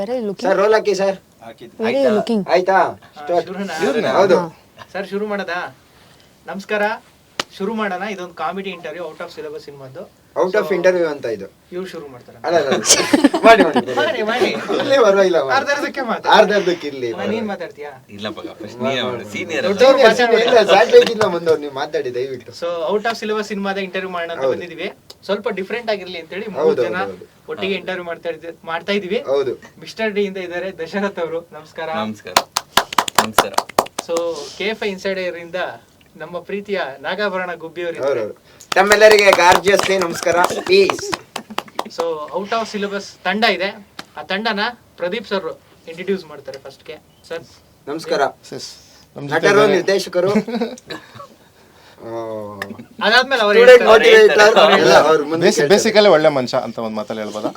Very looking sir roll ಹಾಕಿ sir. Very looking. ಆಯ್ತಾ? ಹೌದು ಸರ್ ಶುರು ಮಾಡೋದಾ? ನಮಸ್ಕಾರ, ಶುರು ಮಾಡೋಣ. ಇದೊಂದು comedy interview out of syllabus ಸಿನಿಮಾದ್ದು. ಔಟ್ ಆಫ್ ಇಂಟರ್ವ್ಯೂ ಅಂತ ಇದು. ಇವ್ರು ಶುರು ಮಾಡ್ತಾರೆ. ಮಾಡಿ ಮಾಡಿ ಇರ್ಲಿ ಪರವಾಗಿಲ್ಲ. ಅರ್ಧಕ್ಕೆ ಅರ್ಧಕ್ಕೆ ಇರ್ಲಿ. ನೀನ್ ಮಾತಾಡ್ತೀಯಾ? ಸಾಧ್ಯ ಇಲ್ಲ ಮುಂದವ್ರು ನೀವು ಮಾತಾಡಿ ದಯವಿಟ್ಟು. ಸೊ ಔಟ್ ಆಫ್ ಸಿಲೆಬಸ್ ಸಿನಿಮಾದ ಇಂಟರ್ವ್ಯೂ ಮಾಡೋಣ ಅಂತ ಬಂದಿದೀವಿ. ಸ್ವಲ್ಪ ಡಿಫ್ರೆಂಟ್ ಆಗಿರ್ಲಿ ಅಂತ ಹೇಳಿ 3 ಜನ ಒಟ್ಟಿಗೆ ಇಂಟರ್ವ್ಯೂ ಮಾಡ್ತಾ ಇದೀವಿ. ಹೌದು. ಮಿಸ್ಟರ್ ಡಿ ಇಂದ ಇದ್ದಾರೆ ದಶರಥ್ ಅವರು. ನಮಸ್ಕಾರ. ನಮಸ್ಕಾರ. ಸೊ KFI ಇನ್ಸೈಡರ್ ಇಂದ ನಮ್ಮ ಪ್ರೀತಿಯ ನಾಗಾಭರಣ ಗುಬ್ಬಿ ಅವರು. ತಮ್ಮೆಲ್ಲರಿಗೆ ಗಾರ್ಜಿಯಸ್ಲಿ ನಮಸ್ಕಾರ. Peace. So out of syllabus ತಂಡ ಇದೆ. ಆ ತಂಡನ ಪ್ರದೀಪ್ ಸರ್ ಇಂಟ್ರೊಡ್ಯೂಸ್ ಮಾಡ್ತಾರೆ ಫಸ್ಟ್ ಗೆ. ಸರ್ ನಮಸ್ಕಾರ. ನಟರು, ನಿರ್ದೇಶಕರು, ಅದಾದ್ಮೇಲೆ ಬೇಸಿಕಲಿ ಒಳ್ಳೆ ಮನುಷ್ಯ ಅಂತ ಒಂದ್ ಮಾತಲ್ಲಿ ಹೇಳ್ಬೋದಾ?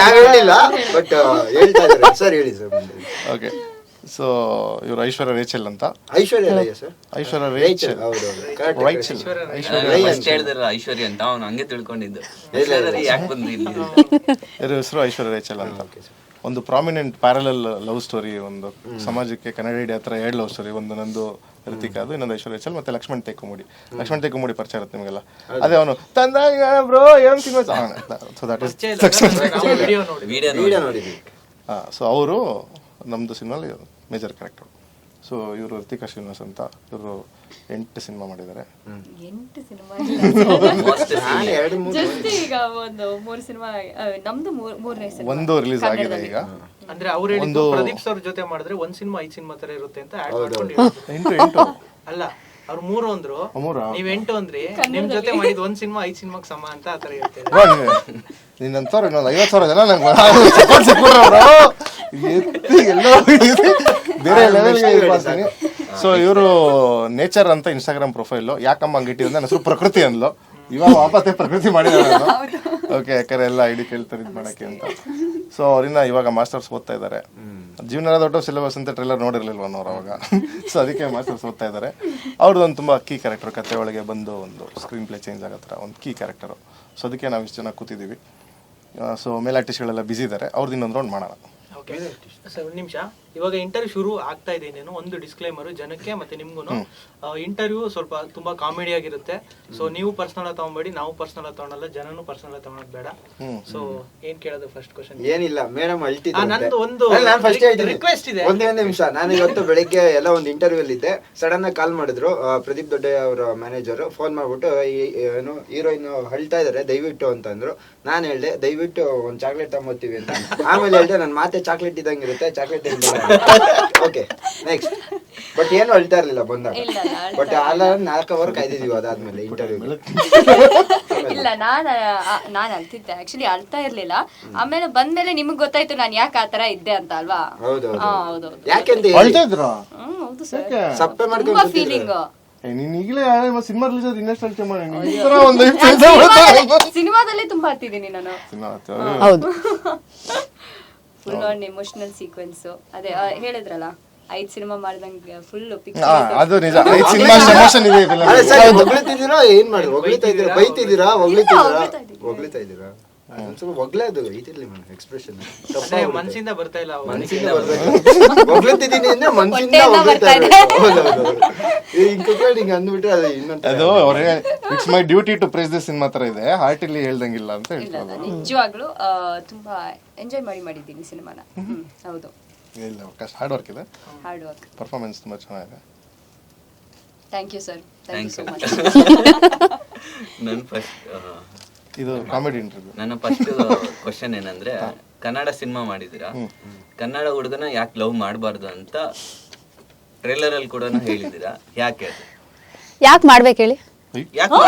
ನಾವ್ ಹೇಳಿಲ್ಲ, ಬಟ್ ಹೇಳ್ತಾ ಇದ್ದಾರೆ. ಸರ್ ಹೇಳಿ ಸರ್. ಓಕೆ. ಸೊ ಇವ್ರು ಐಶ್ವರ್ಯ ರೇಚಲ್ ಅಂತ. ಐಶ್ವರ್ಯ ರೇಚಲ್. ಐಶ್ವರ್ಯ ಅಂತ ಅವ್ನು ಹಂಗೆ ತಿಳ್ಕೊಂಡಿದ್ದು. ಇವ್ರ ಹೆಸರು ಐಶ್ವರ್ಯ ರೇಚಲ್ ಅಂತ. ಒಂದು ಪ್ರಾಮಿನೆಂಟ್ ಪ್ಯಾರಲಲ್ ಲವ್ ಸ್ಟೋರಿ, ಒಂದು ಸಮಾಜಕ್ಕೆ ಕನ್ನಡ ಹತ್ರ 2 ಲವ್ ಸ್ಟೋರಿ. ಒಂದು ನಂದು ರಿತಿಕಾ, ಅದು ಇನ್ನೊಂದು ಐಶ್ವರ್ಯ ರೇಚಲ್, ಮತ್ತೆ ಲಕ್ಷ್ಮಣ್ ತೇಕುಮುಡಿ ಪರಿಚಯ ಇರುತ್ತೆ ನಿಮಗೆಲ್ಲ. ಅದೇ ಅವನು ತಂದಾಗ ಬ್ರೋ ಏನ್ cinema. So that is so ಅವರು ನಮ್ದು ಸಿನಿಮಾಲಿ ಮೇಜರ್ ಕ್ಯಾರೆಕ್ಟರ್. ಸೊ ಇವರು ರಿತಿಕಾ ಶ್ರೀನಿವಾಸ್ ಅಂತ. ಇವರು 8 ಸಿನಿಮಾ ಮಾಡಿದ್ದಾರೆ. 8 ಸಿನಿಮಾ ಒಂದು ರಿಲೀಸ್ ಆಗಿದೆ ಈಗ. ಅಂದ್ರೆ ಅವ್ರು ಹೇಳಿದ್ದು ಪ್ರದೀಪ್ ಸರ್ ಜೊತೆ ಮಾಡಿದ್ರೆ 1 ಸಿನಿಮಾ 5 ಸಿನಿಮಾ ತರ ಇರುತ್ತೆ ಅಂತ ಆಡ್ ಮಾಡ್ಕೊಂಡಿದ್ರು. 8 ಅಲ್ಲ, ಅವ್ರು 3 ಅಂದ್ರು, ನೀವ್ 8 ಅಂದ್ರಿ. ನಿಮ್ ಜೊತೆ ಮಾಡಿದ್ 1 ಸಿನಿಮಾ 5 ಸಿನಿಮಾಕ್ ಸಮ ಅಂತ ಆತರ ಹೇಳ್ತಾರೆ. ನಿನ್ನಂತವ್ರು ಇನ್ನೊಂದು 50,000 ಜನ ನಂಗೆ ಬೇರೆ ಲೆವೆಲ್ಗೆ ಮಾಡ್ತೀನಿ. ಸೊ ಇವರು ನೇಚರ್ ಅಂತ ಇನ್ಸ್ಟಾಗ್ರಾಮ್ ಪ್ರೊಫೈಲ್. ಯಾಕಮ್ಮ ಹಂಗಿಟ್ಟಿದ್ರೆ ನನ್ನ ಹೆಸರು ಪ್ರಕೃತಿ ಅಂದ್ಲು. ಇವಾಗ ವಾಪತ್ತೆ ಪ್ರಕೃತಿ ಮಾಡಿದ್ದಾರೆ ನಾನು. ಓಕೆ, ಯಾಕಂದ್ರೆ ಎಲ್ಲ ಐಡಿ ಕೇಳ್ತಾರೆ ಇದು ಮಾಡಕ್ಕೆ ಅಂತ. ಸೊ ಅವ್ರನ್ನ ಇವಾಗ ಮಾಸ್ಟರ್ಸ್ ಓದ್ತಾ ಇದ್ದಾರೆ. ಜೀವನ ದೊಡ್ಡ ಸಿಲೆಬಸ್ ಅಂತ ಟ್ರೈಲರ್ ನೋಡಿರ್ಲಿಲ್ವ ಅವ್ರು ಅವಾಗ. ಸೊ ಅದಕ್ಕೆ ಮಾಸ್ಟರ್ಸ್ ಓದ್ತಾ ಇದ್ದಾರೆ. ಅವ್ರದ್ದು ಒಂದು ತುಂಬ ಕೀ ಕ್ಯಾರೆಕ್ಟರ್, ಕತೆ ಒಳಗೆ ಬಂದು ಒಂದು ಸ್ಕ್ರೀನ್ ಪ್ಲೇ ಚೇಂಜ್ ಆಗೋ ಥರ ಒಂದು ಕೀ ಕ್ಯಾರೆಕ್ಟರು. ಸೊ ಅದಕ್ಕೆ ನಾವು ಇಷ್ಟು ಜನ ಕೂತಿದ್ದೀವಿ. ಸೊ ಮೇಲ್ ಆರ್ಟಿಸ್ಟ್ಗಳೆಲ್ಲ ಬಿಸಿ ಇದ್ದಾರೆ. ಅವ್ರದ್ದು ಇನ್ನೊಂದು ರೌಂಡ್ ಮಾಡೋಣ. ಸರ್ ಒಂದು ನಿಮಿಷ, ಇವಾಗ ಇಂಟರ್ವ್ಯೂ ಶುರು ಆಗ್ತಾ ಇದೆ. ಇನ್ನೇನು ಒಂದು ಡಿಸ್ಕ್ಲೇಮರ್ ಜನಕ್ಕೆ ಮತ್ತೆ ನಿಮ್ಗೂ. ಇಂಟರ್ವ್ಯೂ ಸ್ವಲ್ಪ ತುಂಬಾ ಕಾಮಿಡಿ ಆಗಿರುತ್ತೆ. ಸೊ ನೀವು ಪರ್ಸನಲ್ ತಗೊಂಬೇಡಿ, ನಾವು ಪರ್ಸನಲ್ ತಗೊಳಲ್ಲ, ಜನನು ಪರ್ಸನಲ್ ತಗೊಳೋದು ಬೇಡ. ಸೊ ಏನ್ ಕೇಳೋದು ಫಸ್ಟ್ ಕ್ವಶನ್? ಏನಿಲ್ಲ ಮೇಡಮ್, ನಂದು ಒಂದು ರಿಕ್ವೆಸ್ಟ್ ಇದೆ. ಒಂದೇ ನಿಮಿಷ. ನಾನು ಇವತ್ತು ಬೆಳಿಗ್ಗೆ ಎಲ್ಲ ಒಂದು ಇಂಟರ್ವ್ಯೂ ಅಲ್ಲಿ ಇದ್ದೆ. ಸಡನ್ ಆಗಿ ಕಾಲ್ ಮಾಡಿದ್ರು ಪ್ರದೀಪ್ ದೊಡ್ಡ ಅವರ ಮ್ಯಾನೇಜರ್. ಫೋನ್ ಮಾಡ್ಬಿಟ್ಟು ಏನು ಹೀರೋಯಿನ್ ಅಳ್ತಾ ಇದಾರೆ ದಯವಿಟ್ಟು ಅಂತ ಅಂದ್ರು. ನಾನು ಹೇಳ್ದೆ ದಯವಿಟ್ಟು ಒಂದು ಚಾಕ್ಲೇಟ್ ತಗೊಂಬರ್ತೀವಿ ಅಂತ. ಆಮೇಲೆ ಹೇಳ್ದೆ ನನ್ನ ಮಾತೆ ಚಾಕ್ಲೇಟ್ ಇದ್ದಂಗಿರುತ್ತೆ, ಚಾಕ್ಲೇಟ್ ಓಕೆ ನೆಕ್ಸ್ಟ್. ಬಟ್ ಏನು ಅಳ್ತಾ ಇರ್ಲಿಲ್ಲ ಬಂದಾಗ. ಬಟ್ ಅಲ್ಲ 4 ಅವರ್ ಕಾಯ್ದಿದೀವಿ ಅದಾದ್ಮೇಲೆ ಇಂಟರ್ವ್ಯೂ. ಇಲ್ಲ, ನಾನು ಅಳ್ತಿದ್ದೆ. ಆಕ್ಚುಲಿ ಅಳ್ತಾ ಇರ್ಲಿಲ್ಲ. ಆಮೇಲೆ ಬಂದ್ಮೇಲೆ ನಿಮಗ್ ಗೊತ್ತಾಯ್ತು ನಾನು ಯಾಕೆ ಆತರ ಇದ್ದೆ ಅಂತ ಅಲ್ವಾ? ಹೌದು. ಯಾಕೆಂತ ಹೌದು ಸರ್, ಸಪ್ಪೆ ತುಂಬಾ ಫೀಲಿಂಗ್. ನೀನ್ ಈಗಲೇ ಸಿನಿಮಾ ರಿಲೀಸ್ ಆದ್ರೆ ಇನ್ನಷ್ಟು ಅಳ್ತೆ ಮಾಡಿ. ಸಿನಿಮಾದಲ್ಲಿ ತುಂಬಾ ಹತ್ತಿದ್ದೀನಿ ನಾನು. ಹೌದು. Full on emotional sequence. ಅದೇ ಹೇಳಿದ್ರಲ್ಲ 5 ಸಿನಿಮಾ ಮಾಡಿದಂಗೆ ಫುಲ್ ಅದು ನಿಜ. 5 ಸಿನಿಮಾ ಎಮೋಷನ್ ಇದೆ. ಹೊಗಳಿತಿದ್ದೀರಾ? ಏನ್ ಮಾಡಿ ಹೊಗಳಿತಾ ಇದ್ದೀರಾ? ಬೈತಿದ್ದೀರಾ? ಹೊಗಳಿತಾ ಇದ್ದೀರಾ? ಹೊಗ್ಲದು ಇದಿರ್ಲಿ ಮೇಡಮ್, ಎಕ್ಸ್ಪ್ರೆಷನ್ ಮನ್ಸಿಂದ ಬರ್ತಾ ಇಲ್ಲ. ಹೊಗ್ಲತ್ತಿದ್ದೀನಿ ಅಂದ್ರೆ ಮನ್ಸಿಂದ ಹೊಗಳ್ತಾ ಹಿಂಗೆ ಅಂದ್ಬಿಟ್ರೆ ಅದು ಇನ್ನೊಂದು. ಅದು it's my duty to praise this cinema ತರ ಇದೆ. ಹಾರ್ಟ್ ಇಲ್ಲಿ ಹೇಳ್ದಂಗಿಲ್ಲ ಅಂತ ಹೇಳ್ತಾರೆ. ನಿಜವಾಗ್ಲೂ ತುಂಬಾ ಎಂಜಾಯ್ ಮಾಡಿದ್ದೀನಿ ಸಿನಿಮಾನ. ಹೌದು, ಇಲ್ಲ ಹಾರ್ಡ್ ವರ್ಕ್ ಇದೆ. ಹಾರ್ಡ್ ವರ್ಕ್, ಪರ್ಫಾರ್ಮೆನ್ಸ್ ತುಂಬಾ ಚೆನ್ನಾಗಿದೆ. Thank you sir, thank you so much. ನನ್ನ ಫಸ್ಟ್ ಇದು ಕಾಮಿಡಿ ಇಂಟರ್ವ್ಯೂ. ನನ್ನ ಫಸ್ಟ್ ಕ್ವಶನ್ ಏನಂದ್ರೆ, ಕನ್ನಡ ಸಿನಿಮಾ ಮಾಡಿದಿರಾ, ಕನ್ನಡ ಹುಡುಗನ ಯಾಕೆ ಲವ್ ಮಾಡಬಾರ್ದು ಅಂತ ಟ್ರೇಲರ್ ಅಲ್ಲಿ ಕೂಡ ಹೇಳಿದಿರಾ. ಯಾಕೆ ಮಾಡ್ಬೇಕು ಹೇಳಿ? ಯಾಕೆ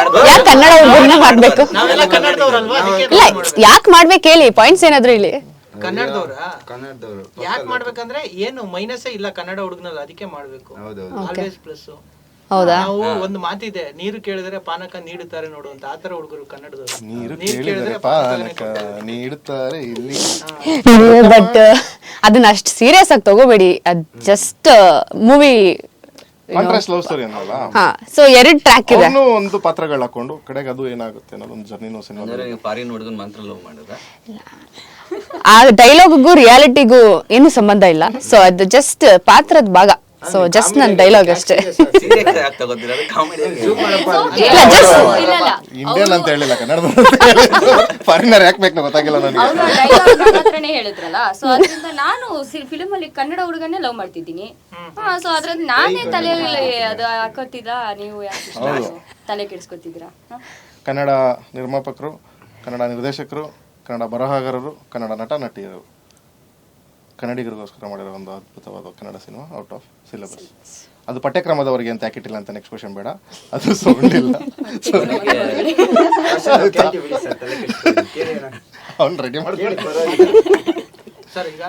ಕನ್ನಡ ಹುಡುಗನ ಮಾಡ್ಬೇಕು? ನಾವೆಲ್ಲ ಕನ್ನಡದವ್ರಲ್ವಾ? ಇಲ್ಲ, ಯಾಕೆ ಮಾಡ್ಬೇಕು ಹೇಳಿ? ಪಾಯಿಂಟ್ಸ್ ಏನಾದ್ರು ಇಲ್ಲಿ. ಕನ್ನಡದವರು ಯಾಕೆ ಮಾಡ್ಬೇಕಂದ್ರೆ ಏನು ಮೈನಸ್ಸೇ ಇಲ್ಲ ಕನ್ನಡ ಹುಡುಗನಲ್ಲಿ, ಅದಕ್ಕೆ ಮಾಡ್ಬೇಕು. Always plus. ಹೌದಾ? ನಾವು ಒಂದು ಮಾತಿದೆ, ನೀರು ಕೇಳಿದ್ರೆ ಪಾನಕ ನೀಡುತ್ತಾರೆ ನೋಡು ಅಂತ. ಆತರ ಹುಡುಗರು ಕನ್ನಡದವರು. ನೀರು ಕೇಳಿದ್ರೆ ಪಾನಕ ನೀಡುತ್ತಾರೆ ಇಲ್ಲಿ. ಬಟ್ ಅದನ್ನ ಅಷ್ಟು ಸೀರಿಯಸ್ ಆಗಿ ತಗೋಬೇಡಿ. ಅದ್ just movie contrast love story ಅನ್ನಲ್ಲ. ಸೊ 2 ಟ್ರ್ಯಾಕ್ ಇದೆ. ಒಂದು ಪಾತ್ರಗಳು ಹಾಕೊಂಡು ಕಡೆಗೆ ಅದು ಏನಾಗುತ್ತೆ ಅನ್ನೋದು ಒಂದು ಜರ್ನಿನೋ ಸಿನಿಮಾ. ಫಾರಿನ್ ಹುಡುಗನ್ ಮಾತ್ರ ಲವ್ ಮಾಡೋದ? ಆ ಡೈಲಾಗ್ಗೂ ರಿಯಾಲಿಟಿಗೂ ಏನು ಸಂಬಂಧ ಇಲ್ಲ. ಸೊ ಅದು ಜಸ್ಟ್ ಪಾತ್ರದ ಭಾಗ. ಸೊ ಜಸ್ಟ್ ನನ್ನ ಡೈಲಾಗ್ ಅಷ್ಟೇ. ಸೀರಿಯಸ್ ಆಗಿ ತಗೋತಿರೋದು ಕಾಮಿಡಿ ಇಂಡಿಯನ್ ಅಂತ ಹೇಳಿಲ್ಲ, ಕನ್ನಡ ಫಾರಿನರ್ ಯಾಕೆ ಬೇಕು ಗೊತ್ತಾಗಿಲ್ಲ ನನಗೆ. ಅವ್ರು ಡೈಲಾಗ್ ನನ್ನ ಹತ್ರನೇ ಹೇಳಿದ್ರಲ್ಲ, ಸೊ ಅದರಿಂದ ನಾನು ಫಿಲ್ಮ್ ಅಲ್ಲಿ ಕನ್ನಡ ಹುಡುಗನ್ನೇ ಲವ್ ಮಾಡ್ತಿದ್ದೀನಿ. ಸೊ ಅದ್ರಲ್ಲಿ ನಾನೇ ತಲೆಯಲ್ಲಿ ಅದು ಹಾಕೋತಿಲ್ಲ, ನೀವು ಯಾಕೆ ತಲೆ ಕೆಡಿಸ್ಕೊತಿದ್ದೀರಾ? ಕನ್ನಡ ನಿರ್ಮಾಪಕರು, ಕನ್ನಡ ನಿರ್ದೇಶಕರು, ಕನ್ನಡ ಬರಹಗಾರರು, ಕನ್ನಡ ನಟ ನಟಿಯರು, ಕನ್ನಡಿಗರಿಗೋಸ್ಕರ ಮಾಡಿರೋ ಒಂದು ಅದ್ಭುತವಾದ Kannada cinema out of syllabus. ಅದು ಪಠ್ಯಕ್ರಮದವರಿಗೆ ಅಂತ ಯಾಕಿಟ್ಟಿಲ್ಲ ಅಂತ ನೆಕ್ಸ್ಟ್ ಕ್ವಶನ್ ಬೇಡ, ಅದು ಸೌಂಡ್ ಇಲ್ಲ. ಅವ್ನು ರೆಡಿ ಮಾಡ್ಕೊಳ್ಳಿ ಸರ್. ಈಗ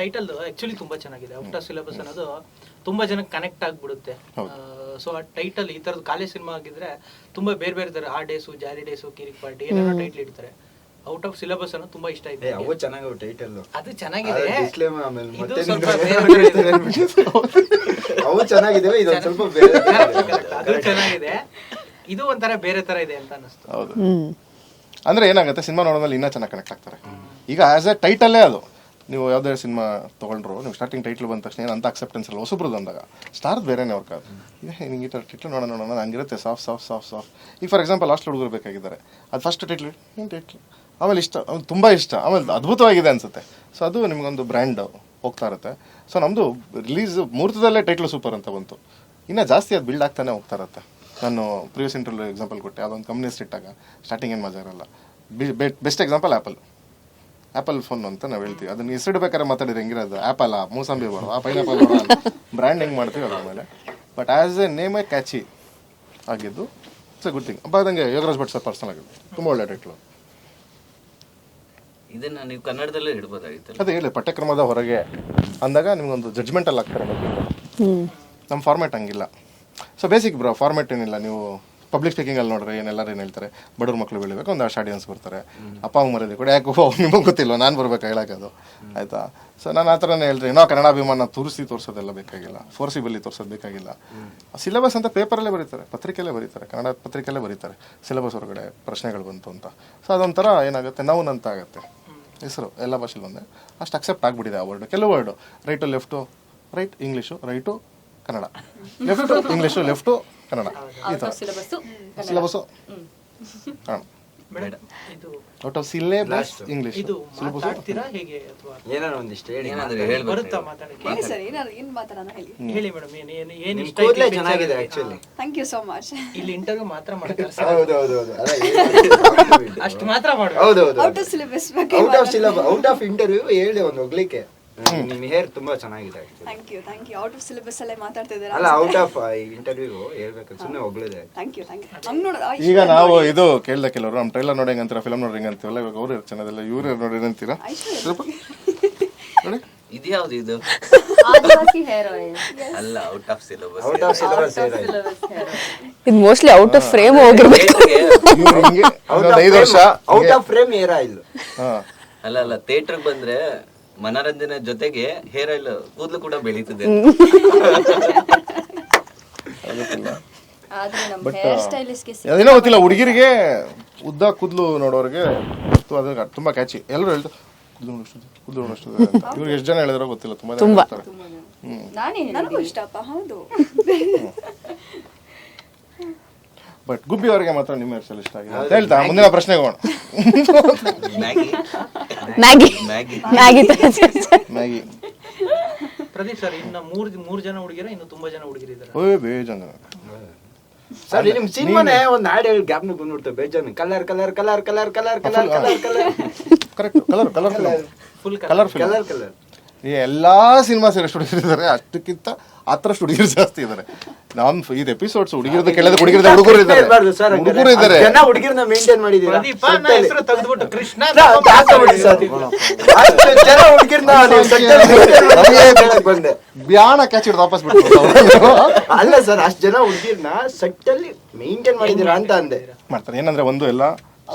ಟೈಟಲ್ ಆಕ್ಚುಲಿ ತುಂಬಾ ಚೆನ್ನಾಗಿದೆ. ಔಟ್ ಆಫ್ ಸಿಲೆಬಸ್ ಅನ್ನೋದು ತುಂಬಾ ಜನಕ್ಕೆ ಕನೆಕ್ಟ್ ಆಗ್ಬಿಡುತ್ತೆ. ಸೊ ಆ ಟೈಟಲ್ ಈ ತರದ ಕಾಲೇಜ್ ಸಿನಿಮಾ ಆಗಿದ್ರೆ ತುಂಬಾ ಬೇರೆ ಬೇರೆ ತರ ಆ ಡೇಸು, ಜಾಲಿ ಡೇಸು, ಕಿರಿಕ್ ಪಾರ್ಟಿ ಏನೇನೋ ಟೈಟಲ್ ಇಡ್ತಾರೆ. ಔಟ್ ಆಫ್ ಸಿಲೆಬಸ್ ಅನ್ನೋ ತುಂಬಾ ಇಷ್ಟ ಆಯ್ತು. ಅವು ಚೆನ್ನಾಗಿ ಟೈಟಲ್ ಅದು ಚೆನ್ನಾಗಿದೆ. ಇದು ಸ್ವಲ್ಪ ಅವು ಚೆನ್ನಾಗಿದಾವೆ, ಇದು ಸ್ವಲ್ಪ ಬೇರೆ. ಅದು ಚೆನ್ನಾಗಿದೆ, ಇದು ಒಂಥರ ಬೇರೆ ತರ ಇದೆ ಅಂತ ಅನಿಸ್ತು. ಹೌದು. ಅಂದ್ರೆ ಏನಾಗುತ್ತೆ, ಸಿನಿಮಾ ನೋಡೋದ್ಮೇಲೆ ಇನ್ನೂ ಚೆನ್ನಾಗಿ ಕನೆಕ್ಟ್ ಆಗ್ತಾರೆ. ಈಗ ಆಸ್ ಎ ಟೈಟಲ್ಲೇ ಅದು ನೀವು ಯಾವುದೇ ಸಿನಿಮಾ ತೊಗೊಂಡ್ರು, ನೀವು ಸ್ಟಾರ್ಟಿಂಗ್ ಟೈಟ್ಲ್ ಬಂದ ತಕ್ಷಣ ಏನಂತ ಅಕ್ಸೆಪ್ಟೆನ್ಸ್ ಇಲ್ಲ. ಹೊಸಬ್ರದ್ದು ಅಂದಾಗ ಸ್ಟಾರ್ದು ಬೇರೆನೇ ವರ್ಕ್ ಆಗುತ್ತೆ. ಈಗ ಈ ಥರ ಟೈಟ್ಲ್ ನೋಡೋಣ ಹಂಗಿರುತ್ತೆ, ಸಾಫ್ಟ್ ಸಾಫ್ಟ್ ಸಾಫ್ಟ್ ಸಾಫ್ಟ್. ಈಗ ಫಾರ್ ಎಕ್ಸಾಂಪಲ್ ಲಾಸ್ಟ್ ಹುಡುಗರು ಬೇಕಾಗಿದ್ದಾರೆ, ಅದು ಫಸ್ಟ್ ಟೈಟ್ಲ್ ಏನು ಟೈಟ್ಲ್, ಆಮೇಲೆ ಇಷ್ಟ, ಅವ್ನು ತುಂಬ ಇಷ್ಟ, ಆಮೇಲೆ ಅದ್ಭುತವಾಗಿದೆ ಅನಿಸುತ್ತೆ. ಸೊ ಅದು ನಿಮಗೊಂದು ಬ್ರ್ಯಾಂಡ್ ಹೋಗ್ತಾ ಇರುತ್ತೆ. ಸೊ ನಮ್ಮದು ರಿಲೀಸ್ ಮುಹೂರ್ತದಲ್ಲೇ ಟೈಟ್ಲು ಸೂಪರ್ ಅಂತ ಬಂತು, ಇನ್ನೂ ಜಾಸ್ತಿ ಅದು ಬಿಲ್ಡ್ ಆಗ್ತಾನೆ ಹೋಗ್ತಾ ಇರುತ್ತೆ. ನಾನು ಪ್ರಿವಿಯಸ್ ಇಂಟರ್ವ್ಯೂ ಎಕ್ಸಾಂಪಲ್ ಕೊಟ್ಟೆ, ಅದೊಂದು ಕಂಪ್ನಿ ಇಟ್ಟಾಗ ಸ್ಟಾರ್ಟಿಂಗ್ ಏನು ಮಜಾ ಇರಲ್ಲ. ಬೆಸ್ಟ್ ಎಕ್ಸಾಂಪಲ್ ಆ್ಯಪಲ್ ಫೋನ್ ಅಂತ ನಾವು ಹೇಳ್ತೀವಿ. ಅದನ್ನ ಹೆಸರಿಡ್ಬೇಕಾದ್ರೆ ಮಾತಾಡಿದ್ರೆ ಹೆಂಗಿರೋದು, ಆ್ಯಪಲ್ ಮೂಸಂಬಿ ಬರೋದು, ಆ ಪೈನಾಪಲ್ ಬರೋದು, ಬ್ರ್ಯಾಂಡ್ ಹೆಂಗೆ ಮಾಡ್ತೀವಿ ಅದ್ರ ಮೇಲೆ. But as A name catchy ಆಗಿದ್ದು ಇಟ್ಸ್ ಎ ಗುಡ್ ಥಿಂಗ್. ಅದಂಗೆ ಯೋಗರಾಜ್ ಭಟ್ ಸರ್ ಪರ್ಸನಲ್ ಆಗಿದೆ, ತುಂಬ ಒಳ್ಳೆ ಟೈಟ್ಲು. ಇದನ್ನ ನೀವು ಕನ್ನಡದಲ್ಲೇ ಇಡ್ಬೋದಾಗಿತ್ತು. ಅದೇ ಹೇಳಿ, ಪಠ್ಯಕ್ರಮದ ಹೊರಗೆ ಅಂದಾಗ ನಿಮ್ಗೊಂದು ಜಡ್ಜ್ಮೆಂಟಲ್ಲಿ ಆಗ್ತಾರೆ. ನಮ್ಮ ಫಾರ್ಮ್ಯಾಟ್ ಹಂಗಿಲ್ಲ. ಸೊ ಬೇಸಿಕ್ ಬ್ರೋ, ಫಾರ್ಮ್ಯಾಟ್ ಏನಿಲ್ಲ. ನೀವು ಪಬ್ಲಿಕ್ ಸ್ಪೀಕಿಂಗಲ್ಲಿ ನೋಡ್ರಿ ಏನೆಲ್ಲರೂ ಏನು ಹೇಳ್ತಾರೆ, ಬಡವ್ರ ಮಕ್ಕಳು ಬೆಳಿಬೇಕು, ಒಂದು ಅಷ್ಟು ಆಡಿಯನ್ಸ್ ಬರ್ತಾರೆ, ಅಪ್ಪ ಅಮ್ಮ ಮರ್ಯಾದೆ ಕೂಡ ಯಾಕೆ ನಿಮಗೆ ಗೊತ್ತಿಲ್ಲ, ನಾನು ಬರ್ಬೇಕು ಹೇಳೋಕ್ಕದು ಆಯಿತಾ. ಸೊ ನಾನು ಆ ಥರನೇ ಹೇಳ್ರಿ, ನಾವು ಕನ್ನಡಾಭಿಮಾನ ತೋರಿಸೋದೆಲ್ಲ ಬೇಕಾಗಿಲ್ಲ, ಫೋರ್ಸಿಬಲಿ ತೋರಿಸೋದು ಬೇಕಾಗಿಲ್ಲ. ಸಿಲೆಬಸ್ ಅಂತ ಪೇಪರಲ್ಲೇ ಬರೀತಾರೆ, ಪತ್ರಿಕೆಯಲ್ಲೇ ಬರೀತಾರೆ, ಕನ್ನಡ ಪತ್ರಿಕೆಯಲ್ಲೇ ಬರೀತಾರೆ, ಸಿಲೆಬಸ್ ಹೊರಗಡೆ ಪ್ರಶ್ನೆಗಳು ಬಂತು ಅಂತ. ಸೊ ಅದೊಂಥರ ಏನಾಗುತ್ತೆ, ನೌನ್ ಅಂತ ಆಗುತ್ತೆ ಹೆಸರು, ಎಲ್ಲ ಭಾಷೆಲಿ ಒಂದೇ, ಅಷ್ಟು ಅಕ್ಸೆಪ್ಟ್ ಆಗಿಬಿಟ್ಟಿದೆ ಆ ವರ್ಡು. ಕೆಲವು word right left, right English, right Kannada, left English, left Kannada, ಈ ಥರ syllabus Kannada. Out of syllabus English ಇದು ಮಾತಾಡ್ತೀರಾ ಹೇಗೆ ಅಥವಾ ಏನಾರ ಒಂದಿಷ್ಟು ಹೇಳಿ. ಬರುತ್ತಾ ಮಾತಾಡಕ್ಕೆ? ಸರ್ ಏನ್ ಮಾತಾಡೋಣ ಹೇಳಿ. ಹೇಳಿ ಮೇಡಮ್, ಏನ್ ಇಷ್ಟ ಕೂದಲೇ ಆಯ್ತು ಚೆನ್ನಾಗಿದೆ picture ಆಕ್ಚುಲಿ. ಅಲ್ಲಿ? Thank you so much. ಇಲ್ಲಿ ಇಂಟರ್ವ್ಯೂ ಮಾತ್ರ ಮಾಡ್ತಾರೆ ಸರ್. ಹೌದು ಅಷ್ಟು ಮಾತ್ರ ಮಾಡ್ಬೇಕು. ಹೌದು ಔಟ್ ಆಫ್ ಸಿಲೆಬಸ್ ಬಗ್ಗೆ out of syllabus, out of interview ಹೇಳಿ ಒಂದು ಹೋಗ್ಲಿಕ್ಕೆ. ನಿಮ್ ಹೇರ್ ತುಂಬಾ ಚೆನ್ನಾಗಿದೆ actually. Thank you out of syllabus ಅಲ್ಲೇ ಮಾತಾಡ್ತಿದ್ದೀರಾ. ಅಲ್ಲ, ಔಟ್ ಆಫ್ ಇಂಟರ್ವ್ಯೂ ಹೇಳ್ಬೇಕು, ಸುಮ್ಮನೆ ಹೋಗ್ಲಿದೆ. ಥ್ಯಾಂಕ್ ಯು ಹಂಗ್ ನೋಡ. ಈಗ ನಾವು ಇದು ಕೇಳ್ದ ಕೆಲವರು ನಮ್ಮ ಟ್ರೈಲರ್ ನೋಡಿ ಹೆಂಗಂತೀರ, ಫಿಲಮ್ ನೋಡಿ ಹೆಂಗಂತೀವಲ್ಲ, ಇವಾಗ ಅವ್ರು ಚೆನ್ನಾಗಿಲ್ಲ, ಇವ್ರು ನೋಡಿ ಏನಂತೀರಾ ಸ್ವಲ್ಪ ನೋಡಿ. ಇದ್ಯಾವ್ದು ಇದು? ಆದಿವಾಸಿ ಹೇರ್ ಆಯಿಲ್ ಅಲ್ಲ, out of syllabus. Out of syllabus ಇದು ಮೋಸ್ಟ್ಲಿ ಔಟ್ ಆಫ್ ಫ್ರೇಮ್ ಹೋಗಿರ್ಬೇಕು. ಇವ್ರು ಹಿಂಗೆ ಇನ್ನೊಂದು 5 ವರ್ಷ out of frame hair oil. ಅಲ್ಲ ಥಿಯೇಟರ್ ಬಂದ್ರೆ ಮನೋರಂಜನೆ ಜೊತೆಗೆ ಹೇರ್ ಆಯಿಲ್ ಕೂದಲು ಕೂಡ ಬೆಳೀತದೆ. ಆದ್ರೆ ನಮ್ಮ ಹೇರ್ ಸ್ಟೈಲಿಸ್ಟ್ಗೆ ಅದೇನೋ ಗೊತ್ತಿಲ್ಲ, ಹುಡುಗಿರಿಗೆ ಉದ್ದ ಕೂದಲು ನೋಡೋರಿಗೆ ಅದು ತುಂಬಾ ಕ್ಯಾಚಿ. ಎಲ್ಲರೂ ಹೇಳ್ತಾರೆ ಕೂದಲು ನೋಡೋಷ್ಟು ಅಂತ. ಇವ್ರಿಗೆ ಎಷ್ಟು ಜನ ಹೇಳಿದ್ರೋ ಗೊತ್ತಿಲ್ಲ, ತುಂಬಾ ಜನ ಹೇಳ್ತಾರೆ. ನಾನೇ ನನಗೂ ಇಷ್ಟಪ್ಪ. ಹೌದು. ಬಟ್ ಗುಬ್ಬಿ ಅವರಿಗೆ ಮಾತ್ರ ನಿಮ್ಮ ಹೇರ್ ಸ್ಟೈಲ್ ಇಷ್ಟ ಆಗಿದೆ ಅಂತ ಹೇಳ್ತಾ ಮುಂದಿನ ಪ್ರಶ್ನೆಗೆ ಹೋಗೋಣ. Maggi Maggi Maggi Maggi Maggi. Pradeep sir, ಇನ್ನ ಮೂರ್ ಜನ ಹುಡುಗಿರ, ಇನ್ನು ತುಂಬಾ ಜನ ಹುಡುಗಿರಿದ್ದಾರೆ. ಓಯ್ ಬೇಜಾನ ಸರ್ ನಿಮ್ ಸಿನಿಮಾನೇ ಒಂದ್ ಹಾಡು ಹೇಳಿ ಗ್ಯಾಪ್ನ ಬಂದ್ಬಿಡ್ತು ಬೇಜಾನು. Colour colour colour colour colour colour colour colour correct. Colour colour full colour film. Colour colour ಈ ಎಲ್ಲಾ ಸಿನಿಮಾ ಸೇರಿ ಹುಡುಗಿರು ಇದ್ದಾರೆ, ಅಷ್ಟಕ್ಕಿಂತ ಹತ್ರಷ್ಟು ಹುಡುಗಿರು ಜಾಸ್ತಿ ಇದ್ದಾರೆ. ನಮ್ ಇದು ಎಪಿಸೋಡ್ಸ್ ಹುಡುಗಿರದ ಕೆಳದ ಹುಡುಗಿರದ ಹುಡುಗರು ಇದ್ದಾರೆ, ಹುಡುಗರು ಇದ್ದಾರೆ. ಜನ ಹುಡುಗಿರನ್ನ ಮೇಂಟೈನ್ ಮಾಡಿದೀರಾ. ಪ್ರದೀಪ ನಾ ಹೆಸರು ತೆಗೆದ್ಬಿಟ್ಟು ಕೃಷ್ಣ ಅಷ್ಟು ಜನ ಹುಡುಗಿರನ್ನ ನೀವು ಸೆಟ್ಟಲ್ಲಿ ಹೇಳಕ್ ಬಂದೆ. ಬ್ಯಾಣ ಕ್ಯಾಚ್ ಹಿಡಿದು ವಾಪಸ್ ಬಿಟ್ಟು ಅಲ್ಲ ಸರ್, ಅಷ್ಟು ಜನ ಹುಡುಗಿರನ್ನ ಸೆಟ್ಟಲ್ಲಿ ಮೇಂಟೈನ್ ಮಾಡಿದೀರಾ ಅಂತ ಅಂದೆ. ಮಾಡ್ತಾರೆ. ಏನಂದ್ರೆ ಒಂದು ಎಲ್ಲ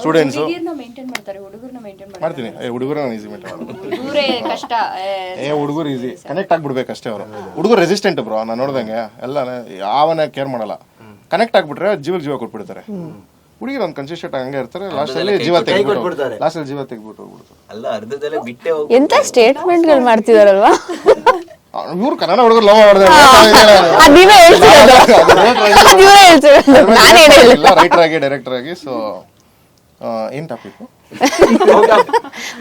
ಸ್ಟೂಡೆಂಟ್ಸ್ ಹುಡುಗಿರ್ನ ಮೇಂಟೈನ್ ಮಾಡ್ತಾರೆ, ಹುಡುಗರನ್ನ ಮೇಂಟೈನ್ ಮಾಡ್ತೀನಿ. ಹುಡುಗರು ನಾನು ಈಸಿ ಮೇಂಟೈನ್ ಮಾಡೋದು. ಹುಡುಗರೇ ಕಷ್ಟ. ಹುಡುಗರು ಈಸಿ ಕನೆಕ್ಟ್ ಆಗ್ಬಿಡ್ಬೇಕಷ್ಟೇ. ಅವರು ಹುಡುಗರು ರೆಸಿಸ್ಟೆಂಟ್ ಬ್ರೋ, ನಾನು ನೋಡ್ದಂಗೆ ಎಲ್ಲ ಯಾವನೇ ಕೇರ್ ಮಾಡಲ್ಲ. ಕನೆಕ್ಟ್ ಆಗ್ಬಿಟ್ರೆ ಜೀವಕ್ಕೆ ಜೀವ ಕೊಟ್ಬಿಡ್ತಾರೆ. ಹುಡುಗಿರು ಒಂದು ಕನ್ಸಿಸ್ಟೆಂಟ್ ಹಂಗೆ ಇರ್ತಾರೆ, ಲಾಸ್ಟ್ ಅರ್ಧದಲ್ಲೇ ಅಲ್ಲಿ ಕೈ ಜೀವ ತೆಗೆದ್ಬಿಟ್ಟು ಕೊಟ್ಬಿಡ್ತಾರೆ. ಲಾಸ್ಟ್ ಅಲ್ಲಿ ಜೀವ ತೆಗೆದ್ಬಿಟ್ಟು ಹೋಗ್ಬಿಡ್ತಾರೆ. ಅಲ್ಲ ಅರ್ಧದಲ್ಲೇ ಬಿಟ್ಟೆ ಹೋಗಿ ಎಂತ ಸ್ಟೇಟ್ಮೆಂಟ್ಗಳು ಮಾಡ್ತಿದಾರಲ್ವಾ? ಇವ್ರು ಕನ್ನಡ ಹುಡುಗರು ಲವ್ ಮಾಡಿದ್ರೆ ಅದ್ ನೀವೇ ಹೇಳ್ತಿರೋದು, ಅದ್ ನೀವೇ ಹೇಳ್ತಿರೋದು, ನಾನೇನು ಹೇಳಿಲ್ಲ. ರೈಟರ್ ಆಗಿ ಡೈರೆಕ್ಟರ್ ಆಗಿ. ಸೊ ಏನ್ ಟಾಪಿಕ್?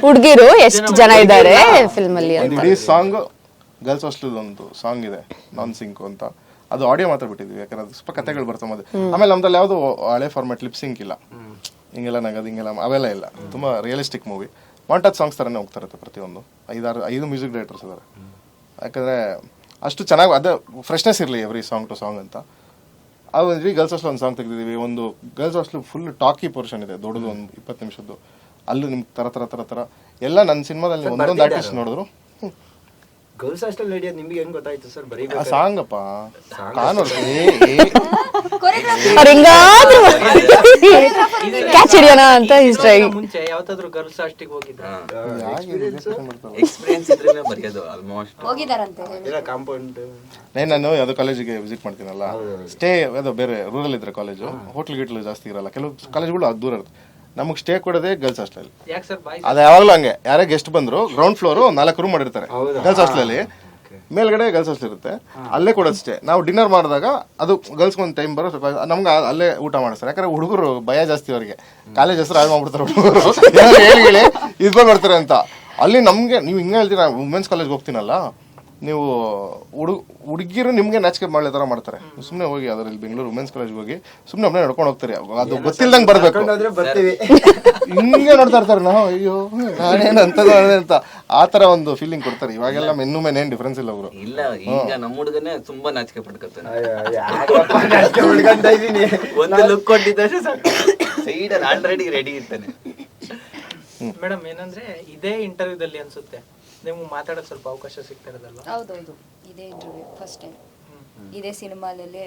ಹುಡ್ಗಿರು ಎಷ್ಟು ಜನ ಇದ್ದಾರೆ ಫಿಲ್ಮ್ ಅಲ್ಲಿ ಅಂತ. ಇಡೀ ಸಾಂಗ್ ಗರ್ಲ್ಸ್ ಹಾಸ್ಟೆಲ್ ಒಂದು ಸಾಂಗ್ ಇದೆ ನಾನ್ ಸಿಂಕ್ ಅಂತ, ಅದು ಆಡಿಯೋ ಮಾತ್ರ ಬಿಟ್ಟಿದ್ವಿ ಯಾಕಂದ್ರೆ ಅದು ಸ್ವಲ್ಪ ಕಥೆಗಳು ಬರ್ತಾ ಮಧ್ಯೆ. ಆಮೇಲೆ ನಮ್ದಲ್ಲಿ ಯಾವುದು ಹಳೆ ಫಾರ್ಮೆಟ್ ಲಿಪ್ ಸಿಂಕ್ ಇಲ್ಲ, ಹಿಂಗೆಲ್ಲ ನಗದು ಹಿಂಗೆಲ್ಲ ಅವೆಲ್ಲ ಇಲ್ಲ. ತುಂಬಾ ರಿಯಲಿಸ್ಟಿಕ್ ಮೂವಿ, ಮಾಂಟಾಜ್ ಸಾಂಗ್ಸ್ ತರನೇ ಹೋಗ್ತಾ ಇರುತ್ತೆ ಪ್ರತಿಯೊಂದು. 5 ಮ್ಯೂಸಿಕ್ ಡೈರೆಕ್ಟರ್ಸ್ ಇದ್ದಾರೆ, ಯಾಕಂದ್ರೆ ಅಷ್ಟು ಚೆನ್ನಾಗಿ ಅದೇ ಫ್ರೆಶ್ನೆಸ್ ಇರಲಿ ಎವ್ರಿ ಸಾಂಗ್ ಟು ಸಾಂಗ್ ಅಂತ. ಅದು ಇಡೀ ಗರ್ಲ್ಸ್ ಹಾಸ್ಟೆಲ್ ಒಂದು ಸಾಂಗ್ ತೆಗೆದಿದ್ದೀವಿ. ಒಂದು ಗರ್ಲ್ಸ್ ಹಾಸ್ಟೆಲ್ ಫುಲ್ ಟಾಕಿ ಪೋರ್ಷನ್ ಇದೆ, ದೊಡ್ಡದು, ಒಂದು 20 ನಿಮಿಷದ್ದು. ಅಲ್ಲೂ ನಿಮ್ಗೆ ತರ ಎಲ್ಲ ನನ್ನ ಸಿನಿಮಾದಲ್ಲಿ ಒಂದೊಂದು ಆರ್ಟಿಸ್ಟ್ ನೋಡಿದ್ರು. ಗರ್ಲ್ಸ್ ಹಾಸ್ಟೆಲ್ ಲೇಡಿ ಅದು ನಿಮ್ಗೆ ಹೆಂಗ್ ಗೊತ್ತಾಯ್ತು ಸರ್? ಬರೀ ಆ ಸಾಂಗ್ ಅಪ್ಪ ಕಾನೂರು ಅವ್ರು ಹಿಂಗಾದ್ರೂ ಕ್ಯಾಚ್ ಹಿಡಿಯೋಣ ಅಂತ ಇಷ್ಟ. ಮುಂಚೆ ಯಾವತ್ತಾದ್ರೂ ಗರ್ಲ್ಸ್ ಹಾಸ್ಟಿಗೆ ಹೋಗಿದ್ರ? ಎಕ್ಸ್ಪೀರಿಯನ್ಸ್ ಇದ್ರೇನೆ ಬರೆಯೋದು ಆಲ್ಮೋಸ್ಟ್. ಹೋಗಿದಾರಂತೆ. ಇಲ್ಲ ಕಾಂಪೌಂಡ್ ನಾನು ಯಾವುದೋ ಕಾಲೇಜಿಗೆ ವಿಸಿಟ್ ಮಾಡ್ತೀನಲ್ಲ, ಸ್ಟೇ ಯಾವುದೋ ಬೇರೆ ರೂರಲ್ ಇದ್ರೆ ಕಾಲೇಜು, ಹೋಟ್ಲ್ ಗಿಟ್ಲು ಜಾಸ್ತಿ ಇರಲ್ಲ, ಕೆಲವು ಕಾಲೇಜ್ಗಳು ಅದು ದೂರ ಇರುತ್ತೆ. ನಮಗೆ ಸ್ಟೇ ಕೊಡೋದೇ ಗರ್ಲ್ಸ್ ಹಾಸ್ಟೆಲ್. ಯಾಕೆ ಸರ್ ಬಾಯ್? ಅದು ಯಾವಾಗಲೂ ಹಂಗೆ, ಯಾರೇ ಗೆಸ್ಟ್ ಬಂದ್ರು ಗ್ರೌಂಡ್ ಫ್ಲೋರ್ 4 ರೂಮ್ ಮಾಡಿರ್ತಾರೆ ಗರ್ಲ್ಸ್ ಹಾಸ್ಟೆಲಲ್ಲಿ, ಮೇಲ್ಗಡೆ ಗರ್ಲ್ಸ್ ಹಾಸ್ಟೆಲ್ ಇರುತ್ತೆ, ಅಲ್ಲೇ ಕೊಡೋದು ಸ್ಟೇ. ನಾವು ಡಿನ್ನರ್ ಮಾಡಿದಾಗ ಅದು ಗರ್ಲ್ಸ್ ಒಂದು ಟೈಮ್ ಬರೋ ಸ್ವಲ್ಪ ನಮ್ಗೆ ಅಲ್ಲೇ ಊಟ ಮಾಡಿಸ್ತಾರೆ. ಯಾಕಂದ್ರೆ ಹುಡುಗರು ಭಯ ಜಾಸ್ತಿ ಅವರಿಗೆ, ಕಾಲೇಜ್ ಹೆಸರು ಹಾಳು ಮಾಡ್ಬಿಡ್ತಾರೆ ಹುಡುಗರು, ಹೇಳಿ ಇದು ಬರ್ತಾರೆ ಅಂತ. ಅಲ್ಲಿ ನಮ್ಗೆ ನೀವು ಹಿಂಗೆ ಹೇಳ್ತೀರಾ, ವುಮೆನ್ಸ್ ಕಾಲೇಜ್ಗೆ ಹೋಗ್ತೀನಲ್ಲ, ನೀವು ಹುಡುಗಿರು ನಿಮ್ಗೆ ನಾಚಿಕೆ ಮಾಡೋ ತರ ಮಾಡ್ತಾರೆ. ಸುಮ್ಮನೆ ಹೋಗಿ ಅದ್ರಲ್ಲಿ ಬೆಂಗಳೂರು ವುಮೆನ್ಸ್ ಕಾಲೇಜ್ಗೆ ಹೋಗಿ ಸುಮ್ಮನೆ ಒಬ್ಬನೇ ನಡ್ಕೊಂಡು ಹೋಗ್ತಾರೆ, ಅದು ಗೊತ್ತಿಲ್ದಂಗೆ ಬರ್ಬೇಕು, ಬರ್ತೀವಿ ಹಿಂಗೆ ನೋಡ್ತಾ ಇರ್ತಾರೆ. ನಾವು ಅಯ್ಯೋ ನಾನೇನು ಅಂತ ಆ ತರ ಒಂದು ಫೀಲಿಂಗ್ ಕೊಡ್ತಾರೆ. ಇವಾಗೆಲ್ಲ ಮೆನ್ನು ಮೇನ್ ಏನ್ ಡಿಫ್ರೆನ್ಸ್ ಇಲ್ಲ ಅವರು. ಇಲ್ಲ ಈಗ ನಮ್ಮ ಹುಡುಗನೇ ತುಂಬಾ ನಾಚಿಕೆ ಪಡ್ಕೊತಾನೆ. ಹುಡ್ಗಂತ ಇದೀನಿ. ಒಂದು ಲುಕ್ ಕೊಟ್ಟಿದ್ದರೆ ಸೈಡ್ ಅಲ್ಲಿ ಆಲ್ರೆಡಿ ರೆಡಿ ಇರ್ತಾನೆ. ಮೇಡಮ್ ಏನಂದ್ರೆ ಇದೇ ಇಂಟರ್ವ್ಯೂದಲ್ಲಿ ಅನ್ಸುತ್ತೆ ನಿಮ್ಗೆ ಮಾತಾಡೋಕೆ ಸ್ವಲ್ಪ ಅವಕಾಶ ಸಿಗ್ತಾ ಇರೋದಲ್ವಾ? ಹೌದೌದು, ಇದೇ ಇಂಟರ್ವ್ಯೂ ಫಸ್ಟ್ ಟೈಮ್ ಇದೇ ಸಿನಿಮಾಲಲ್ಲೇ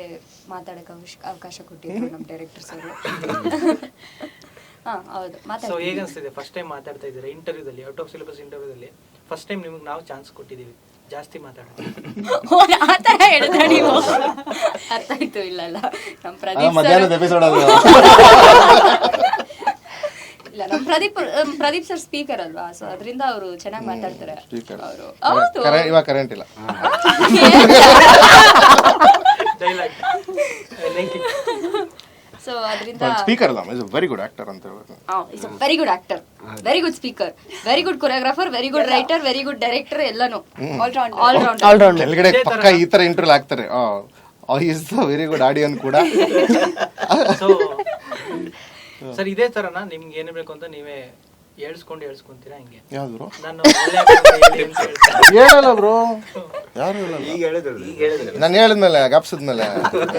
ಮಾತಾಡಕ್ಕೆ ಅವಕಾಶ ಕೊಟ್ಟಿದ್ರು ನಮ್ಮ ಡೈರೆಕ್ಟರ್ಸ್ ಅವರು. ಹೌದು, ಸೊ ಮಾತಾಡಿ. ಹೇಗೆ ಅನ್ಸ್ತಿದೆ ಫಸ್ಟ್ ಟೈಮ್ ಮಾತಾಡ್ತಾ ಇದ್ದೀರಾ ಇಂಟರ್ವ್ಯೂದಲ್ಲಿ, ಔಟ್ ಆಫ್ ಸಿಲೆಬಸ್ ಇಂಟರ್ವ್ಯೂದಲ್ಲಿ ಫಸ್ಟ್ ಟೈಮ್ ನಿಮ್ಗೆ ನಾವು ಚಾನ್ಸ್ ಕೊಟ್ಟಿದ್ದೀವಿ ಜಾಸ್ತಿ ಮಾತಾಡೋದು? ಆ ಥರ ಹೇಳಿದ್ರೆ ನೀವು ಅರ್ಥ ಆಯ್ತು. ಇಲ್ಲ ನಮ್ಮ ಪ್ರದೀಪ್ ಮಧ್ಯಾಹ್ನದ ಎಪಿಸೋಡ್ ಅದು. ಇಲ್ಲ ನಮ್ಮ ಪ್ರದೀಪ್ ಸರ್ ಸ್ಪೀಕರ್ ಅಲ್ವಾ, ಸೊ ಅದರಿಂದ ಅವರು ಚೆನ್ನಾಗಿ ಮಾತಾಡ್ತಾರೆ. ಅವರು ಹೌದು, ಇವಾಗ ಕರೆಂಟ್ ಇಲ್ಲ. ಡೈಲಾಗ್ ಸೊ ಅದರಿಂದ ಸ್ಪೀಕರ್ ಅಲ್ಲ, ಇಸ್ ವೆರಿ ಗುಡ್ ಆಕ್ಟರ್ ಅಂತ ಹೇಳ್ಬೇಕು. Is a very good actor, very good speaker, very good choreographer, very good writer, very good director, ಎಲ್ಲಾನು ಆಲ್ ರೌಂಡ್. ಕೆಳಗಡೆ ಪಕ್ಕ ಈ ತರ ಇಂಟರ್ವ್ಯೂ ಆಗ್ತಾರೆ. ಈಸ್ ವೆರಿ ಗುಡ್ ಆಡಿಯನ್ ಕೂಡ. ಸೊ ಸರ್ ಇದೇ ತರನ ನಿಮ್ಗೆ ಏನ್ ಬೇಕು ಅಂತ ನೀವೇ ಹೇಳ್ಸ್ಕೊಂತೀರಾ ಹಿಂಗೆ? ಯಾವ್ದು ನಾನು ಒಳ್ಳೆ actor ಅಂತ ಹೇಳಿ ಅಂತ ಹೇಳ್ತೀನಿ. ಹೇಳಲ್ಲ ಬ್ರೋ, ಯಾರು ಹೇಳಲ್ಲ. ಈಗ ಹೇಳಿದ್ರಲ್ಲ, ಈಗ ಹೇಳಿದ್ರೆ ನಾನು ಹೇಳಿದ್ಮೇಲೆ ಗಾಪ್ಸಿದ್ಮೇಲೆ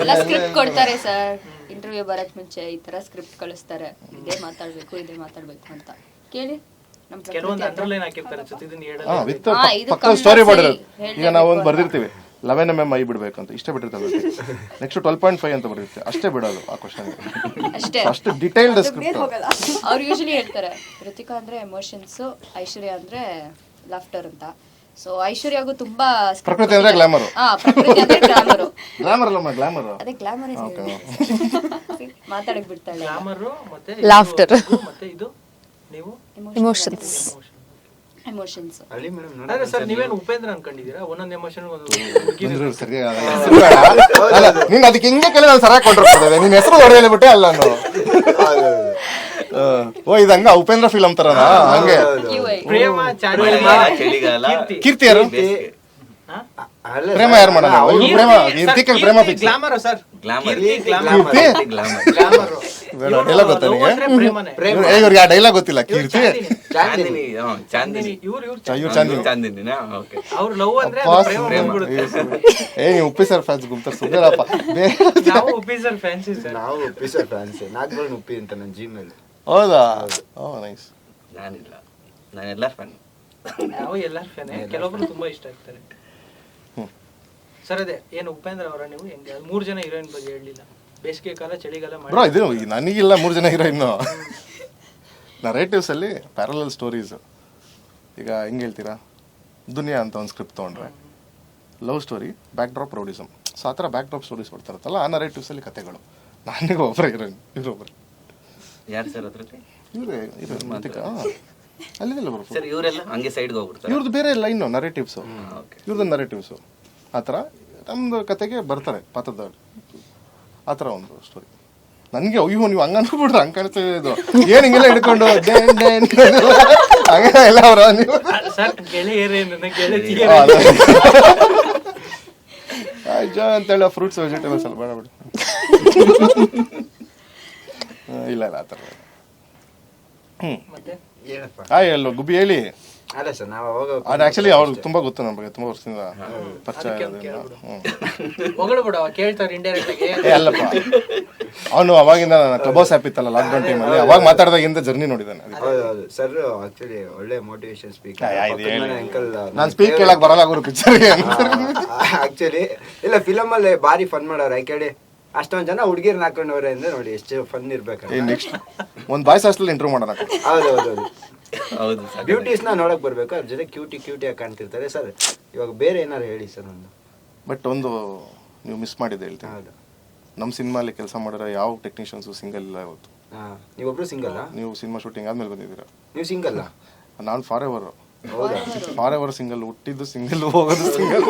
ಎಲ್ಲ ಸ್ಕ್ರಿಪ್ಟ್ ಕೊಡ್ತಾರೆ ಸರ್. ಇಂಟರ್ವ್ಯೂ ಬರಕ್ ಮುಂಚೆ ಈ ತರ ಸ್ಕ್ರಿಪ್ಟ್ ಕಳಿಸ್ತಾರೆ, ಇದೇ ಮಾತಾಡ್ಬೇಕು ಅಂತ ಕೇಳಿ. ನಮ್ ಕೆಲವೊಂದು ಅಂಡರ್ಲೈನ್ ಹಾಕಿರ್ತಾರೆ ಇದನ್ನ ಹೇಳಲ್ಲ. ವಿತ್ ಪಕ್ಕ ಸ್ಟೋರಿ ಮಾಡಿರೋದು. ಈಗ ನಾವು ಒಂದು ಬರ್ದಿರ್ತೀವಿ 11 mm ಐ ಬಿಡ್ಬೇಕು ಅಂತ, ಇಷ್ಟೇ ಬಿಟ್ಟಿರ್ತದೆ. ನೆಕ್ಸ್ಟ್ 12.5 ಅಂತ ಬರುತ್ತೆ, ಅಷ್ಟೇ ಬಿಡೋದು ಆ ಕ್ವಶನ್. ಅಷ್ಟೇ, ಅಷ್ಟು ಡಿಟೇಲ್ಡ್ ಸ್ಕ್ರಿಪ್ಟ್. ಅವ್ರು ಯೂಶಲಿ ಹೇಳ್ತಾರೆ ಋತಿಕಾ ಅಂದ್ರೆ ಎಮೋಷನ್ಸ್, ಐಶ್ವರ್ಯ ಅಂದ್ರೆ ಲಾಫ್ಟರ್ ಅಂತ. ಸೊ ಐಶ್ವರ್ಯಗೂ ತುಂಬಾ ಪ್ರಕೃತಿ ಅಂದ್ರೆ ಗ್ಲಾಮರ್. ಪ್ರಕೃತಿ ಅಂದ್ರೆ ಗ್ಲಾಮರು. ಗ್ಲಾಮರ್ ಅಲ್ಲಮ್ಮ, ಗ್ಲಾಮರ್. ಅದೇ ಗ್ಲಾಮರ್ ಮಾತಾಡಕ್ ಬಿಡ್ತಾಳೆ. ಗ್ಲಾಮರ್ ಮತ್ತೆ Laughter. ಮತ್ತೆ ಇದು ನೀವು ಎಮೋಷನ್ಸ್. ಎಮೋಷನ್ಸ್. ಅಲ್ಲಿ ಮೇಡಮ್ ಅದೇ ಸರ್ ನೀವೇನು ಉಪೇಂದ್ರ ಅನ್ಕೊಂಡಿದ್ದೀರಾ? ಒಂದೊಂದು ಎಮೋಷನ್ ಬಂದ್ರು ಸರಿ. ಅಲ್ಲ ನೀನ್ ಅದಕ್ಕೆ ಹಿಂಗೆ ಕೇಳಿ ನಾನು ಸರಿಯಾಗಿ ಕೊಂಡಿರ್ತಾರೆ. ನಿನ್ನ ಹೆಸರು ಹೊಡೆಯಲ್ಬಿಟ್ಟೆ ಅಲ್ಲ ನಾನು. ಓ ಇದಂಗ ಉಪೇಂದ್ರ ಫಿಲಂ ತರನ ಹಂಗೆ. ಪ್ರೇಮ, ಚಾಂದಿನಿ, ಚಳಿಗಾಲ, ಕೀರ್ತಿ ಯಾರು? ಬೇಸಿಗೆ. ಪ್ರೇಮ ಯಾರು ಮಾಡೋಣ? Prema Keerthi Prema fix. Glamour sir, glamour, glamour, glamour. Glamour. Dialogue ಗೊತ್ತಾ ನಿಮಗೆ? ಪ್ರೇಮನೆ. ಇವ್ರಿಗೆ ಆ ಡೈಲಾಗ್ ಗೊತ್ತಿಲ್ಲ. ಕೀರ್ತಿ ಚಾಂದಿನಿ, ಚಾಂದಿನಿ, ಇವ್ರು ಚಾಂದಿನಿನಾ? ಓಕೆ. ಅವ್ರ ಲವ್ ಅಂದ್ರೆ ಅದು ಪ್ರೇಮ ಬಂದ್ಬಿಡುತ್ತೆ. ಏ ಉಪ್ಪಿ ಸರ್ ಫ್ಯಾನ್ಸ್ ಗುಂಪ್ತಾರೆ ಸುಮ್ಮನೆಪ್ಪ. ನಾವು ಉಪ್ಪಿ ಸರ್ ಫ್ಯಾನ್ಸಿ ಸರ್. ನಾವು ಉಪ್ಪಿ ಸರ್ ಫ್ಯಾನ್ಸ್. ನಾಗಬರ್ಣ ಉಪ್ಪಿ ಅಂತ ನನ್ನ ಜಿಮೇಲ್. ಹೌದಾ? ಓ ನೈಸ್. ನಾನಿಲ್ಲ, ನಾನೆಲ್ಲ ಫ್ಯಾನ್. ನಾವು ಎಲ್ಲಾರು ಫ್ಯಾನ್. ಕೆಲವೊಬ್ರು ತುಂಬಾ ಇಷ್ಟ ಆಗ್ತಾರೆ ಸರ್. ಅದೇ ಏನು ಉಪೇಂದ್ರ ಅವರ ನೀವು ಹೆಂಗೆ 3 ಜನ ಹೀರೋಯಿನ್ ಬಗ್ಗೆ ಹೇಳಲಿಲ್ಲ? ಬೇಸಿಗೆ ಕಾಲ, ಚಳಿಗಾಲ ಬ್ರೋ ಇದು ನನಗಿಲ್ಲ 3 ಜನ ಹೀರೋಯಿನ್ನು. ನರೇಟಿವ್ಸ್ ಅಲ್ಲಿ ಪ್ಯಾರಲಲ್ ಸ್ಟೋರೀಸ್. ಈಗ ಹೆಂಗೆ ಹೇಳ್ತೀರಾ, ದುನಿಯಾ ಅಂತ ಒಂದು ಸ್ಕ್ರಿಪ್ಟ್ ತೊಗೊಂಡ್ರೆ love story, back drop, rowdyism. So ಆ ಥರ ಬ್ಯಾಕ್ ಡ್ರಾಪ್ ಸ್ಟೋರೀಸ್ ಬರ್ತಾರತ್ತಲ್ಲ, ಆ ನರೇಟಿವ್ಸ್ ಅಲ್ಲಿ ಕತೆಗಳು. ನನಗೆ ಒಬ್ಬರೇ ಹೀರೋಯಿನ್, ಇವರೊಬ್ಬರು. ಯಾರು ಸರ್ ಅದ್ರಲ್ಲಿ? ಇವರೇ ಅಲ್ಲಿದೆಲ್ಲ ಬರೋ ಸರ್ ಇವರೆಲ್ಲ ಹಂಗೆ ಸೈಡ್ಗೆ ಹೋಗ್ಬಿಡ್ತಾರೆ. ಇವ್ರದ್ದು ಬೇರೆ ಇಲ್ಲ, ಇನ್ನು ನರೇಟಿವ್ಸು, ಇವ್ರದ್ದು ನರೇಟಿವ್ಸು ಆ ಥರ. ನಮ್ಮದು ಕತೆಗೆ ಬರ್ತಾರೆ ಪಾತ್ರದ ಆ ಥರ ಒಂದು ಸ್ಟೋರಿ. ನನಗೆ ಅಯ್ಯೋ ನೀವು ಹಂಗೆ ಅನ್ಕೊಬಿಟ್ರೆ ಹಂಗೆ ಕಾಣಿಸ್ತಾ ಇದು ಏನು ಹಿಂಗೆಲ್ಲ ಹಿಡ್ಕೊಂಡು ಹಂಗೆ ಎಲ್ಲ ಅವರ ನೀವು ಸರ್ ಗೆಳೆಯರೇನು ಗೆಳತಿಯ ಅಂತೇಳಿ ಫ್ರೂಟ್ಸ್ ವೆಜಿಟೇಬಲ್ಸ್ ಎಲ್ಲ ಬೇಡ ಬಿಡಿ. ಇಲ್ಲ ಆ ಥರ. ಮತ್ತೆ ಏನಪ್ಪ ಎಲ್ಲೋ ಗುಬ್ಬಿ ಹೇಳಿ. ಅಲ್ಲ ಸರ್ ನಾವು ಅವಾಗ ಅದು ಆ್ಯಕ್ಚುಲಿ ಅವ್ರಿಗೆ ತುಂಬ ಗೊತ್ತು ನಮ್ಮ ಬಗ್ಗೆ, ತುಂಬ ವರ್ಷದಿಂದ ಪರಿಚಯ. ಹೊಗಳ್ಬಿಡು ಕೇಳ್ತಾರೆ ಇಂಡೈರೆಕ್ಟ್ ಆಗಿ. ಅಲ್ಲಪ್ಪ, ಅವನು ಅವಾಗಿಂದ ನನ್ನ ಕ್ಲಬ್ ಹೌಸ್ ಆ್ಯಪ್ ಇತ್ತಲ್ಲ ಲಾಕ್ಡೌನ್ ಟೈಮಲ್ಲಿ, ಅವಾಗ ಮಾತಾಡಿದಾಗಿಂದ ಜರ್ನಿ ನೋಡಿದ್ದಾನೆ. ಹೌದು ಸರ್, ಆಕ್ಚುಲಿ ಒಳ್ಳೆ ಮೋಟಿವೇಶನ್ ಸ್ಪೀಕರ್ ಅಂಕಲ್. ನಾನು ಸ್ಪೀಕ್ ಕೇಳಕ್ ಬರಲ್ಲ ಗುರು ಪಿಕ್ಚರ್ಗೆ. ಆಕ್ಚುಲಿ ಇಲ್ಲ, ಫಿಲಮ್ ಅಲ್ಲಿ ಬಾರಿ ಫನ್ ಮಾಡೋರು ಕೇಳಿ. ಅಷ್ಟೊಂದ್ ಜನ ಹುಡುಗಿರ್ನ ಹಾಕೊಂಡವ್ರೆ ಅಂದ್ರೆ ನೋಡಿ ಎಷ್ಟು ಫನ್ ಇರ್ಬೇಕು. ನೆಕ್ಸ್ಟ್ ಒಂದು ಬಾಯ್ಸ್ ಹಾಸ್ಟೆಲ್ ಇಂಟರ್ವ್ಯೂ ಮಾಡೋಣ. ಹೌದೌದು, ಹೌದು ಸರ್. ಬ್ಯೂಟೀಸ್ ನ ನೋಡಕ್ ಬರ್ಬೇಕು, ಅದ್ರ ಜೊತೆ ಕ್ಯೂಟಿ ಆಗಿ ಕಾಣ್ತಿರ್ತಾರೆ ಸರ್. ಇವಾಗ ಬೇರೆ ಏನಾರು ಹೇಳಿ ಸರ್ ಒಂದು. ಬಟ್ ಒಂದು ನೀವು ಮಿಸ್ ಮಾಡಿದೆ ಹೇಳ್ತೀನಿ. ಹೌದು, ನಮ್ಮ ಸಿನಿಮಾಲಿ ಕೆಲಸ ಮಾಡಿರೋ ಯಾವ ಟೆಕ್ನಿಷಿಯನ್ಸು ಸಿಂಗಲ್ ಇಲ್ಲ ಇವತ್ತು. ನೀವೊಬ್ರು ಸಿಂಗಲ್? ನೀವು ಸಿನಿಮಾ ಶೂಟಿಂಗ್ ಆದ್ಮೇಲೆ ಬಂದಿದ್ದೀರಾ. ನೀವು ಸಿಂಗಲ್? ನಾನು ಫಾರ್ ಎವರ್ ಸಿಂಗಲ್, ಹುಟ್ಟಿದ್ದು ಸಿಂಗಲ್, ಹೋಗೋದು ಸಿಂಗಲ್.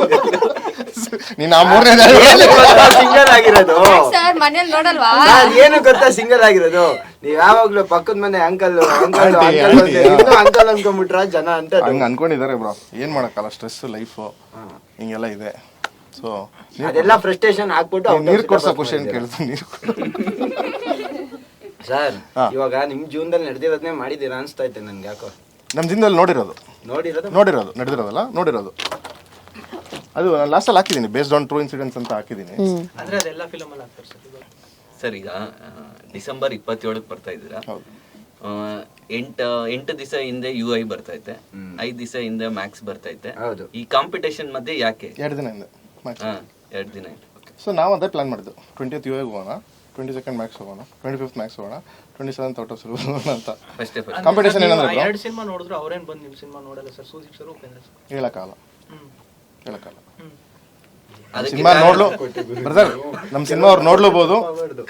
ನೀನು ಆ ಮೂರನೇ ಸಿಂಗಲ್ ಆಗಿರೋದು ಸರ್ ಮನೇಲಿ ನೋಡಲ್ವಾ? ಏನು ಗೊತ್ತಾ ಸಿಂಗಲ್ ಆಗಿರೋದು? ನೀವ್ ಯಾವಾಗ್ಲೂ ಪಕ್ಕದ ಮನೆ ಅಂಕಲ್ ಅಂಕಲ್ ಅಂಕಲ್ ಅನ್ಕೊಂಡ್ಬಿಟ್ರ ಜನ ಅಂತ ಹಂಗ ಅನ್ಕೊಂಡಿದ್ದಾರೆ ಬ್ರೋ. ಏನ್ ಮಾಡಕ್ಕಲ್ಲ, ಸ್ಟ್ರೆಸ್ ಲೈಫು ಹಿಂಗೆಲ್ಲ ಇದೆ. ಸೊ ಅದೆಲ್ಲ ಫ್ರಸ್ಟ್ರೇಷನ್ ಹಾಕ್ಬಿಟ್ಟು ನೀರ್ ಕೊಡ್ಸೋ ಕ್ವಶನ್ ಕೇಳ್ತೀನಿ. ನೀರು ಸರ್, ಇವಾಗ ನಿಮ್ ಜೀವನದಲ್ಲಿ ನಡೆದಿರೋದನ್ನೇ ಮಾಡಿದೀರಾ ಅನ್ಸ್ತಾ ಐತೆ ನನ್ಗೆ. ಯಾಕೋ ನಮ್ಮ ದಿನದಲ್ಲಿ ನೋಡಿರೋದು ನಡೆದಿರೋದಲ್ಲ, ನೋಡಿರೋದು ಅದು ನಾನು ಲಾಸ್ಟಲ್ಲಿ ಹಾಕಿದ್ದೀನಿ, ಬೇಸ್ಡ್ ಆನ್ ಟ್ರೂ ಇನ್ಸಿಡೆಂಟ್ಸ್ ಅಂತ ಹಾಕಿದ್ದೀನಿ. ಅಂದ್ರೆ ಅದೆಲ್ಲ ಫಿಲಮ್ ಅಲ್ಲಿ ಹಾಕ್ತಾರೆ ಸರ್ ಇವಾಗ. ಸರ್ ಈಗ ಡಿಸೆಂಬರ್ 27 ಬರ್ತಾ ಇದ್ದೀರಾ. 8 ದಿವಸ ಹಿಂದೆ UI ಬರ್ತೈತೆ, 5 ದಿವಸ ಹಿಂದೆ ಮ್ಯಾಕ್ಸ್ ಬರ್ತೈತೆ. ಈ ಕಾಂಪಿಟೇಷನ್ ಮಧ್ಯೆ ಯಾಕೆ 2 ದಿನ ಹಿಂದೆ 2 ದಿನ? ಸೊ ನಾವು ಅದೇ ಪ್ಲಾನ್ ಮಾಡಿದ್ದು. 20th UI ಹೋಗೋಣ, 22nd ಮ್ಯಾಕ್ಸ್ ಹೋಗೋಣ, 25th ಮ್ಯಾಕ್ಸ್ ಹೋಗೋಣ, 27th ಔಟ್ ಆಫ್ ಸಿಲೆಬಸ್ ಹೋಗೋಣ ಅಂತ. ಕಾಂಪಿಟೇಷನ್ ಏನಂದ್ರೆ ಎರಡು ಸಿನಿಮಾ ನೋಡಿದ್ರು ಅವ್ರೇನ್ ಬಂದು ನಿಮ್ ಸಿನಿಮಾ ನೋಡಲ್ಲ sir? Sudeep sir, Upendra sir ಹೇಳಕ್ಕಾಗಲ್ಲ. ಸಿನಿಮಾ ನೋಡ್ಲು ಬ್ರದರ್, ನಮ್ಮ ಸಿನಿಮಾ ಅವ್ರು ನೋಡ್ಲೂಬಹುದು.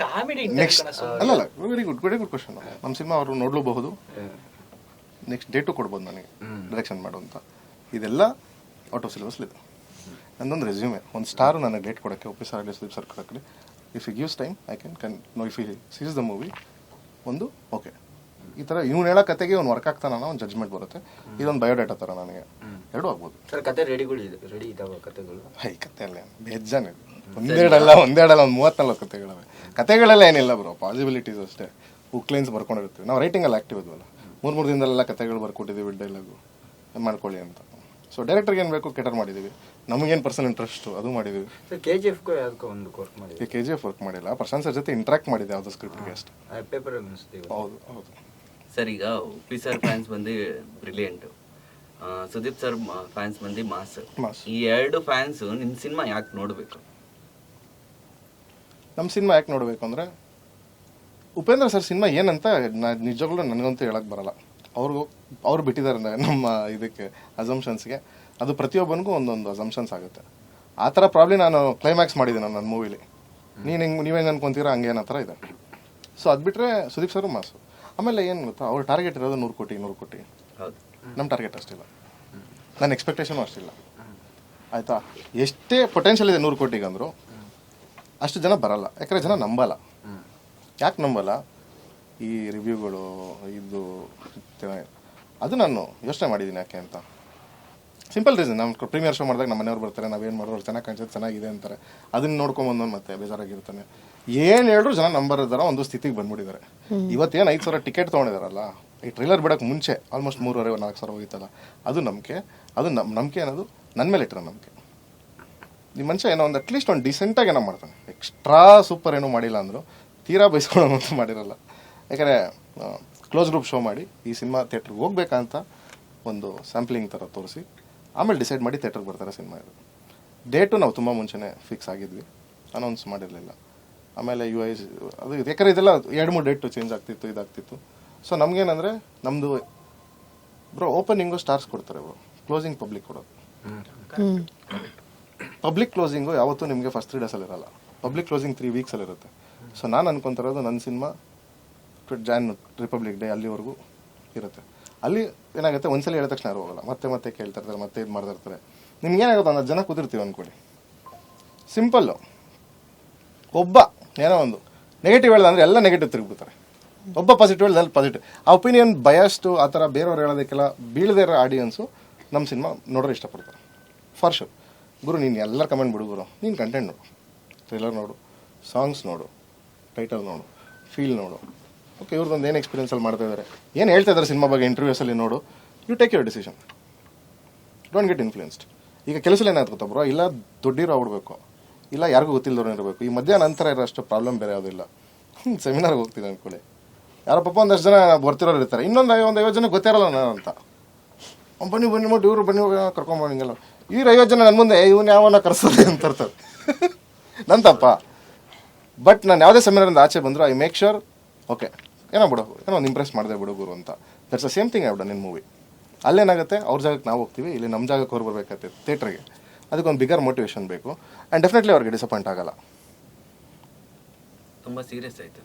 ಕಾಮಿಡಿ ನೆಕ್ಸ್ಟ್ ಅಲ್ಲಲ್ಲ, ವೆರಿ ಗುಡ್ ಕ್ವಶನ್. ನಮ್ಮ ಸಿನಿಮಾ ಅವರು ನೋಡ್ಲೂಬಹುದು, ನೆಕ್ಸ್ಟ್ ಡೇಟು ಕೊಡ್ಬೋದು ನನಗೆ ಡೈರೆಕ್ಷನ್ ಮಾಡು ಅಂತ. ಇದೆಲ್ಲ ಔಟ್ ಆಫ್ ಸಿಲೆಬಸ್ ಇದೆ. ನಂದೊಂದು ರೆಸ್ಯೂಮೆ, ಒಂದು ಸ್ಟಾರ್ ನನಗೆ ಡೇಟ್ ಕೊಡೋಕ್ಕೆ, ಒಪ್ಪಿ ಸರ್ ಆಗಲಿ ಸುದೀಪ್ ಸರ್ ಕೊಡೋಕ್ಕೆ. If you gives time I can know if you sees the movie. ಒಂದು ಓಕೆ, ಈ ಥರ ಇವ್ನು ಹೇಳೋ ಕತೆಗೆ ಅವ್ನು ವರ್ಕ್ ಆಗ್ತಾನ ಅನ್ನೋ ಒಂದು ಜಡ್ಜ್ಮೆಂಟ್ ಬರುತ್ತೆ. ಇದೊಂದು ಬಯೋಡೇಟಾ ಥರ ನನಗೆ ಎರಡೂ ಆಗ್ಬೋದು. ಸರ್ ಕತೆ ರೆಡಿ ಇದಾವೆ ಕತೆಗಳು? ಹೈ ಕತೆ ಅಲ್ಲ ಬೇಜಾನ್ ಇದು, ಒಂದೆರಡಲ್ಲ ಒಂದು 34 ಕತೆಗಳವೆ. ಕತೆಗಳೆಲ್ಲ ಏನಿಲ್ಲ ಬ್ರೋ, ಪಾಸಿಬಿಲಿಟೀಸ್ ಅಷ್ಟೇ. ಹುಕ್ಲೈನ್ಸ್ ಬರ್ಕೊಂಡಿರ್ತೀವಿ ನಾವು. ರೈಟಿಂಗಲ್ಲಿ ಆ್ಯಕ್ಟಿವ್ ಇದ್ವಲ್ಲ, 3 ದಿನದಲ್ಲೆಲ್ಲ ಕತೆಗಳು ಬರ್ಕೊಟ್ಟಿದ್ದೀವಿ, ಡೈಲಾಗು ಮಾಡ್ಕೊಳ್ಳಿ ಅಂತ. ಸೊ ಡೈರೆಕ್ಟರ್ಗೆ ಏನು ಬೇಕು ಕೆಟರ್ ಮಾಡಿದ್ದೀವಿ, ನಮಗೇನು ಪರ್ಸನಲ್ ಇಂಟ್ರೆಸ್ಟು ಅದು ಮಾಡಿದ್ದೀವಿ. KGF ಒಂದು ವರ್ಕ್ ಮಾಡಿದ್ವಿ. KGF ವರ್ಕ್ ಮಾಡಿಲ್ಲ, ಪ್ರಶಾಂತ್ ಸರ್ ಜೊತೆ ಇಂಟ್ರಾಕ್ಟ್ ಮಾಡಿದೆ ಯಾವುದೋ ಸ್ಕ್ರಿಪ್ಟ್ಗೆ ಅಷ್ಟೇ. ಪೇಪರ್ ಹೌದು ಹೌದು ಸರ್ ಈಗ ಉಪ್ಪಿ ಸರ್ ಫ್ಯಾನ್ಸ್ ಬಂದು ಬ್ರಿಲಿಯಂಟ್, ಸುದೀಪ್ ಸರ್ ಫ್ಯಾನ್ಸ್ ಬಂದು ಮಾಸ್. ಈ ಎರಡು ಫ್ಯಾನ್ಸ್ ನಿಮ್ಮ ಸಿನಿಮಾ ಯಾಕೆ ನೋಡಬೇಕು? ನಮ್ಮ ಸಿನಿಮಾ ಯಾಕೆ ನೋಡಬೇಕು ಅಂದರೆ, ಉಪೇಂದ್ರ ಸರ್ ಸಿನಿಮಾ ಏನಂತ ನಿಜವಾಗ್ಲೂ ನನಗಂತೂ ಹೇಳಕ್ಕೆ ಬರಲ್ಲ. ಅವ್ರು ಬಿಟ್ಟಿದ್ದಾರೆ ನಮ್ಮ ಇದಕ್ಕೆ ಅಸಂಪ್ಷನ್ಸ್ಗೆ. ಅದು ಪ್ರತಿಯೊಬ್ಬನಿಗೂ ಒಂದೊಂದು ಅಸಂಪ್ಷನ್ಸ್ ಆಗುತ್ತೆ. ಆ ಥರ ಪ್ರಾಬ್ಲಮ್ ನಾನು ಕ್ಲೈಮ್ಯಾಕ್ಸ್ ಮಾಡಿದ್ದೀನಿ ನನ್ನ ಮೂವಿಲಿ. ನೀವೇನು ಅನ್ಕೊಂತೀರಾ ಹಂಗೇನೋ ಥರ ಇದೆ. ಸೊ ಅದು ಬಿಟ್ಟರೆ ಸುದೀಪ್ ಸರು ಮಾಸು. ಆಮೇಲೆ ಏನು ಗೊತ್ತಾ, ಅವ್ರ ಟಾರ್ಗೆಟ್ ಇರೋದು 100 ಕೋಟಿ. ಹೌದು, ನಮ್ಮ ಟಾರ್ಗೆಟ್ ಅಷ್ಟಿಲ್ಲ, ನನ್ನ ಎಕ್ಸ್ಪೆಕ್ಟೇಷನು ಅಷ್ಟಿಲ್ಲ. ಆಯಿತಾ, ಎಷ್ಟೇ ಪೊಟೆನ್ಷಿಯಲ್ ಇದೆ 100 ಕೋಟಿಗೆ ಅಂದರು ಅಷ್ಟು ಜನ ಬರಲ್ಲ. ಯಾಕಂದರೆ ಜನ ನಂಬಲ್ಲ. ಯಾಕೆ ನಂಬಲ್ಲ? ಈ ರಿವ್ಯೂಗಳು ಇದು ಅದು ನಾನು ಯೋಚನೆ ಮಾಡಿದ್ದೀನಿ ಯಾಕೆ ಅಂತ. ಸಿಂಪಲ್ ರೀಸನ್, ನಮ್ಮ ಪ್ರೀಮಿಯರ್ ಶೋ ಮಾಡಿದಾಗ ನಮ್ಮ ಮನೆಯವ್ರು ಬರ್ತಾರೆ, ನಾವೇನು ಮಾಡೋರು ಚೆನ್ನಾಗಿ ಕಾಣಿಸುತ್ತೆ, ಚೆನ್ನಾಗಿದೆ ಅಂತಾರೆ. ಅದನ್ನು ನೋಡ್ಕೊಂಬಂದು ಮತ್ತೆ ಬೇಜಾರಾಗಿರ್ತಾನೆ. ಏನು ಹೇಳಿದ್ರು ಜನ ನಂಬರ್ ಇದ್ದಾರ ಒಂದು ಸ್ಥಿತಿಗೆ ಬಂದ್ಬಿಟ್ಟಿದ್ದಾರೆ. ಇವತ್ತೇನು 5 ಸಾವಿರ ಟಿಕೆಟ್ ತೊಗೊಂಡಿದಾರಲ್ಲ, ಈ ಟ್ರೈಲರ್ ಬಿಡೋಕ್ಕೆ ಮುಂಚೆ ಆಲ್ಮೋಸ್ಟ್ 3,500-4 ಸಾವಿರ ಹೋಗಿತ್ತಲ್ಲ, ಅದು ನಂಬಿಕೆ. ಅದು ನಂಬಿಕೆ ಅನ್ನೋದು ನನ್ನ ಮೇಲೆ ಇಟ್ಟರೆ ನಂಬಿಕೆ. ನಿಮ್ಮ ಮನುಷ್ಯ ಏನೋ ಒಂದು ಅಟ್ಲೀಸ್ಟ್ ಒಂದು ಡಿಸೆಂಟಾಗಿ ಏನೋ ಮಾಡ್ತಾನೆ. ಎಕ್ಸ್ಟ್ರಾ ಸೂಪರ್ ಏನೂ ಮಾಡಿಲ್ಲ ಅಂದರು, ತೀರಾ ಬಯಸ್ಕೊಳ್ಳೋಣಂತೂ ಮಾಡಿರಲ್ಲ. ಯಾಕಂದರೆ ಕ್ಲೋಸ್ ಗ್ರೂಪ್ ಶೋ ಮಾಡಿ ಈ ಸಿನಿಮಾ ಥಿಯೇಟ್ರಿಗೆ ಹೋಗ್ಬೇಕಂತ ಒಂದು ಸ್ಯಾಂಪ್ಲಿಂಗ್ ಥರ ತೋರಿಸಿ ಆಮೇಲೆ ಡಿಸೈಡ್ ಮಾಡಿ ಥಿಯೇಟ್ರಿಗೆ ಬರ್ತಾರೆ ಸಿನಿಮಾ. ಇದು ಡೇಟು ನಾವು ತುಂಬ ಮುಂಚೆನೇ ಫಿಕ್ಸ್ ಆಗಿದ್ವಿ, ಅನೌನ್ಸ್ ಮಾಡಿರಲಿಲ್ಲ. ಆಮೇಲೆ UI ಅದು ಯಾಕಂದರೆ ಇದೆಲ್ಲ 2-3 ಡೇಟು ಚೇಂಜ್ ಆಗ್ತಿತ್ತು, ಇದಾಗ್ತಿತ್ತು. ಸೊ ನಮಗೇನಂದರೆ ನಮ್ಮದು ಬ್ರೋ ಓಪನಿಂಗು ಸ್ಟಾರ್ಸ್ ಕೊಡ್ತಾರೆ ಬ್ರೋ, ಕ್ಲೋಸಿಂಗ್ ಪಬ್ಲಿಕ್ ಕೊಡೋದು. ಪಬ್ಲಿಕ್ ಕ್ಲೋಸಿಂಗು ಯಾವತ್ತೂ ನಿಮಗೆ ಫಸ್ಟ್ 3 ಡೇಸಲ್ಲಿ ಇರಲ್ಲ, ಪಬ್ಲಿಕ್ ಕ್ಲೋಸಿಂಗ್ 3 ವೀಕ್ಸಲ್ಲಿ ಇರುತ್ತೆ. ಸೊ ನಾನು ಅನ್ಕೊತಿರೋದು ನನ್ನ ಸಿನಿಮಾ ಜಾನ್ ರಿಪಬ್ಲಿಕ್ ಡೇ ಅಲ್ಲಿವರೆಗೂ ಇರುತ್ತೆ. ಅಲ್ಲಿ ಏನಾಗುತ್ತೆ, ಒಂದ್ಸಲ ಹೇಳಿದ ತಕ್ಷಣ ಯಾರು ಹೋಗಲ್ಲ, ಮತ್ತೆ ಮತ್ತೆ ಕೇಳ್ತಾ ಇರ್ತಾರೆ, ಮತ್ತೆ ಇದು ಮಾಡ್ತಾ ಇರ್ತಾರೆ. ನಿಮ್ಗೆ ಏನಾಗುತ್ತೆ, 10 ಜನ ಕುದಿರ್ತೀವಿ ಅಂದ್ಕೊಳ್ಳಿ, ಸಿಂಪಲ್ಲು. ಒಬ್ಬ ಏನೋ ಒಂದು ನೆಗೆಟಿವ್ ಹೇಳ್ದ ಅಂದರೆ ಎಲ್ಲ ನೆಗೆಟಿವ್ ತಿರುಗ್ಬಿಡ್ತಾರೆ, ಒಬ್ಬ ಪಾಸಿಟಿವ್ ಹೇಳ್ದಲ್ಲಿ ಪಾಸಿಟಿವ್. ಆ ಒಪಿನಿಯನ್ ಬಯಸ್ಟು ಆ ಥರ ಬೇರೆಯವ್ರು ಹೇಳೋದಕ್ಕೆಲ್ಲ ಬೀಳದೇ ಇರೋ ಆಡಿಯನ್ಸು ನಮ್ಮ ಸಿನಿಮಾ ನೋಡೋರು ಇಷ್ಟಪಡ್ತಾರೆ ಫಾರ್ ಶೂರ್. ಗುರು ನೀನು ಎಲ್ಲರ ಕಮೆಂಟ್ ಬಿಡು ಗುರು, ನೀನು ಕಂಟೆಂಟ್ ನೋಡು, ಟ್ರೈಲರ್ ನೋಡು, ಸಾಂಗ್ಸ್ ನೋಡು, ಟೈಟಲ್ ನೋಡು, ಫೀಲ್ ನೋಡು. ಓಕೆ, ಇವ್ರದ್ದೊಂದು ಏನು ಎಕ್ಸ್ಪೀರಿಯನ್ಸಲ್ಲಿ ಮಾಡ್ತಾ ಇದ್ದಾರೆ, ಏನು ಹೇಳ್ತಾ ಇದ್ದಾರೆ ಸಿನಿಮಾ ಬಗ್ಗೆ ಇಂಟರ್ವ್ಯೂಸಲ್ಲಿ ನೋಡು. You take your decision, don't get influenced. ಈಗ ಕೆಲಸ ಏನಾಯ್ತು ಗೊತ್ತಾ ಬ್ರೋ, ಇಲ್ಲ ದುಡ್ಡಿರೋ ಆಗ್ಬಿಡ್ಬೇಕು, ಇಲ್ಲ ಯಾರಿಗೂ ಗೊತ್ತಿಲ್ಲದವ್ರು ಇರಬೇಕು. ಈ ಮಧ್ಯಾಹ್ನ ನಂತರ ಇರೋಷ್ಟು ಪ್ರಾಬ್ಲಮ್ ಬೇರೆ ಯಾವುದಿಲ್ಲ. ಸೆಮಿನಾರ್ಗೆ ಹೋಗ್ತೀನಿ ಅಂದ್ಕೊಳ್ಳಿ, ಯಾರೋ ಪಾಪ ಒಂದಷ್ಟು ಜನ ಬರ್ತಿರೋರು ಇರ್ತಾರೆ, ಇನ್ನೊಂದು 50 ಜನ ಗೊತ್ತಿರಲ್ಲ ನಾನು ಅಂತ, ಬನ್ನಿ ಬನ್ನಿ ಮಾಡಿ ಇವರು ಬನ್ನಿ ಕರ್ಕೊಂಬ, ಹಿಂಗೆಲ್ಲ ಇವ್ರು 50 ಜನ ನನ್ನ ಮುಂದೆ ಇವನು ಯಾವನ್ನ ಕರ್ಸೋದೆ ಅಂತ ಇರ್ತಾರೆ. ನನ್ನ ತಪ್ಪ. ಬಟ್ ನಾನು ಯಾವುದೇ ಸೆಮಿನಾರಿಂದ ಆಚೆ ಬಂದರೂ ಐ ಮೇಕ್ ಶ್ಯೂರ್ ಓಕೆ ಏನೋ ಬಿಡು, ಏನೋ ಒಂದು ಇಂಪ್ರೆಸ್ ಮಾಡಿದೆ ಬಿಡು ಗುರು ಅಂತ. That's the same thing I've done in movie. ಅಲ್ಲೇನಾಗುತ್ತೆ, ಅವ್ರ ಜಾಗಕ್ಕೆ ನಾವು ಹೋಗ್ತೀವಿ, ಇಲ್ಲಿ ನಮ್ಮ ಜಾಗಕ್ಕೆ ಅವ್ರು ಬರ್ಬೇಕಾಗ್ತದೆ ಥಿಯೇಟ್ರಿಗೆ. ಅದಕ್ಕೊಂದು ಬಿಗರ್ ಮೋಟಿವೇಶನ್ ಬೇಕು, ಆ್ಯಂಡ್ ಡೆಫಿನೆಟ್ಲಿ ಅವ್ರಿಗೆ ಡಿಸಪಾಯಿಂಟ್ ಆಗಲ್ಲ. ತುಂಬಾ ಸೀರಿಯಸ್ ಆಯ್ತು.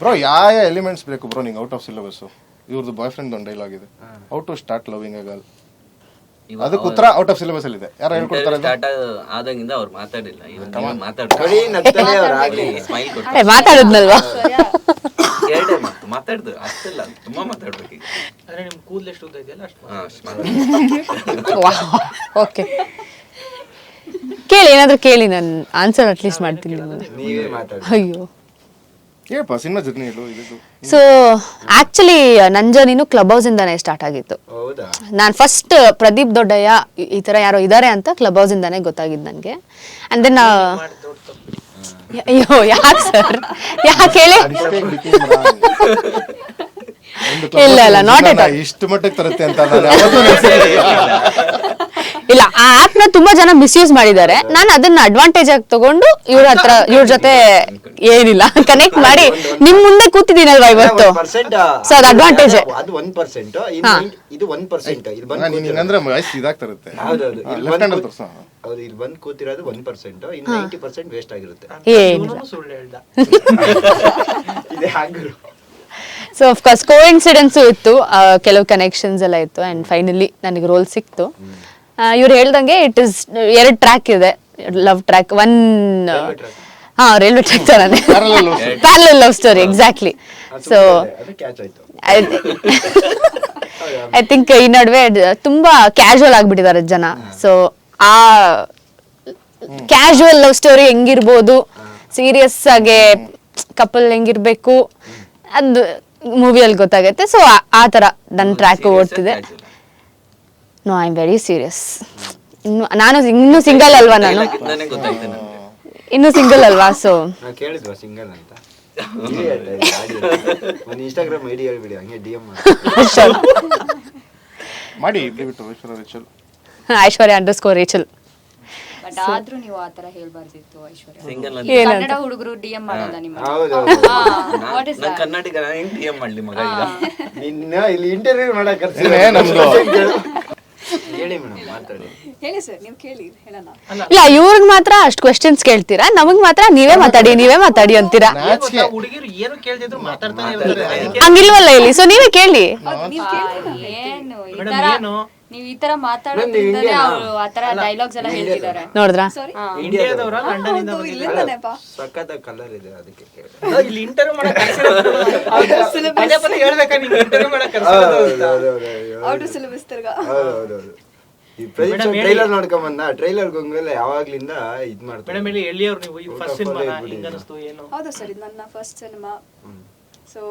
ಬ್ರೋ ಯಾವ ಎಲಿಮೆಂಟ್ಸ್ ಬೇಕು ಬ್ರೋ ನಿಂಗೆ ಔಟ್ ಆಫ್ ಸಿಲೆಬಸ್? ಇವ್ರದ್ದು ಬಾಯ್ ಫ್ರೆಂಡ್ ಒಂದು ಡೈಲಾಗ್ ಇದೆ, how to start loving a girl. ಅದಕ್ಕೆ ಉತ್ತರ ಔಟ್ ಆಫ್ ಸಿಲೆಬಸ್ ಅಲ್ಲಿ ಇದೆ. ಯಾರು ಹೇಳ್ಕೊಡ್ತಾರೆ? ಸ್ಟಾರ್ಟ್ ಆದಾಗಿಂದ ಅವ್ರು ಮಾತಾಡಿಲ್ಲ, ಇವತ್ತು ಮಾತಾಡ್ತಾರೆ, ಬರೀ ನಗ್ತಾನೆ ಅವ್ರು ಆಗ್ಲಿ. ಸ್ಮೈಲ್ ಕೊಟ್ಟು ಮಾತಾಡಿದ್ನಲ್ವಾ? ಎರಡೇ ಮಾತಾಡ್ದು ಅಷ್ಟೆಲ್ಲ ತುಂಬಾ ಮಾತಾಡ್ಬೇಕು ಈಗ. ಅಂದ್ರೆ ನಿಮ್ ಕೂದಲು ಎಷ್ಟು ಉದ್ದ ಇದೆಯಲ್ಲ ಅಷ್ಟು ಓಕೆ, ಕೇಳಿ, ಏನಾದ್ರೂ ಕೇಳಿ, ನಾನು ಆನ್ಸರ್ ಅಟ್ಲೀಸ್ಟ್ ಮಾಡ್ತೀನಿ. ನೀವೇ ಮಾತಾಡಿ. ಅಯ್ಯೋ, ಏಪ್ಪ ಸಿನಿಮಾ ಜರ್ನಿ ಇದು. ಸೊ ಆಕ್ಚುಲಿ ನನ್ನ ಜರ್ನಿನು ಕ್ಲಬ್ ಹೌಸ್ ಇಂದಾನೆ ಸ್ಟಾರ್ಟ್ ಆಗಿತ್ತು. ಹೌದಾ? ನಾನು ಫಸ್ಟ್ ಪ್ರದೀಪ್ ದೊಡ್ಡಯ್ಯ ಈ ತರ ಯಾರೋ ಇದಾರೆ ಅಂತ ಕ್ಲಬ್ ಹೌಸ್ ಇಂದಾನೆ ಗೊತ್ತಾಗಿದ್ದು ನನಗೆ. ಅಂಡ್ ದೆನ್ ಅಯ್ಯೋ ಯಾಕೆ ಸರ್, ಯಾಕೆ ಹೇಳಿ? ಇಲ್ಲ ಇಲ್ಲ, ನಾಟ್ ಎಟ್ ಆಲ್. ಇಷ್ಟು ಮಟ್ಟಕ್ಕೆ ತರುತ್ತೆ ಅಂತ ನಾನು ಯಾವತ್ತೂ ನೆನ್ಸಿರ್ಲಿಲ್ಲ. ಇಲ್ಲ, ಆ ಆಪ್ ನ ತುಂಬಾ ಜನ ಮಿಸ್ಯೂಸ್ ಮಾಡಿದ್ದಾರೆ. ನಾನು ಅದನ್ನ ಅಡ್ವಾಂಟೇಜ್ ಆಗಿ ತಗೊಂಡು ಇವ್ರ ಜೊತೆ ಏನಿಲ್ಲ ಕನೆಕ್ಟ್ ಮಾಡಿ ನಿಮ್ ಮುಂದೆ ಕೂತಿದ್ದೀನಲ್ವಾ ಇವತ್ತು. ಸೊ ಅದು ಅಡ್ವಾಂಟೇಜ್. ಅದು 1%, ಇದು 1%. ಇಲ್ಲಿ ಬಂದು ನೀನ್ ಹಿಂಗಂದ್ರೆ ವಾಯ್ಸ್ ಇದಾಗ್ತಿರುತ್ತೆ. ಹೌದೌದು, ಲೆಫ್ಟ್ ಹ್ಯಾಂಡ್ ತೋರ್ಸು. ಹೌದು, ಇಲ್ಲಿ ಬಂದು ಕೂತಿರೋದು 1%, ಇನ್ನು 90% ವೇಸ್ಟ್ ಆಗಿರುತ್ತೆ. ಏನಿಲ್ಲ. ಸುಳ್ಳು ಹೇಳ್ದ. ಇದೆ ಹಾಗರು. ಸೊ ಅಫ್ಕೋರ್ಸ್ ಕೋಇನ್ಸಿಡೆನ್ಸು ಇತ್ತು, ಕೆಲವು ಕನೆಕ್ಷನ್ಸ್ ಎಲ್ಲ ಇತ್ತು, ಅಂಡ್ ಫೈನಲಿ ನನಗೆ ರೋಲ್ ಸಿಕ್ತು. ಇವ್ರು ಹೇಳ್ದಂಗೆ ಇಟ್ ಇಸ್ 2 ಟ್ರ್ಯಾಕ್ ಇದೆ, ಲವ್ ಟ್ರ್ಯಾಕ್, ರೈಲ್ವೆ ಟ್ರ್ಯಾಕ್ ತರಾನೆ, parallel love story. Exactly. So ಅದು ಕ್ಯಾಚ್ ಆಯ್ತು. ಐ ಥಿಂಕ್ ಈ ನಡುವೆ ತುಂಬಾ ಕ್ಯಾಶುವಲ್ ಆಗ್ಬಿಟ್ಟಿದ್ದಾರೆ ಜನ. ಸೊ ಆ ಕ್ಯಾಶುವಲ್ ಲವ್ ಸ್ಟೋರಿ ಹೆಂಗಿರ್ಬೋದು, ಸೀರಿಯಸ್ ಆಗಿ ಕಪಲ್ ಹೆಂಗಿರ್ಬೇಕು, ಅದು ಮೂವಿಯಲ್ಲಿ ಗೊತ್ತಾಗುತ್ತೆ. ಸೊ ಆ ತರ ನನ್ನ ಟ್ರ್ಯಾಕ್ ಓಡ್ತಿದೆ. No, I am very serious. ನಾನು ಇನ್ನೂ ಸಿಂಗಲ್ ಅಲ್ವಾ, ನಾನು ಗೊತ್ತಾಯ್ತು ನನಗೆ. ಇನ್ನೂ ಸಿಂಗಲ್ ಅಲ್ವಾ. ಸೊ ನಾ ಕೇಳಿದ್ವಾ ಸಿಂಗಲ್ ಅಂತ? ಒಂದು ಇನ್ಸ್ಟಾಗ್ರಾಮ್ ಐಡಿ ಹೇಳ್ಬಿಡಿ, ಹಂಗೆ DM ಮಾಡಿ ಬಿಟ್ಟು ರಿಚಲ್ ಐಶ್ವರ್ಯ_ರೇಚಲ್. ಬಟ್ ಆದ್ರೂ ನೀವು ಆತರ ಹೇಳ್ಬಾರ್ದಿತ್ತು ಐಶ್ವರ್ಯ. ಸಿಂಗಲ್ ಕನ್ನಡ ಹುಡುಗರು DM ಮಾಡಲ್ಲ ನಿಮ್ಮ. ಹೌದೌದು. ವಾಟ್ ಇಸ್ ನಾನು ಕನ್ನಡಿಗ, ನಾನು ಹೆಂಗ್ DM ಮಾಡ್ಲಿ ಮಗ ಈಗ? ನಿನ್ನ ಇಲ್ಲಿ ಇಂಟರ್ವ್ಯೂ ಮಾಡಕ್ ನಮ್ದು ಹೇಳಿ ಮೇಡಮ್, ಮಾತಾಡಿ. ಹೇಳಿ ಸರ್, ನೀವು ಕೇಳಿ, ಹೇಳೋಣ. ಇಲ್ಲ, ಇವ್ರಿಗೆ ಮಾತ್ರ ಅಷ್ಟು ಕ್ವೆಶ್ಚನ್ಸ್ ಕೇಳ್ತೀರಾ, ನಮಗ್ ಮಾತ್ರ ನೀವೇ ಮಾತಾಡಿ ಅಂತೀರಾ. ಹುಡುಗಿರು ಏನು ಕೇಳ್ತಿದ್ರು ಮಾತಾಡ್ತಾನೆ ಇರ್ತಾರೆ. ಅದಕ್ಕೆ ಹಂಗಿಲ್ವಲ್ಲ ಇಲ್ಲಿ. ಸೊ ನೀವೇ ಕೇಳಿ. ಏನು ಈ ಮೇಡಮ್ ತರ ಏನು ನೀವು ಈ ತರ ಮಾತಾಡೋದ್ರಿಂದಲೇ ಅವರು ಆತರ ಡೈಲಾಗ್ಸ್ ಎಲ್ಲ ಹೇಳ್ತಿದ್ದಾರೆ. ನೋಡಿದ್ರಾ? ಇಂಡಿಯಾದವರ ಲಂಡನ್ನಿಂದ ಇಲ್ಲಿಂದನೇಪಾ ಸಖತ್ ಕಲರ್ ಇದೆ, ಅದಕ್ಕೆ ಕೇಳಿದೆ. ಇಲ್ಲಿ ಇಂಟರ್ವ್ಯೂ ಮಾಡಕ್ ಪದೇ ಪದೇ ಹೇಳ್ಬೇಕಾ ನೀನು ಇಂಟರ್ವ್ಯೂ ಮಾಡಕ್ ಔಟ್ ಸಿಲೆಬಸ್ ತಿರ್ಗ. ಹೌದೌದು. ಈ ಪ್ರದೀಪ್ ಟ್ರೈಲರ್ ನೋಡ್ಕೊಂಡ್ ಬಂದ, ಟ್ರೈಲರ್ ಹೋಗ್ಮೇಲೆ ಯಾವಾಗ್ಲಿಂದ ಇದ್ ಮಾಡ್ತಾರೆ. ಮೇಡಮ್ ಇಲ್ಲಿ ಎಲ್ಲಿಯವ್ರು ನೀವು ಈ ಫಸ್ಟ್ ಸಿನಿಮಾ ಹಿಂಗ ಅನಿಸ್ತು ಏನು? ಹೌದು ಸರ್, ಇದು ನನ್ನ first cinema. So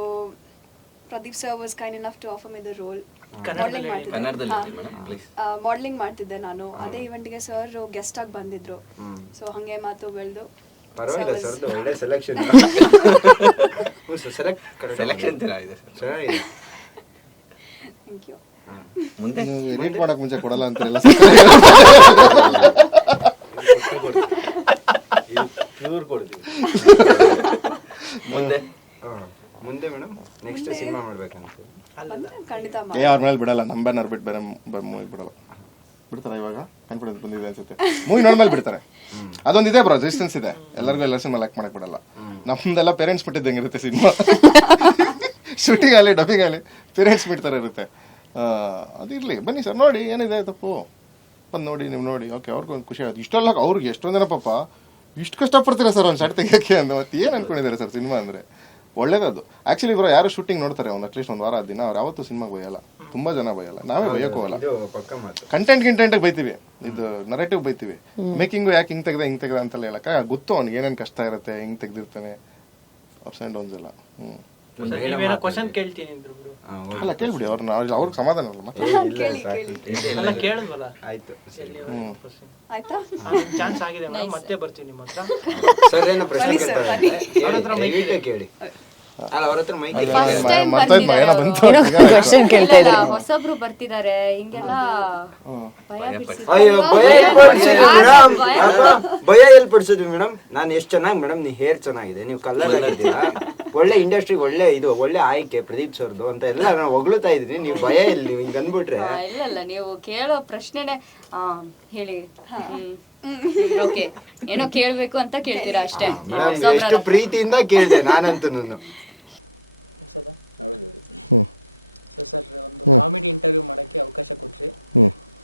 Pradeep sir was kind enough to offer me the role. ಕನ್ನಡದಲ್ಲಿ ಮೇಡಮ್ ಪ್ಲೀಸ್. ಮಾಡೆಲಿಂಗ್ ಮಾಡ್ತಿದ್ದೆ ನಾನು. ಅದೇ ಇವೆಂಟ್ಗೆ ಸರ್ ಗೆಸ್ಟ್ ಆಗಿ ಬಂದಿದ್ರು. ಸೊ ಹಂಗೆ ಮಾತು ಬೆಳೆದು ಪರವಾಗಿಲ್ಲ ಸರ್, ಒಳ್ಳೆ ಸೆಲೆಕ್ಷನ್. ಸೆಲೆಕ್ಷನ್ ಚೆನ್ನಾಗಿದೆ ಸರ್. ಚೆನ್ನಾಗಿದೆ. Thank you. ಮುಂದೆ ಎಡಿಟ್ ಮಾಡಕ್ ಮುಂಚೆ ಕೊಡಲ್ಲ ಅಂತಾರಲ್ಲ. ಇವ್ರು ಕೊಡ್ತೀವಿ ಮುಂದೆ. ಮುಂದೆ ಮೇಡಮ್ ನೆಕ್ಸ್ಟ್ ಸಿನಿಮಾ ಮಾಡ್ಬೇಕಂತ ಬಂದ್ರೆ ಖಂಡಿತ ಅವ್ರ ಮೇಲೆ ಬಿಡಲ್ಲ, ನಮ್ಮ ಬ್ಯಾನರ್ ಬಿಟ್ಟು ಬೇರೆ ಮೂವಿ ಬಿಡಲ್ಲ. ಬಿಡ್ತಾರೆ ಇವಾಗ, ಕಾನ್ಫಿಡೆನ್ಸ್ ಬಂದಿದೆ ಅನ್ಸುತ್ತೆ. ಮೂವಿ ನೋಡ್ಮೇಲೆ ಬಿಡ್ತಾರೆ. ಅದೊಂದಿದೆ ಬ್ರೋ, ರೆಸಿಸ್ಟೆನ್ಸ್ ಇದೆ ಎಲ್ಲರಿಗೂ. ಎಲ್ಲ ಸಿನಿಮಾ ಲೈಕ್ ಮಾಡಕ್ ಬಿಡಲ್ಲ. ನಮ್ದೆಲ್ಲ ಪೇರೆಂಟ್ಸ್ ಬಿಟ್ಟಿದ್ದಂಗೆ ಇರುತ್ತೆ ಸಿನಿಮಾ. ಶೂಟಿಂಗ್ ಆಗಲಿ ಡಬ್ಬಿಂಗ್ ಆಗಲಿ ಪೇರೆಂಟ್ಸ್ ಮೀಟ್ ಥರ ಇರುತ್ತೆ. ಅದಿರಲಿ, ಬನ್ನಿ ಸರ್ ನೋಡಿ ಏನಿದೆ ತಪ್ಪು ಬಂದು ನೋಡಿ, ನೀವು ನೋಡಿ. ಓಕೆ, ಅವ್ರಿಗೊಂದು ಖುಷಿ ಆಗುತ್ತೆ. ಇಷ್ಟೆಲ್ಲ ಅವ್ರಿಗೆ ಎಷ್ಟೊಂದು ಜನ ಪಾಪ ಇಷ್ಟು ಕಷ್ಟಪಡ್ತೀರಾ ಸರ್ ಒಂದು ಶಾರ್ಟ್ ತೆಗಿಯೋಕ್ಕೆ ಅಂತ. ಮತ್ತೆ ಏನು ಅನ್ಕೊಂಡಿದ್ದಾರೆ ಸರ್ ಸಿನಿಮಾ ಅಂದರೆ? ಒಳ್ಳೇದದು. ಆ್ಯಕ್ಚುಲಿ ಇವರು ಯಾರು ಶೂಟಿಂಗ್ ನೋಡ್ತಾರೆ ಒಂದು ಅಟ್ಲೀಸ್ಟ್ ಒಂದು ವಾರ ದಿನ, ಅವ್ರು ಯಾವತ್ತೂ ಸಿನಿಮಾಗೆ ಬೈಯಲ್ಲ. ತುಂಬ ಜನ ಬೈಯಲ್ಲ, ನಾವೇ ಬೈಯೋಕೋವಲ್ಲ. ಕಂಟೆಂಟ್ ಬೈತೀವಿ, ಇದು ನರೇಟಿವ್ ಬೈತೀವಿ. ಮೇಕಿಂಗು ಯಾಕೆ ಹಿಂಗೆ ತೆಗ್ದ ಅಂತೆಲ್ಲ ಹೇಳಕ್ಕೆ ಗೊತ್ತು ಅವ್ನಿಗೆ ಏನೇನು ಕಷ್ಟ ಇರುತ್ತೆ, ಹಿಂಗೆ ತೆಗ್ದಿರ್ತಾನೆ, ಅಪ್ಸ್ ಆ್ಯಂಡ್ ಡೌನ್ಸ್ ಎಲ್ಲ. ಕ್ವಶನ್ ಕೇಳ್ತೀನಿ ಅಲ್ಲ ಕೇಳ್ಬಿಡಿ ಅವ್ರನ್ನ, ಅವ್ರಿಗೆ ಸಮಾಧಾನ ಅಲ್ಲ ಮತ್ತೆ. ಕೇಳಿದ್ವಲ್ಲ, ಆಯ್ತು ಆಯ್ತಾ? ಚಾನ್ಸ್ ಆಗಿದೆ ಮೇಡಮ್, ಮತ್ತೆ ಬರ್ತೀವಿ ನಿಮ್ಮ ಹತ್ರ. ಸರ್ ಏನೋ ಪ್ರಶ್ನೆ ಕೇಳ್ತಾರೆ, ಕೇಳಿ. ಅಲ್ಲ ಅವ್ರ ಹತ್ರ ಮೈಕ್ ಕ್ವಶನ್ ಕೇಳ್ತಾ ಇದ್ದಾರೆ. ಹೊಸಬ್ರು ಬರ್ತಿದ್ದಾರೆ, ಹಿಂಗೆಲ್ಲ ಭಯ ಬಿಡ್ಸಿ. ಅಯ್ಯೋ ಭಯ ಎಲ್ಲಿ ಪಡಿಸಿದ್ವಿ ಮೇಡಮ್? ನಾನು ಎಷ್ಟು ಚೆನ್ನಾಗಿ ಮೇಡಮ್, ನೀ ಹೇರ್ ಚೆನ್ನಾಗಿದೆ, ನೀವು ಕಲರ್ ಆಗಿದ್ದೀರಾ, ಒಳ್ಳೆ ಇಂಡಸ್ಟ್ರಿಗೆ ಒಳ್ಳೆ ಇದು ಒಳ್ಳೆ ಆಯ್ಕೆ ಪ್ರದೀಪ್ ಸರ್ದು ಅಂತ ಎಲ್ಲ ನಾನು ಹೊಗಳುತ್ತಾ ಇದ್ದೀನಿ. ನೀವು ಭಯ ಎಲ್ಲಿ, ನೀವು ಹಿಂಗೆ ಅಂದ್ಬಿಟ್ರೆ? ಇಲ್ಲ, ನೀವು ಕೇಳೋ ಪ್ರಶ್ನೆನೆ ಹೇಳಿ. ಓಕೆ, ಏನೋ ಕೇಳ್ಬೇಕು ಅಂತ ಕೇಳ್ತೀರಾ ಅಷ್ಟೇ. ಎಷ್ಟು ಪ್ರೀತಿಯಿಂದ ಕೇಳಿದೆ ನಾನಂತೂ. ಸೊ ಸರ್, ಒಂದು ಕಾಮಿಡಿ ಇಂಟರ್ವ್ಯೂ ಮಾಡಕ್ಕೆ ಅವಕಾಶ ಕೊಟ್ರಿ.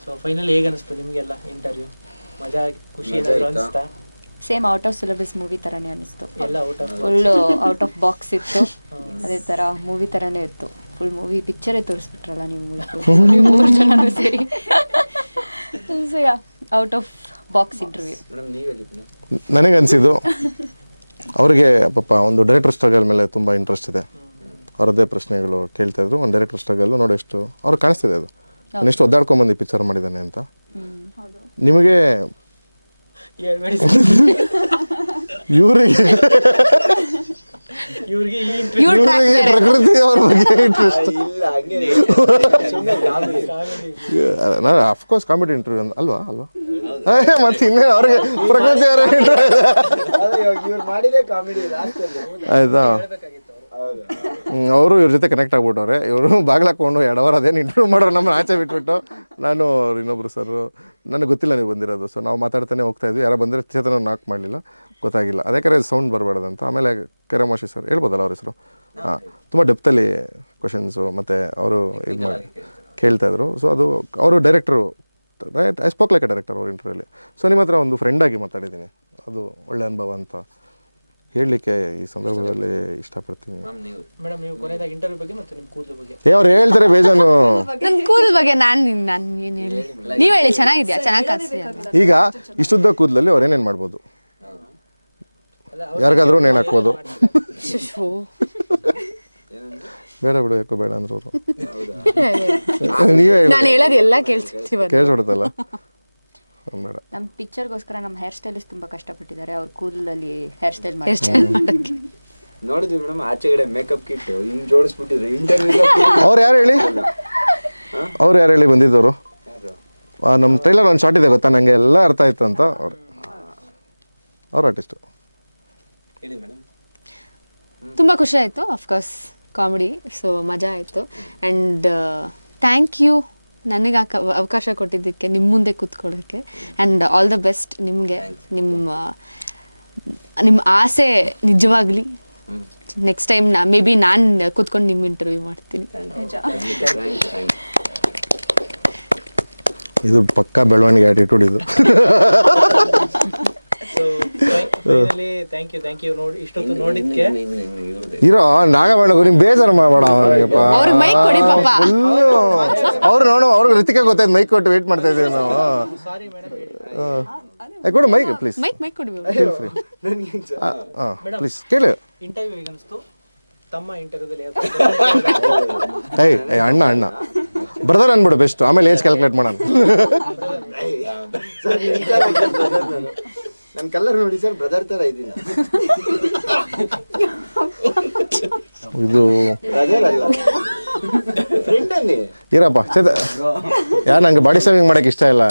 ಸೊ ಫೈನಲ್ ಹೇಗೆ ಅನಿಸ್ತು ನಿಮ್ಗೆಲ್ಲ ಇಂಟರ್ವ್ಯೂ? ಮಜಾ, ಖುಷಿ ಏನಾದ್ರು ಅನಿಸ್ತಾ? Same out of syllabus movie ತರಾನೇ ಅನಿಸ್ತು. ಎಲ್ಲ out of full out of box ಇತ್ತು. ಅದೇ ತರ ಮೂವಿ ತರಾನೇ ಇತ್ತು. ಫುಲ್ ಮೂವಿ ಪಿಕ್ಚರೇ ತೋರಿಸ್ಬಿಟ್ರಲ್ಲ ನೀವು ಮೂರು ಜನನು ಸೇರಿ. So yeah, out of box interview. ನನಗನ್ಸಿದ್ದು ಅವ್ರಿಗೆ ಪಾಪ ಒಂದು ಡೈರೆಕ್ಟರ್ ಸ್ಟ್ರಗಲ್ ಮೇಲೆ ತುಂಬ ಇಂಟ್ರೆಸ್ಟ್ ಇದೆ. ಅವರದ್ದೇ ಪ್ರಶ್ನೆಗಳು ಕೇಳ್ತಾ ಇದ್ರು. ಒಂದು ಡೈರೆಕ್ಟರ್ ಸ್ಟ್ರಗಲ್ ನೋಡಿ ಎಷ್ಟು ಅವ್ರಿಗೆ ಕಾಣಿಸ್ತಿದೆ, ಅದು ಎಷ್ಟು ಒದ್ದಾಡ್ಕೊಂಬಂದು ಈ ಪಿಕ್ಚರ್ ಮಾಡಿದ್ದಾನೆ ಅಂತ. ನಿಮಗೆ ಇವ್ರಿಗೆ ಪ್ರಕೃತಿ ಅವ್ರ ಬಗ್ಗೆ ಇಂಟ್ರೆಸ್ಟ್. ನಾನು ಅಫ್ಕೋರ್ಸ್ ಕಾಮಿಡಿ ಇಂಟರ್ವ್ಯೂ ಅಲ್ವಾ ಮತ್ತೆ ಇನ್ನೇನು ಅವ್ರಿಗೆ ಪ್ರಕೃತಿ ಅವರ ಆಯ್ತಾ. ಅವರು ಇವ್ರ ಜೊತೆ ಕನೆಕ್ಟ್ ಆಗ್ಬಿಟ್ಟವ್ರೆ. ಇವರು ಬಾಗ್ಲಾಕೊಂಡು ಎರಡವರ್ ಅದೇನು ಇಂಟರ್ವ್ಯೂ ಮಾಡೋರು ನಮ್ಮನ್ನು ಆಚೆ ಬಿಟ್ಬಿಟ್ಟು, ನಾನು ಅವ್ರು ಇನ್ನೊಬ್ರು ಸರ್ ನನಗೆ ಗೊತ್ತಿಲ್ಲ ನೀವು ಬಂದಿರೋದು. ಸೊ ನಾವು ಮಾತಾಡ್ತಾನೆ ಹೋಗ್ತಾ ಇದ್ವಿ. ಯಾರೋ ಬಂದರೆ ಚೇತನ ನಾಕ್ ಮಾಡಲಿಲ್ಲ, ಗೊತ್ತಾಗಿಲ್ಲ. ಅದೇ ಕರೆ ಸೌಂಡ್ ಬರಬಾರ್ದಂತ. ಆಮೇಲೆ ಕರೆಮಾಶಿ ಸರ್ ಹೇಳ್ಬೋದಲ್ಲ ಅವ್ರ ಹೆಸರು. ಹಾಂ, ತುಂಬ ಡೆಪ್ತಲ್ಲಿ ಕ್ವಶನ್ಸು ಮತ್ತು ಅವರು ಇದು ಮಾಡಿ ಕೇಳ್ತಾಯಿದ್ರು. ಸೊ ಅದು ಅವರು ಡೈರೆಕ್ಟ್ರು, right, I spoke like a director ಅವ್ರ ಇಂಟರ್ವ್ಯೂಲಿ. ಸೊ ನಿಮ್ಮ ಹತ್ರ ಒಂದು ಫ್ರೆಂಡಾಗಿ ಮಾತಾಡಿದ್ದೀನಿ, ಅದು ಒಳ್ಳೆ ಅನುಭವ ಅಂತ ಹೇಳಲಿಕ್ಕೆ ಈ ಸಂದರ್ಭದಲ್ಲಿ ಇಷ್ಟಪಡ್ತೀನಿ. ಮೇಡಮ್, ನೀವು ಕೊನೆಯದಾಗಿ ಇಂಟರ್ವ್ಯೂ ಬಗ್ಗೆ ಮತ್ತು ನಿಮ್ಮ ಕೂದಲು ಬಗ್ಗೆ ಅವ್ರು ಹೇಳ್ತಾರೆ ಬೇಜಾನು. ನನ್ನ ಕೂದಲ ಬಗ್ಗೆ ನಾನು ಏನು ಹೇಳಿ, ನೀವು ಹೇಳಿ. ಚೆನ್ನಾಗಿದ್ಯಾ, ಚೆನ್ನಾಗಿ ಕಾಣಿಸ್ತೀಯ. ಈಗ ಇಷ್ಟುದ್ದ ಕೂದಲಲ್ಲಿ ಅವ್ರು ಏನೇನು ಮಾಡ್ಬೋದು? ಯಾರಿಗಾದ್ರೂ ನೇಣು ಹಾಕ್ಬೋದು. ಬೇಡ ಬಿಡು, ಯಾಕೋ ಬೇಡ ಅಂದ್ರು ಅವರು. ನೀವೇ ನಾನು ಹೇಳೋದು ಎಲ್ಲ ಕೇಳಿಸ್ಬಿಡ್ತಲ್ಲ. ಬೇಡ. ನಮ್ಮ ಪಿಕ್ಚರ್ಗೋಸ್ಕರ ನಮ್ಮ ಹೇರ್ ಸ್ಟೈಲಿಸ್ಟ್ ತುಂಬಾ ಕಷ್ಟಪಟ್ಟಿದ್ದಾರೆ. ಅವ್ರ ಕೂದಲಲ್ಲಿ ಹೇರ್ ಸ್ಟೈಲ್ ಮಾಡಿ ನೋಡಿದ್ವಿ ಮೇಡಮ್. ಆಚೆಗಡೆ ಮೇಕಪ್ ಕಿಟ್ ಹಿಂಗ್ ಜೋಡಿಸ್ಬಿಟ್ಟಿದ್ರು ಇಂಟರ್ವ್ಯೂ. ಅವ್ರು ಯಾರು ಹೇಳಿ ಬಂದಿದ್ದವರು? ನಮ್ಮ ಟ್ರೈಲರ್ ಒಂದು ಶಾರ್ಟ್ ಇದೆ ಗೊತ್ತಾ, ನನಗೆ ಎಲ್ಲ ಅರ್ಥ ಆಯ್ತು ಅಂತ. ಅವ್ರು ಆರ್ಟಿಸ್ಟು. ತುಂಬ ಖುಷಿ ಆಯಿತು. ಅಫ್ಕೋರ್ಸ್ ಕಾಮಿಡಿ, ಸೊ ಮಜಾ ಆಯಿತು. ಆ್ಯಂಡ್ ಥ್ಯಾಂಕ್ ಯು ನನಗೆ ಅವಕಾಶ ಕೊಟ್ಟಿದ್ದಕ್ಕೆ, ನಿಮ್ಮ ಮುಂದೆ ಕೂತ್ಕೊಳ್ಳೋಕ್ಕೆ. ಆ್ಯಂಡ್ ಆಲ್ ದ ಬೆಸ್ಟ್ ನಿಮಗೆ. ನಿಮ್ಮ ಆಸೆ ನಿಜವಾಗಲಿ. ನೆಕ್ಸ್ಟ್ ಟೈಮ್ ಮೇ ಬಿ ನಾನು ಕೂತ್ಕೊಂಡು ನಿಮ್ಮ ಇಂಟರ್ವ್ಯೂ ಮಾಡ್ತೀನಿ. ಇದು ಪಕ್ಕಾ ಬೆಳವಣಿಗೆ ಆಟಿಟ್ಯೂಡ್ ಇದು. ಥ್ಯಾಂಕ್ ಯು ನೋಡಿ ಇಷ್ಟೊತ್ತು ನೋಡಿದ್ಕೆ. ಇರೋ ನಾಗಬೇಡಗು, ನಿಮ್ ಬೇಜಾರು ಮಾಡಬೇಡ ಅವನಿಗೆಪ್ಪ. ಅವ್ರು ನೋಡು, ಅವ್ರಿಗೆ ರಿತಿಕ ಗೊತ್ತಾಯ್ತು, ಮೈಕ್ ಕೊಟ್ಟು ವೇಟ್ ಮಾಡ್ತಾ ಇದ್ದೀವಿ ನಾವು. ಕೊಡು ಮೈಕ್ ಪ್ಲೀಸ್. ಮೈಕ್ ಕೊಡಿ ಪ್ಲೀಸ್ ಕೇಳಿ. ಇಂಟರ್ವ್ಯೂ ಹೇಗೆ ಅನಿಸ್ತು? ತಮ್ಮ ಇಂಟರ್ವ್ಯೂದಲ್ಲಿ ಅಣ್ಣ ಬ್ರದರ್ ಅನ್ಬಿಡು ಬೆಸ್ಟ್, ಆಮೇಲೆ ಏಜ್ ಕ್ಯಾಲ್ಕುಲೇಟ್ ಮಾಡೋಣ. ನನ್ನ ಕಲರ್ ನೋಡಿ ಸರ್, ಬ್ರದರ್ ತರ ಇದ್ದೀನಿ. ಇದು ಬ್ರದರ್ ಅಲ್ಲ, ಫ್ರೆಂಡ್ ಅನ್ನಿ. ಇರಪ್ಪ ಯಾರು ನಂಗೆ ಬಾಡಿ ಶೇವಿಂಗ್ ಮಾಡಕ್ಕೆ ಇಷ್ಟ ಇಲ್ಲ.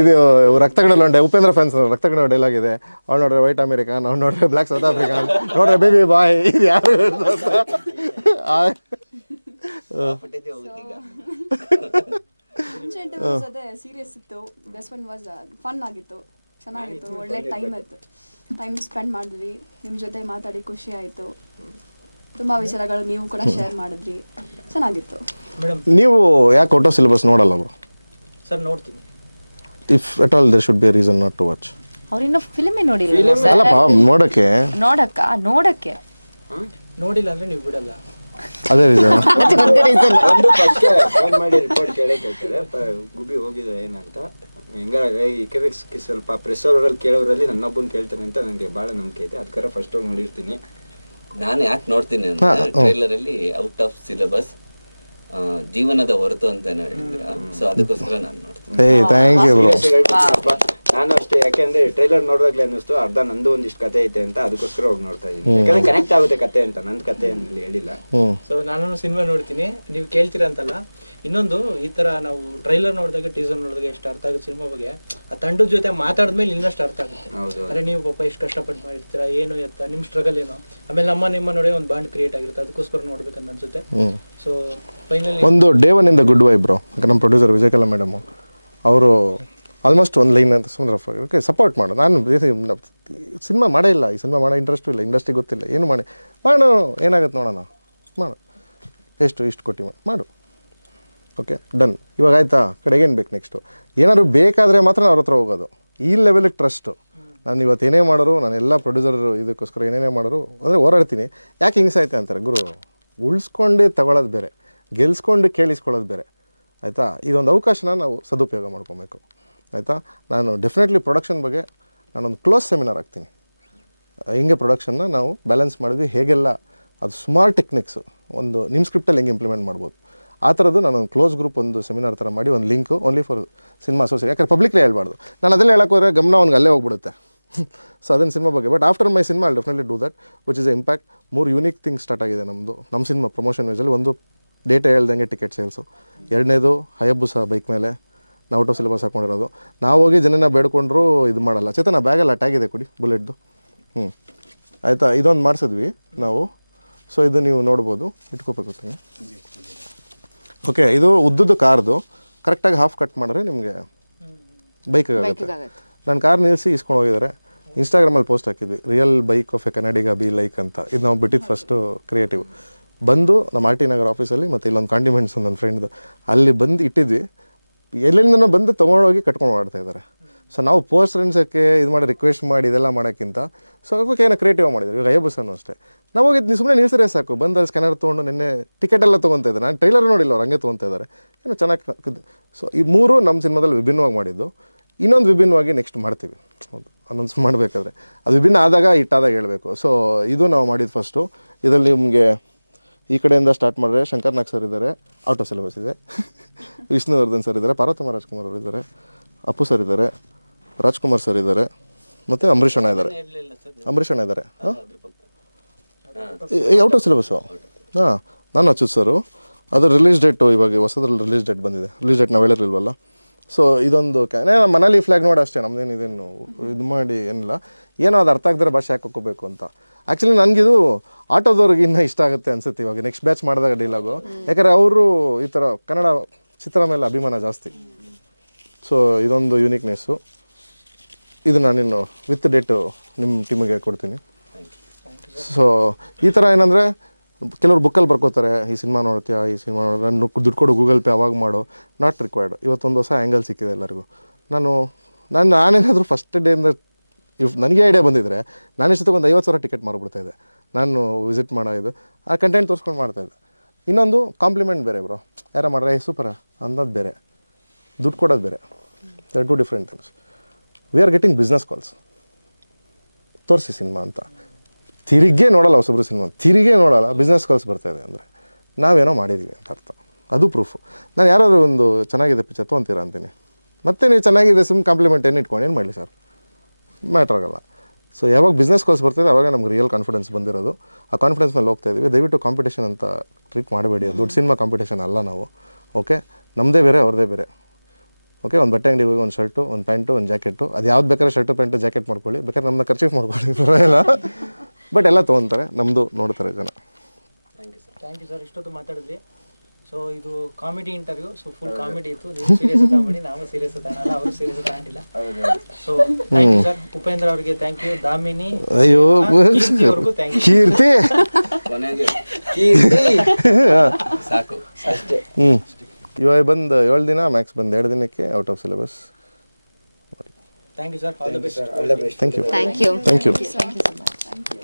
ಇದು ರಕ್ತಗಣ ಉಪೇಂದ್ರ ಫ್ಯಾನ್ಸ್ ರಕ್ತಗಣ ಡೈಲಾಗ್ ಇದೆ. ಅವ್ನು ನೋಡ್ರೆ ವೈಟ್ ಅಮೇರಿಕನ್, ಅವ್ನು ನೋಡ್ರೆ ಬ್ಲ್ಯಾಕ್ ಸೌತ್ ಆಫ್ರಿಕನ್, ನೋಡ್ರೆ ಬೇಬಿ ಬಾಯ್. ಇದು ಯಾರು ಅದೇ ಸೀರಿಯಸ್ ಇತ್ತು. ದಿಸ್ ಒನ್ ವಾಸ್ ಫನ್ ಆಗಿತ್ತು, ಚೆನ್ನಾಗಿತ್ತು, ಒಳ್ಳೆ ಟೈಮ್ ಸ್ಪೆಂಡ್ ಮಾಡಿದ್ವಿ, ನಿಮ್ಮ ಜೊತೆ ಮಾತಾಡಿ ಖುಷಿ ಆಯಿತು. ತುಂಬ ವಿಚಾರಗಳು ನೀವು ಕೂಡ ಶೇರ್ ಮಾಡಿದ್ರಿ, ಚೆನ್ನಾಗಿತ್ತು. ಮೇಡಮ್ ನೀವು ಯಾಕೆ ಔಟ್ ಆಫ್ ಸಿಲೆಬಸ್ ನೋಡಲ್ಲ ಬ್ರೋ? ಸರ್ ನೋಡ್ತೀನಿ. If at all there should be a reason not to watch. ಅವ್ರಿನ್ನೂ ಫಿಲ್ಮೇ ನೋಡಿಲ್ಲ ಅಲ್ಲಪ್ಪ, ನೋಡಕ್ಕೆ ನೋಡಕ್ಕೆ ನೋಡಿಲ್ಲ ಅಂದ್ರೆ ನೀವು ಬಿಡಲ್ಲ. ಅದೇ ರೀಸನ್. ಒಂದು ಫಸ್ಟ್ ಫೋನ್ ಮಾಡಿ ರಿಪೋರ್ಟ್ ಕೇಳ್ತಾರೆ ಗುಬ್ಬಿ ಹೋಗಿದೆ ಏನಂತ. ಹಿಂಗಾಗಿ ಈ ಸ್ವಲ್ಪ ಪ್ರೆಸ್ ಅವರಲ್ಲಿ ಕೇಳೋರಲ್ಲಿ ನನ್ನೊಬ್ಬನ್ ಕೇಳ್ತಾನೆ ಅಂತ ನನಗೆ ಭಾಳ ನಂಬಿಕೆ ಇದೆ. ಅದಕ್ಕಾರ ಫಸ್ಟ್ ಹೋಗಿ ನೋಡಿರ್ತೀನಿ. ನಾನು ಯಾಕೆ ನೋಡ್ತೀನಿ ಅಂತ ಟ್ರೈಲರ್ ಅಲ್ಲಿ ಔಟ್ ಆಫ್ ಸಿಲೆಬಸ್ ಜೀವನದ ಹೊರತು ಅಂತ ಹೇಳಿದ್ದೀರಾ, ಸೊ ಅದಕ್ಕೋಸ್ಕರ ನಾನು ನೋಡ್ತೀನಿ. Thank you bro. ನಾನು ಅಷ್ಟೇ, ಯಾಕೆಂದ್ರೆ ಟ್ರೈಲರ್ ನೋಡಿದಾಗ್ಲೇ ಅನ್ನಿಸ್ತು ಅರ್ಧ ನಂದು ಒಂದಿಷ್ಟು ಕತೆ ಐತೆ ಅಂತ, ಅದಕ್ಕೋಸ್ಕರ ಹೋಗಿ ನೋಡ್ತಾ ಇದ್ದೀನಿ. ಯಾಕಂದ್ರೆ ಕನೆಕ್ಟ್ ಆಗುತ್ತೆ ಕತೆ ಅಂತ, ನನ್ನ ಕತೆ ಹೇಳಿಲ್ಲ. ಸೊ ನಾನು ಸಿನಿಮಾ ನೋಡ್ತೀನಿ, ನೀವು ಕೇಳ್ತೀರಾ ಅಂತಲ್ಲ. ಇನ್ನೊಂದು, ಈ ತರ ನಾವು ಟ್ರೈಲರ್ ನೋಡಿದಾಗ ಟೀಸರ್ ನೋಡಿದಾಗ ಎಷ್ಟು ಅರ್ಥ ಆಗುತ್ತೆ ಸಿನಿಮಾ ಬಗ್ಗೆ, ಆ ತಂಡದ ಜೊತೆ ಮಾತಾಡಿದ್ಮೇಲೆ ಇನ್ನಷ್ಟು ಅರ್ಥ ಆಗುತ್ತೆ. ಅಂದ್ರೆ ನೀವು ಪಾಪ ಎಷ್ಟು ಕಷ್ಟಪಟ್ಟು ಮಾಡಿರ್ತೀರಾ, ಏನು ಎತ್ತ ನಿಮ್ಮ ಸ್ಟ್ರಗಲ್ ಏನೋ, ಆಮೇಲೆ ನಿಮ್ಮ ನೋಡಿ ಒಂದು ಬಾಂಡ್ ಕ್ರಿಯೇಟ್ ಆಗಿರುತ್ತೆ, ಅದಕ್ಕೋಸ್ಕರ ನೋಡ್ಬೇಕಂತ ಅನ್ಸುತ್ತೆ. ಸೊ ಫೈನಲಿ ಒಂದು ಡೇ ಒನ್ ಇಂದ ಗುಡ್ ವೈಬ್ ಬ್ರೋ. ನಮ್ಮ ಪ್ರೊಡ್ಯೂಸರ್ ವಿಜಯಕಲಾ ಮೇಡಮ್ ಅವರು ಆಲ್ಮೋಸ್ಟ್ ಒಂದು ಲೈನ್ ಅಂತ ಸುಮ್ಮನೆ ರಫ್ ಆಗಿ ಓಕೆ ಸಪೋರ್ಟ್ ಮಾಡು. ನಾನು ಸಿನಿಮಾ ಮಾಡೇ ಇಲ್ಲ, ಈ ಸಿನಿಮಾ ಮಾಡೋ ಇಂಟ್ರೆಸ್ಟು ಇಲ್ಲ, ಇಂಡಸ್ಟ್ರಿ ಗೊತ್ತಿಲ್ಲ, ಏನು ಮಾಡು ಏನಾಗುತ್ತೆ ನೋಡೋಣ, ಮಾಡು, ಇಷ್ಟು ಕೊಟ್ಟು ಮಾಡು, ಓಕೆ ಡನ್. ಇವಾಗ ಆಯಿತಾ, ಕಡೆಗೇನು ಬೇಕು ನೆಕ್ಸ್ಟು? ಏನಾದ್ರು ಬೇಕಾದರೆ ಮಾತ್ರ ಅವ್ರ ಹತ್ರ ಹೋಗೋದು. ಈ ಲೆವೆಲಿಗೆ ಟ್ರಸ್ಟು. ನಾನು ಇವತ್ತು ಏನೇ ಮಾಡೋರು, ನಾನು ಎಲ್ಲ ಪ್ರೊಡ್ಯೂಸರ್ ಇದಕ್ಕೋಸ್ಕರ ಏನೇನೇ ಮಾಡೋರು ಅಂದರೆ ಹೋರಾಡ್ತೀನಿ. ಯಾಕೆ ಹಿಂಗ್ಸಾಯ್ತೆ ಅಂತಾರೆ ಗುರು, ಉಳಿಸ್ಕೊಂಡು ತಗೊಳ್ಳೋದು ಬೇರೆ, ಗೆಲ್ಸ್ಕೊಂಡು ಕೇಳಿಸ್ಕೊಳ್ಳೋದು ಬೇರೆ, ಆಯಿತಾ? ಇದೊಂದು ಅವಕಾಶನ ನಾವು ಸದುಪಯೋಗ ಮಾಡ್ಕೊಬೇಕು, ಆಯಿತಾ? ನಾನು ಡೆಫಿನೆಟ್ಲಿ ಪ್ರೊಡಕ್ಷನ್ ಬಗ್ಗೆ ನಾನೊಂದು ಕ್ಲೋಸ್ ಸೆಮಿನಾರ್ ಆಗ್ತೀನಿ. ಹಿಂಗೆ ಪ್ರೊಡಕ್ಷನ್ನ ನಾವು ಬ್ಯಾಲೆನ್ಸ್ ಮಾಡಿದ್ವಿ, ಹೇಗೆಲ್ಲ ಅದು ಸುಮಾರು ಟೆಕ್ನಿಕ್ಸು ಒಂದು ನಿಮ್ಮ ಸ್ಕ್ರಿಪ್ಟಲ್ಲಿ ಹೆಂಗೆ ಇಂಪ್ಲಿಮೆಂಟ್ ಮಾಡ್ಬೋದು, ಆ ಥರದ್ದು ನಾನೊಂದು ಕ್ಲೋಸ್ ಗ್ರೂಪ್ ಒಂದು ಸೆಮಿನಾರ್ ಥರ ಮಾಡಿ ಒಂದು link only for cinema associate. ಯಾಕಂದ್ರೆ ಪಬ್ಲಿಕ್ಲೇ ಹೇಳ್ಬಾರ್ದು, ನಾನು ಅದೆಲ್ಲ ಹೇಳಕ್ಕೆ ಹೋದರೆ ಗಮನ ಅವ್ನಿಗೆ ಅಲ್ಲೇ ಹೋಗ್ಬಿಡುತ್ತೆ. ಸೊ ಅದನ್ನು ಸಿನಿಮಾ ಬಗ್ಗೆ. But after my cinema I definitely do that which is A impact. 3 unique things start ಆಗಿದೆ ನಮ್ಮ ಸಿನಿಮಾ ಪ್ರಮೋಷನ್ ವೈಸಲ್ಲಿ. ಒಂದು ಡೇಟಾ ಹೇಳ್ದಂಗೆ ಟಿಕೆಟ್ ಸೇಲ್ಸು, ಎರಡನೇದು ಹಯಬುಸ ಬೈಕ್ ಮೇಲೆ ನಾವು ಔಟ್ ಆಫ್ ಸಿಲೆಬಸ್ ಹಾಕ್ಕೊಂಡಿರೋದು. ನಾವು ಹೋಗಿ ಜನನ ಬೇಡ್ಕೊಂಡ್ರು ಇದು ಮಾಡಲ್ಲ. ಚೇತನ ಬ್ಯಾಗಲ್ಲಿ ಅಟ್ಯಾಗಿದೆ ಕೊಡಿ ಬುಲೆಟ್ದು, ಆಯಿತಾ? ಇದೊಂದು ಮಾಡಿಸಿದ್ವಿ ನಾವು. ಸೊ ಇದು ನೀವು ನೋಡ್ಬೋದು, ಇಟ್ಕೋಬೇಕು. ಓಕೆ, ಇದು ಉದ್ದದ್ದು ಕಾರ್ದು ಕರೆಕ್ಟಾಗಿ ಹಾಫ್ ಕಟ್ ಮಾಡಿದ್ರೆ ನಿಮಗೆ ಬೈಕಾಗುತ್ತೆ. ನಾನು ಕಾರ್ ನಿಲ್ಲಿಸಿ ಇಸ್ಕೊಂಡು ಹೋಗಿದ್ದಾರೆ. ಇನ್ಸ್ಟಾಗ್ರಾಮಲ್ಲಿ ಪೋಸ್ಟ್ ಹಾಕಿದ್ವಿ, real bike of A Kannadiga be like ಅಂತ. ಇದು ನಾವು ಬಿಟ್ಟಿದ್ದು ಫಸ್ಟು ಕ್ರಿಯೇಟಿವ್. ಬಂದು ನಮ್ಮ ಆರ್ ಟಿ ನಗರ್ ಆಫೀಸಲ್ಲಿ ಮತ್ತು ಇಲ್ಲೊಂದು ಕಾಂಡಿಮೆಂಟ್ಸ್ ನನ್ನ ಫ್ರೆಂಡ್ದು ಅಲ್ಲಿ ಬಂದು ಇಟ್ಟಿದ್ವಿ. ಎಲ್ಲಿಂದನೋ ಬಂದು ತೊಗೊಂಡೋಗಿ ಕಟ್ಕೊಂಡು ಮಾಡ್ತಾ ಇದ್ದಾರೆ. ಸೊ ನಾವು ಪೋಸ್ಟ್ ಫ್ರೆಂಡ್ಸಕ್ಕೆ ಇದು ಮಾಡಿ ರಿಕ್ವೆಸ್ಟ್ ಮಾಡಿ ಇದೆಲ್ಲ ಮಾಡೋಕ್ಕಿಂತ ಸೊ ಅದಕ್ಕೆ ಏನೋ ಕ್ರಿಯೇಟಿವ್ ಮಾಡಿದ್ರು. ಈಗ ಹಯಬುಸನು ಅಷ್ಟೇ, ನಾವು ಹೋಗಿದ್ದು ಸುಮ್ಮನೆ ನಿಲ್ಸಿದ್ರೆ ಸಾಕು, ಬಂದು ಅಲ್ಲಿ ಸ್ಕ್ಯಾನರ್ ತೊಗೊಂಡು ನಿನ್ನೆ ಟಿಕೆಟ್ ಎಲ್ಲ ತೊಗೊತಾ ಇದ್ದಾರೆ. ನಾನು ಟ್ರೈಲರ್ ನೋಡಿಲ್ಲ, ಅವ್ರು ಹಂಗೆ ತೊಗೊತಾ ಇದ್ದಾರೆ, ಏನೋ ಚೆನ್ನಾಗಿ. ಸೊ ಈ 3 ನಮ್ಮ ಸಿನಿಮಾದಲ್ಲಿ ವಿಭಿನ್ನವಾಗಿ ಮಾಡಿದ್ದು. ಇನ್ನೊಂದು ವಿಭಿನ್ನವಾಗಿ ನೆಕ್ಸ್ಟ್ ಮಾಡ್ತೀವಿ, ಹೌದು ಅನೌನ್ಸ್ ಮಾಡಬೇಕಾದ್ರೆ ಅದು ವಿಭಿನ್ನ ಆದಾಗ ಇಟ್ಟಾದಾಗ ಹೇಳಬೇಕು. ಸೊ ಇದು ನಾವು ಮಾಡಿದ್ದು ಫಸ್ಟು. ಇದರಲ್ಲಿ ನಿಮಗೆ ಈ ಕಡೆಯಿಂದ ಸ್ಟಾರ್ಟ್ ಮಾಡಿದ್ರೆ ಶಂಕರ್ನಾಗ್ ಸರ್ ಇದ್ದಾರೆ, ಔಟ್ ಆಫ್ ಸಿಲೆಬಸ್ ಇದೆ. ವಿಷ್ಣುವರ್ಧನ್ ಸರ್ ಇದ್ದಾರೆ, ಪಾರ್ವತಮ್ಮ ರಾಜ್ಕುಮಾರ್ ಅವರು ಇದ್ದಾರೆ, ಅಪ್ಪು ಸರ್ ಇದ್ದಾರೆ, ರಾಜ್ಕುಮಾರ್ ಸರ್ ಇದ್ದಾರೆ, ಮತ್ತು ಅಂಬರೀಷ್ ಅಣ್ಣ ಇದ್ದಾರೆ. Out of syllabus. ನಾನು ಅಚ್ಯುತ್ ಸರು. ಅದು ರಿಲೀಸ್ ಡೇಟು ಇವಾಗ ಹೊಸದ್ರಲ್ಲಿ ರಿಲೀಸ್ ಡೇಟ್ ಬಂದಿದೆ. ರಿಲೀಸ್ ಡೇಟ್ ನಾವು ಹೇಳಿರಲಿಲ್ವಲ್ಲ. ಸೊ ಇದೊಂದು ಮನೇಲಿ ಫ್ಲ್ಯಾಗ್ ನೋಡಿ ಅಷ್ಟೇ, ನಮ್ಮದೇನು ಇದೇನು ಇದು ಮಾಡಿ ಏನಿಲ್ಲ. ಏನೋ ಅದು ಅರ್ಥ ಆಗದ್ರೆ ಭಾಷೆ ಹಾಕೋಬೇಕು ಅಂತ. ಆ್ಯಕ್ಚುಲಿ ನನಗಿದು ಆಟೋದವ್ರಿಗೆ ಇನ್ನೂ ಇಷ್ಟ ಆಗುತ್ತೆ ಅನ್ಸುತ್ತೆ ಇವಾಗ ನೆಕ್ಸ್ಟ್ ಬ್ಯಾಚ್ ಮಾಡಿದಾಗ ಡೈಲಾಗು. ಯಾಕಂದರೆ ಅವರು ಈ ಥರ ಕನ್ನಡ ಚಿತ್ರ ಮೇಲೆ ಅಭಿಮಾನ ಜಾಸ್ತಿ. ಸೊ ಇದೊಂದು ಯೂನಿಕ್ನೆಸ್ಸು. ಇದು ನಾನಿನ್ನು ವಿತ್ ಡೇಟು ನಿಮ್ಮ ಟೀಮಿಗೆ ಕೊಡ್ತೀನಿ. ಸೊ ಈ ಥರ ಏನಂದರೆ ಕೆಲವರು ಬುಕ್ಕಲ್ಲಿ ಬರ್ಕೋತಾರೆ, ಈ ಸಿನಿಮಾ ನೋಡ್ತೀಯಾ, ಈ ಸಿನಿಮಾ ನೋಡಿದ್ರೆ ದುಡ್ಡು ಕೊಡು ಗೂಗಲ್ ಪೇ ಅವಾಗ ಮಾಡು, ನಾಟ್ ರಿಕ್ವೈರ್ಡ್. ಇವತ್ತೊಂದು ಹೊಸ ಆ್ಯಂಗಲ್ ಸಿಕ್ಕಿದೆ ಎಲ್ಲರಿಗೂ. ನಾನೇನಾದರೂ ಫಸ್ಟ್ ಡೇಯಿಂದ ನನಗೆ ಐಡಿಯಾ ಬಂದಿದ್ದರೆ ನಾನು ಇಷ್ಟೊತ್ತಿಗೆ ಒಂದು 50,000 ಟಿಕೆಟ್ ಮಾರ್ಬಿಡ್ತಾಯಿದ್ದೆ. ನಾನು ವಿಸಿಟ್ ಮಾಡೋದು ಆ ಕಂಟೆಂಟ್ ತೋರಿಸ್ಕೊಂಡು ಮಾಡ್ತಾಯಿದ್ದೆ. ಇನ್ನೊಂದು ಕಾಂಪ್ಲಿಮೆಂಟ್ ಬೇರೆ ಬ್ರೋ, ಯಾರೋ ಮಾಡ್ರೆ ಸೂಪರ ಅನ್ನೋದು ಬೇರೆ, ದುಡ್ಡು ಕೊಡೋದು ಬೇರೆ. They are 2 different things. We are getting business calls, ತೋರಿಸಿ ಸಿನಿಮಾ ಅಂತ. ತಿರುಗೇ ನೋಡಲ್ಲ ಹೊಸಬ್ರು ಸಿನಿಮಾ, ತಿರುಗೇ ನೋಡಲ್ಲ, ಬಿಸ್ನೆಸ್ ಕಾಲ್ಸ್ ಬರ್ತಾಯಿದೆ ಅಂದರೆ ನಾವೇನೋ ಮಾಡಿದ್ದೀವಿ ಅಂತ ಅರ್ಥ. ಅದು ಪ್ರೂಫು. ನಾನು ಯಾರಾದರೂ ಒಂದು ಚೆನ್ನಾಗಿದೆ ಪಿಕ್ಚರ್ ತೊಗೊತೀರಾ ಅಂತೀನಿ, ಮತ್ತೆ ನೀವು ಚೆನ್ನಾಗಿದೆ ಸುಮ್ಮನೆ ಕಾಂಪ್ಲಿಮೆಂಟ್ ಏನು ಇಟ್ಕೊಂಡು ಏನು ಮಾಡಲಿ ಸರ್, ಮ್ಯಾಟ್ರ್ ಆಗೋಲ್ಲ. ಸೊ ಯಾವಾಗ ಬಿಸ್ನೆಸ್ ಕಾಲ್ಸ್ ಬರ್ತಾಯಿದೆ ಆವಾಗ ನಮ್ಗೆ ರಿಯಲ್ ಕಾನ್ಫಿಡೆನ್ಸ್ ಬಂದಿರೋದು. ಆ ಕಾನ್ಫಿಡೆನ್ಸ್ ಮೇಲೆ ಹೋಗ್ತಾ ಇದ್ದೀವಿ. ದಯವಿಟ್ಟು ಕಾಂಪಿಟೇಷನ್ ಅಂತ ಟ್ರೀಟ್ ಮಾಡಬೇಡಿ, ದೊಡ್ಡ ಸಿನಿಮಾ ಕಾಂಪಿಟೇಷನ್ ಅಲ್ಲ ನಾವು. ಓಕೆ, ನಮ್ಮದೇ ಬೇರೆ ಅವ್ರದ್ದೇ ಬೇರೆ. ಓಕೆ, ಒಂದು ಬಟ್ಟೆ ಅಂಗಡಿಗೆ ಹೋಗಿ ಒಂದು ಶರ್ಟು, ಒಂದು ಪ್ಯಾಂಟು, ಒಂದು ಜಾಕೆಟು, ಅದು ಯಾವ್ದು ಬೇಕಾದ್ರೆ ಶರ್ಟು ಪ್ಯಾಂಟು ಜಾಕೆಟ್ ಮಾಡ್ಕೊಳ್ಳಿ, ಬೇಕಾದ್ರೆ ನಮ್ಮನ್ನ ಖರ್ಚು ಮಾಡ್ಕೊಳ್ಳಿ, ಬರೋಲ್ಲ. ಬಟ್ ಎಲ್ಲ ತೊಗೊತಾರೆ, ನಮ್ಮದು ನೋಡ್ತಾರೆ ಜನ. ಥ್ಯಾಂಕ್ ಯು ಸರ್, ಇಷ್ಟೊತ್ತು ಮಾತಾಡಿದ್ರಿ. ಸೊ ಇದು comedy interview, so full comedy ಇತ್ತು. ನೀವು ಸೀರಿಯಸ್ ತಗೊಂಬಿಡಿ, ನಾವು ಸೀರಿಯಸ್ ತಗೊಳಲ್ಲ, ಅವರು ಸೀರಿಯಸ್ ತಗೊಂಡಿಲ್ಲ. So thank you sir. Upendra ಅವರಿಗೆ ಥ್ಯಾಂಕ್ ಯು, ದಾಮಿನಿ, ಅಯ್ಯೋ ಕೀರ್ತಿವರೆಗೂ ಥ್ಯಾಂಕ್ ಯು. ಕೀರ್ತಿ ಕೊನೆಗೆ ಕೀರ್ತಿ ಸಾಕು. ಅಷ್ಟೇ. ಇವಾಗ ಬಂದು 7 ದಿನ, ಮ್ಯಾಕ್ಸ್ ಬಂದು 2 ದಿನಕ್ಕೆ out of syllabus. Thank you sir, all the best. All the best. Thank you. Thank you. Thank you. Thank you.